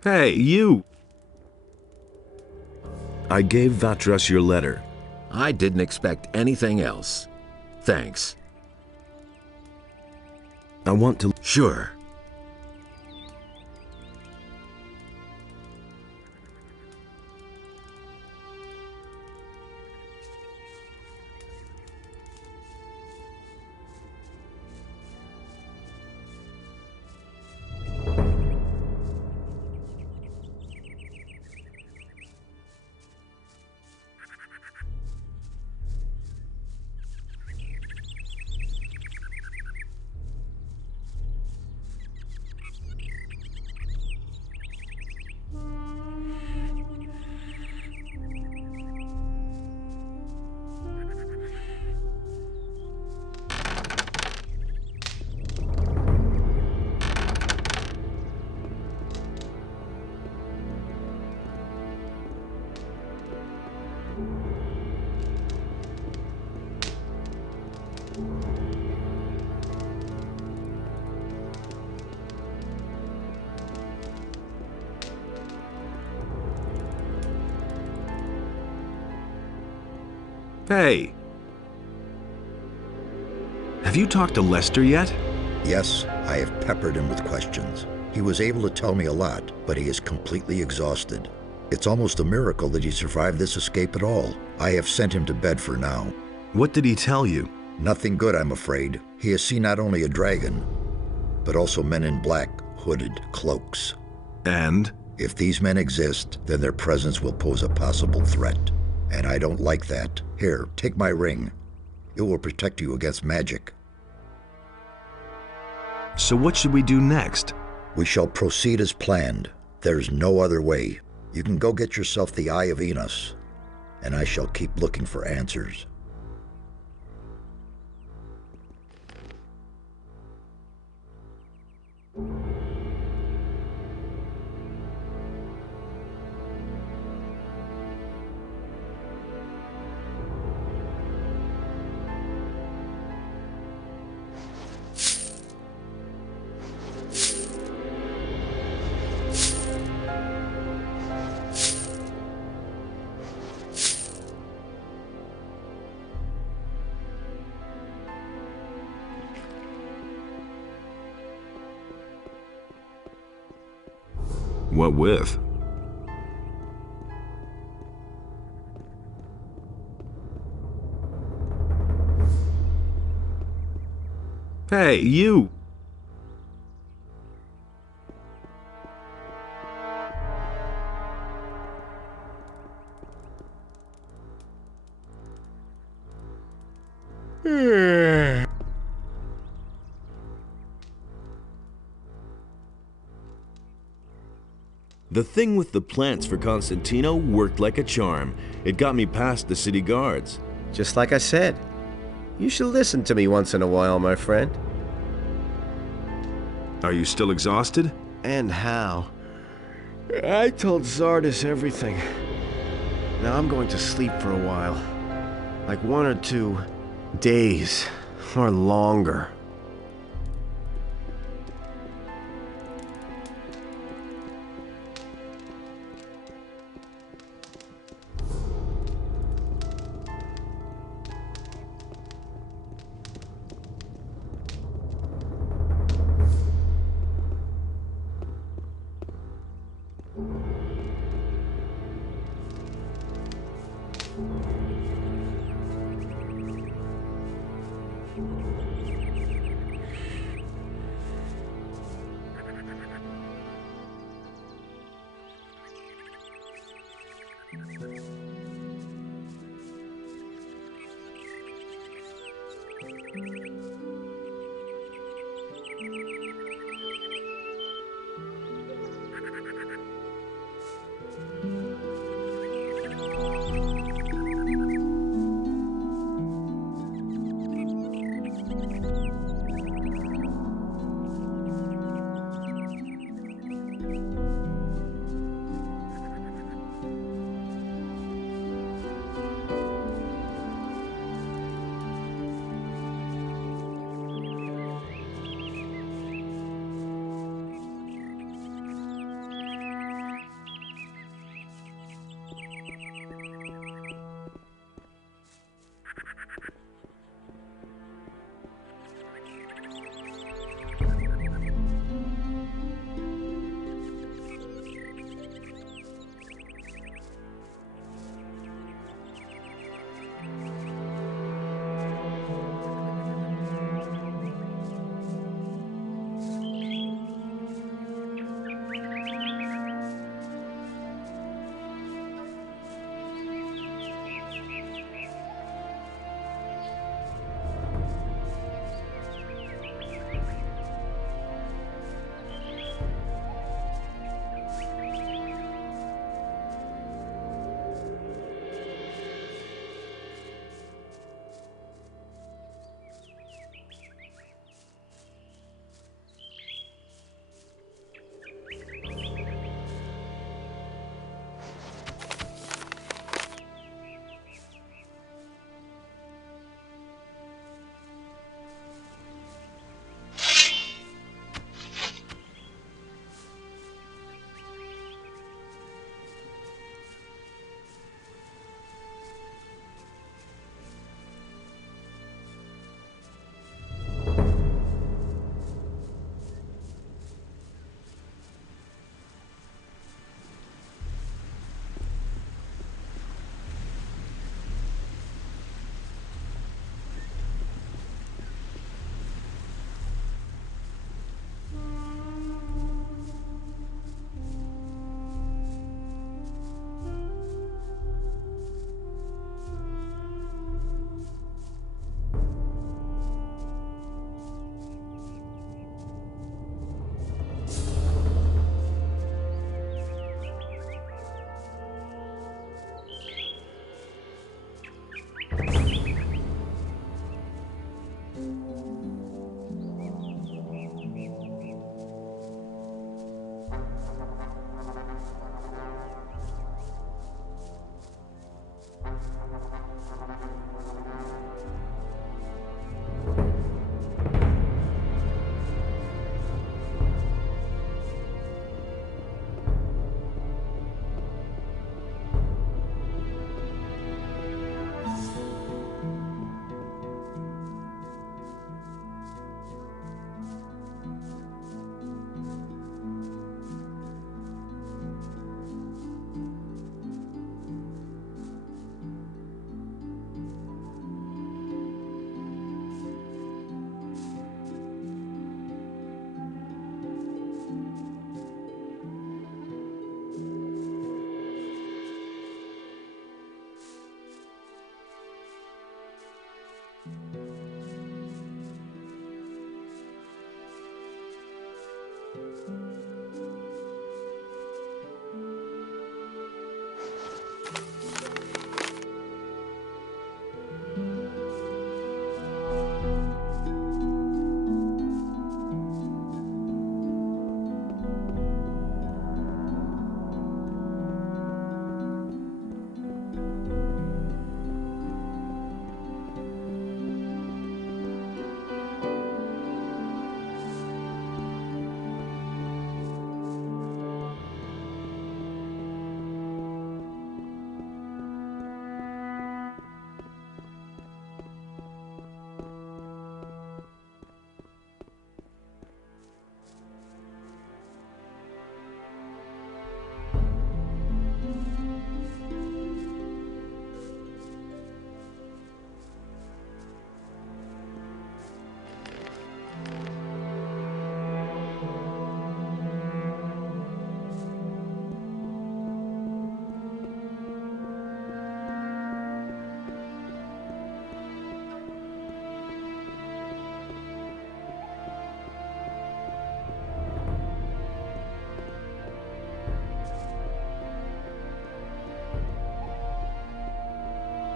Hey, you! I gave Vatras your letter. I didn't expect anything else. Thanks. I want to... Sure. Hey! Have you talked to Lester yet? Yes, I have peppered him with questions. He was able to tell me a lot, but he is completely exhausted. It's almost a miracle that he survived this escape at all. I have sent him to bed for now. What did he tell you? Nothing good, I'm afraid. He has seen not only a dragon, but also men in black, hooded cloaks. And? If these men exist, then their presence will pose a possible threat. And I don't like that. Here, take my ring. It will protect you against magic. So what should we do next? We shall proceed as planned. There's no other way. You can go get yourself the Eye of Enos, and I shall keep looking for answers. What with? Hey, you! The thing with the plants for Constantino worked like a charm. It got me past the city guards. Just like I said, you should listen to me once in a while, my friend. Are you still exhausted? And how? I told Zardis everything. Now I'm going to sleep for a while. Like 1 or 2 days, or longer.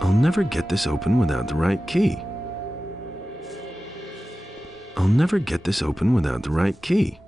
I'll never get this open without the right key. I'll never get this open without the right key.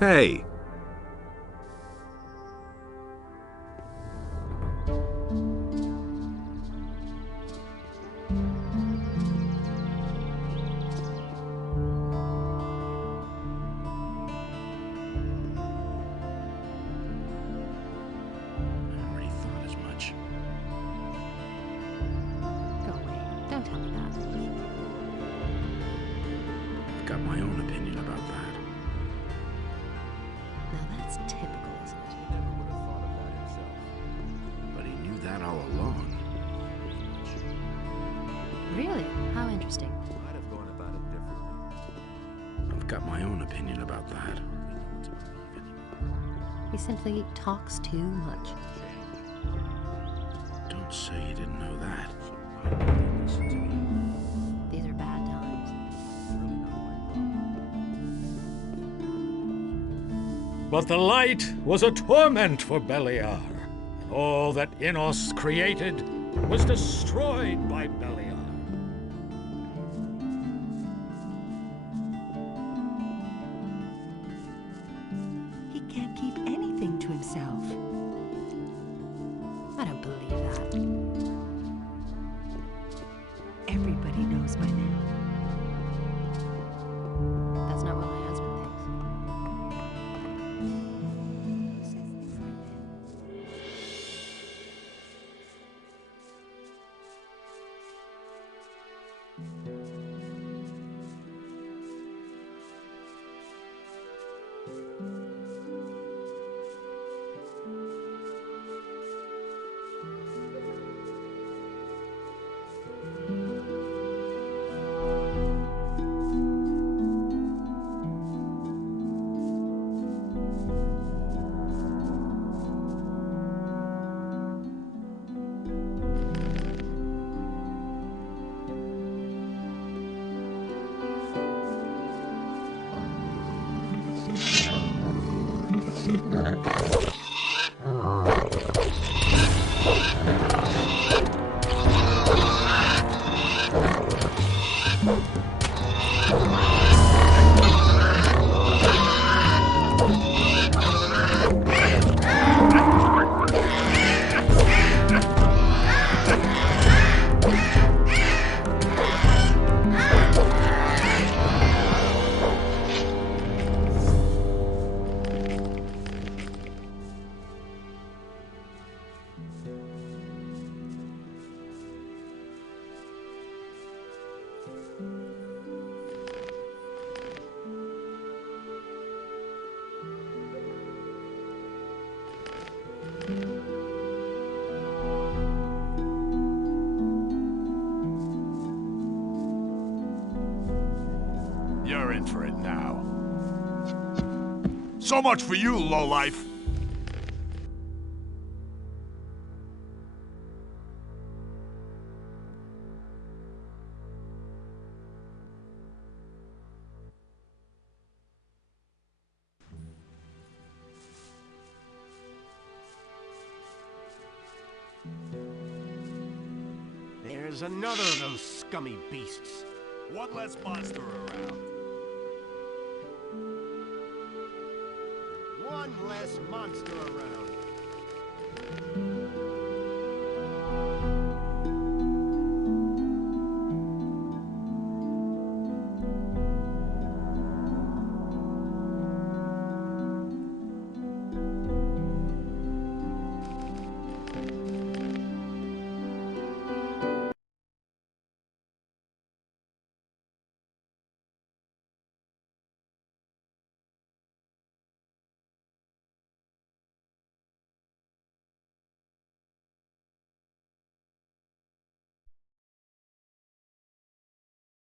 Hey! Go away. Don't tell me that. I've got my own opinion about that. Now that's typical, isn't it? But he knew that all along. Really? How interesting. Might have gone about it differently. I've got my own opinion about that. He simply talks too much. Don't say you didn't know that. These are bad times. But the light was a torment for Beliar, and all that Innos created was destroyed by Beliar. He can't keep anything to himself. I don't believe that. Everybody knows by now. That's not what my husband thinks. You're in for it now. So much for you, lowlife. There's another of those scummy beasts. One less monster around. One less monster around.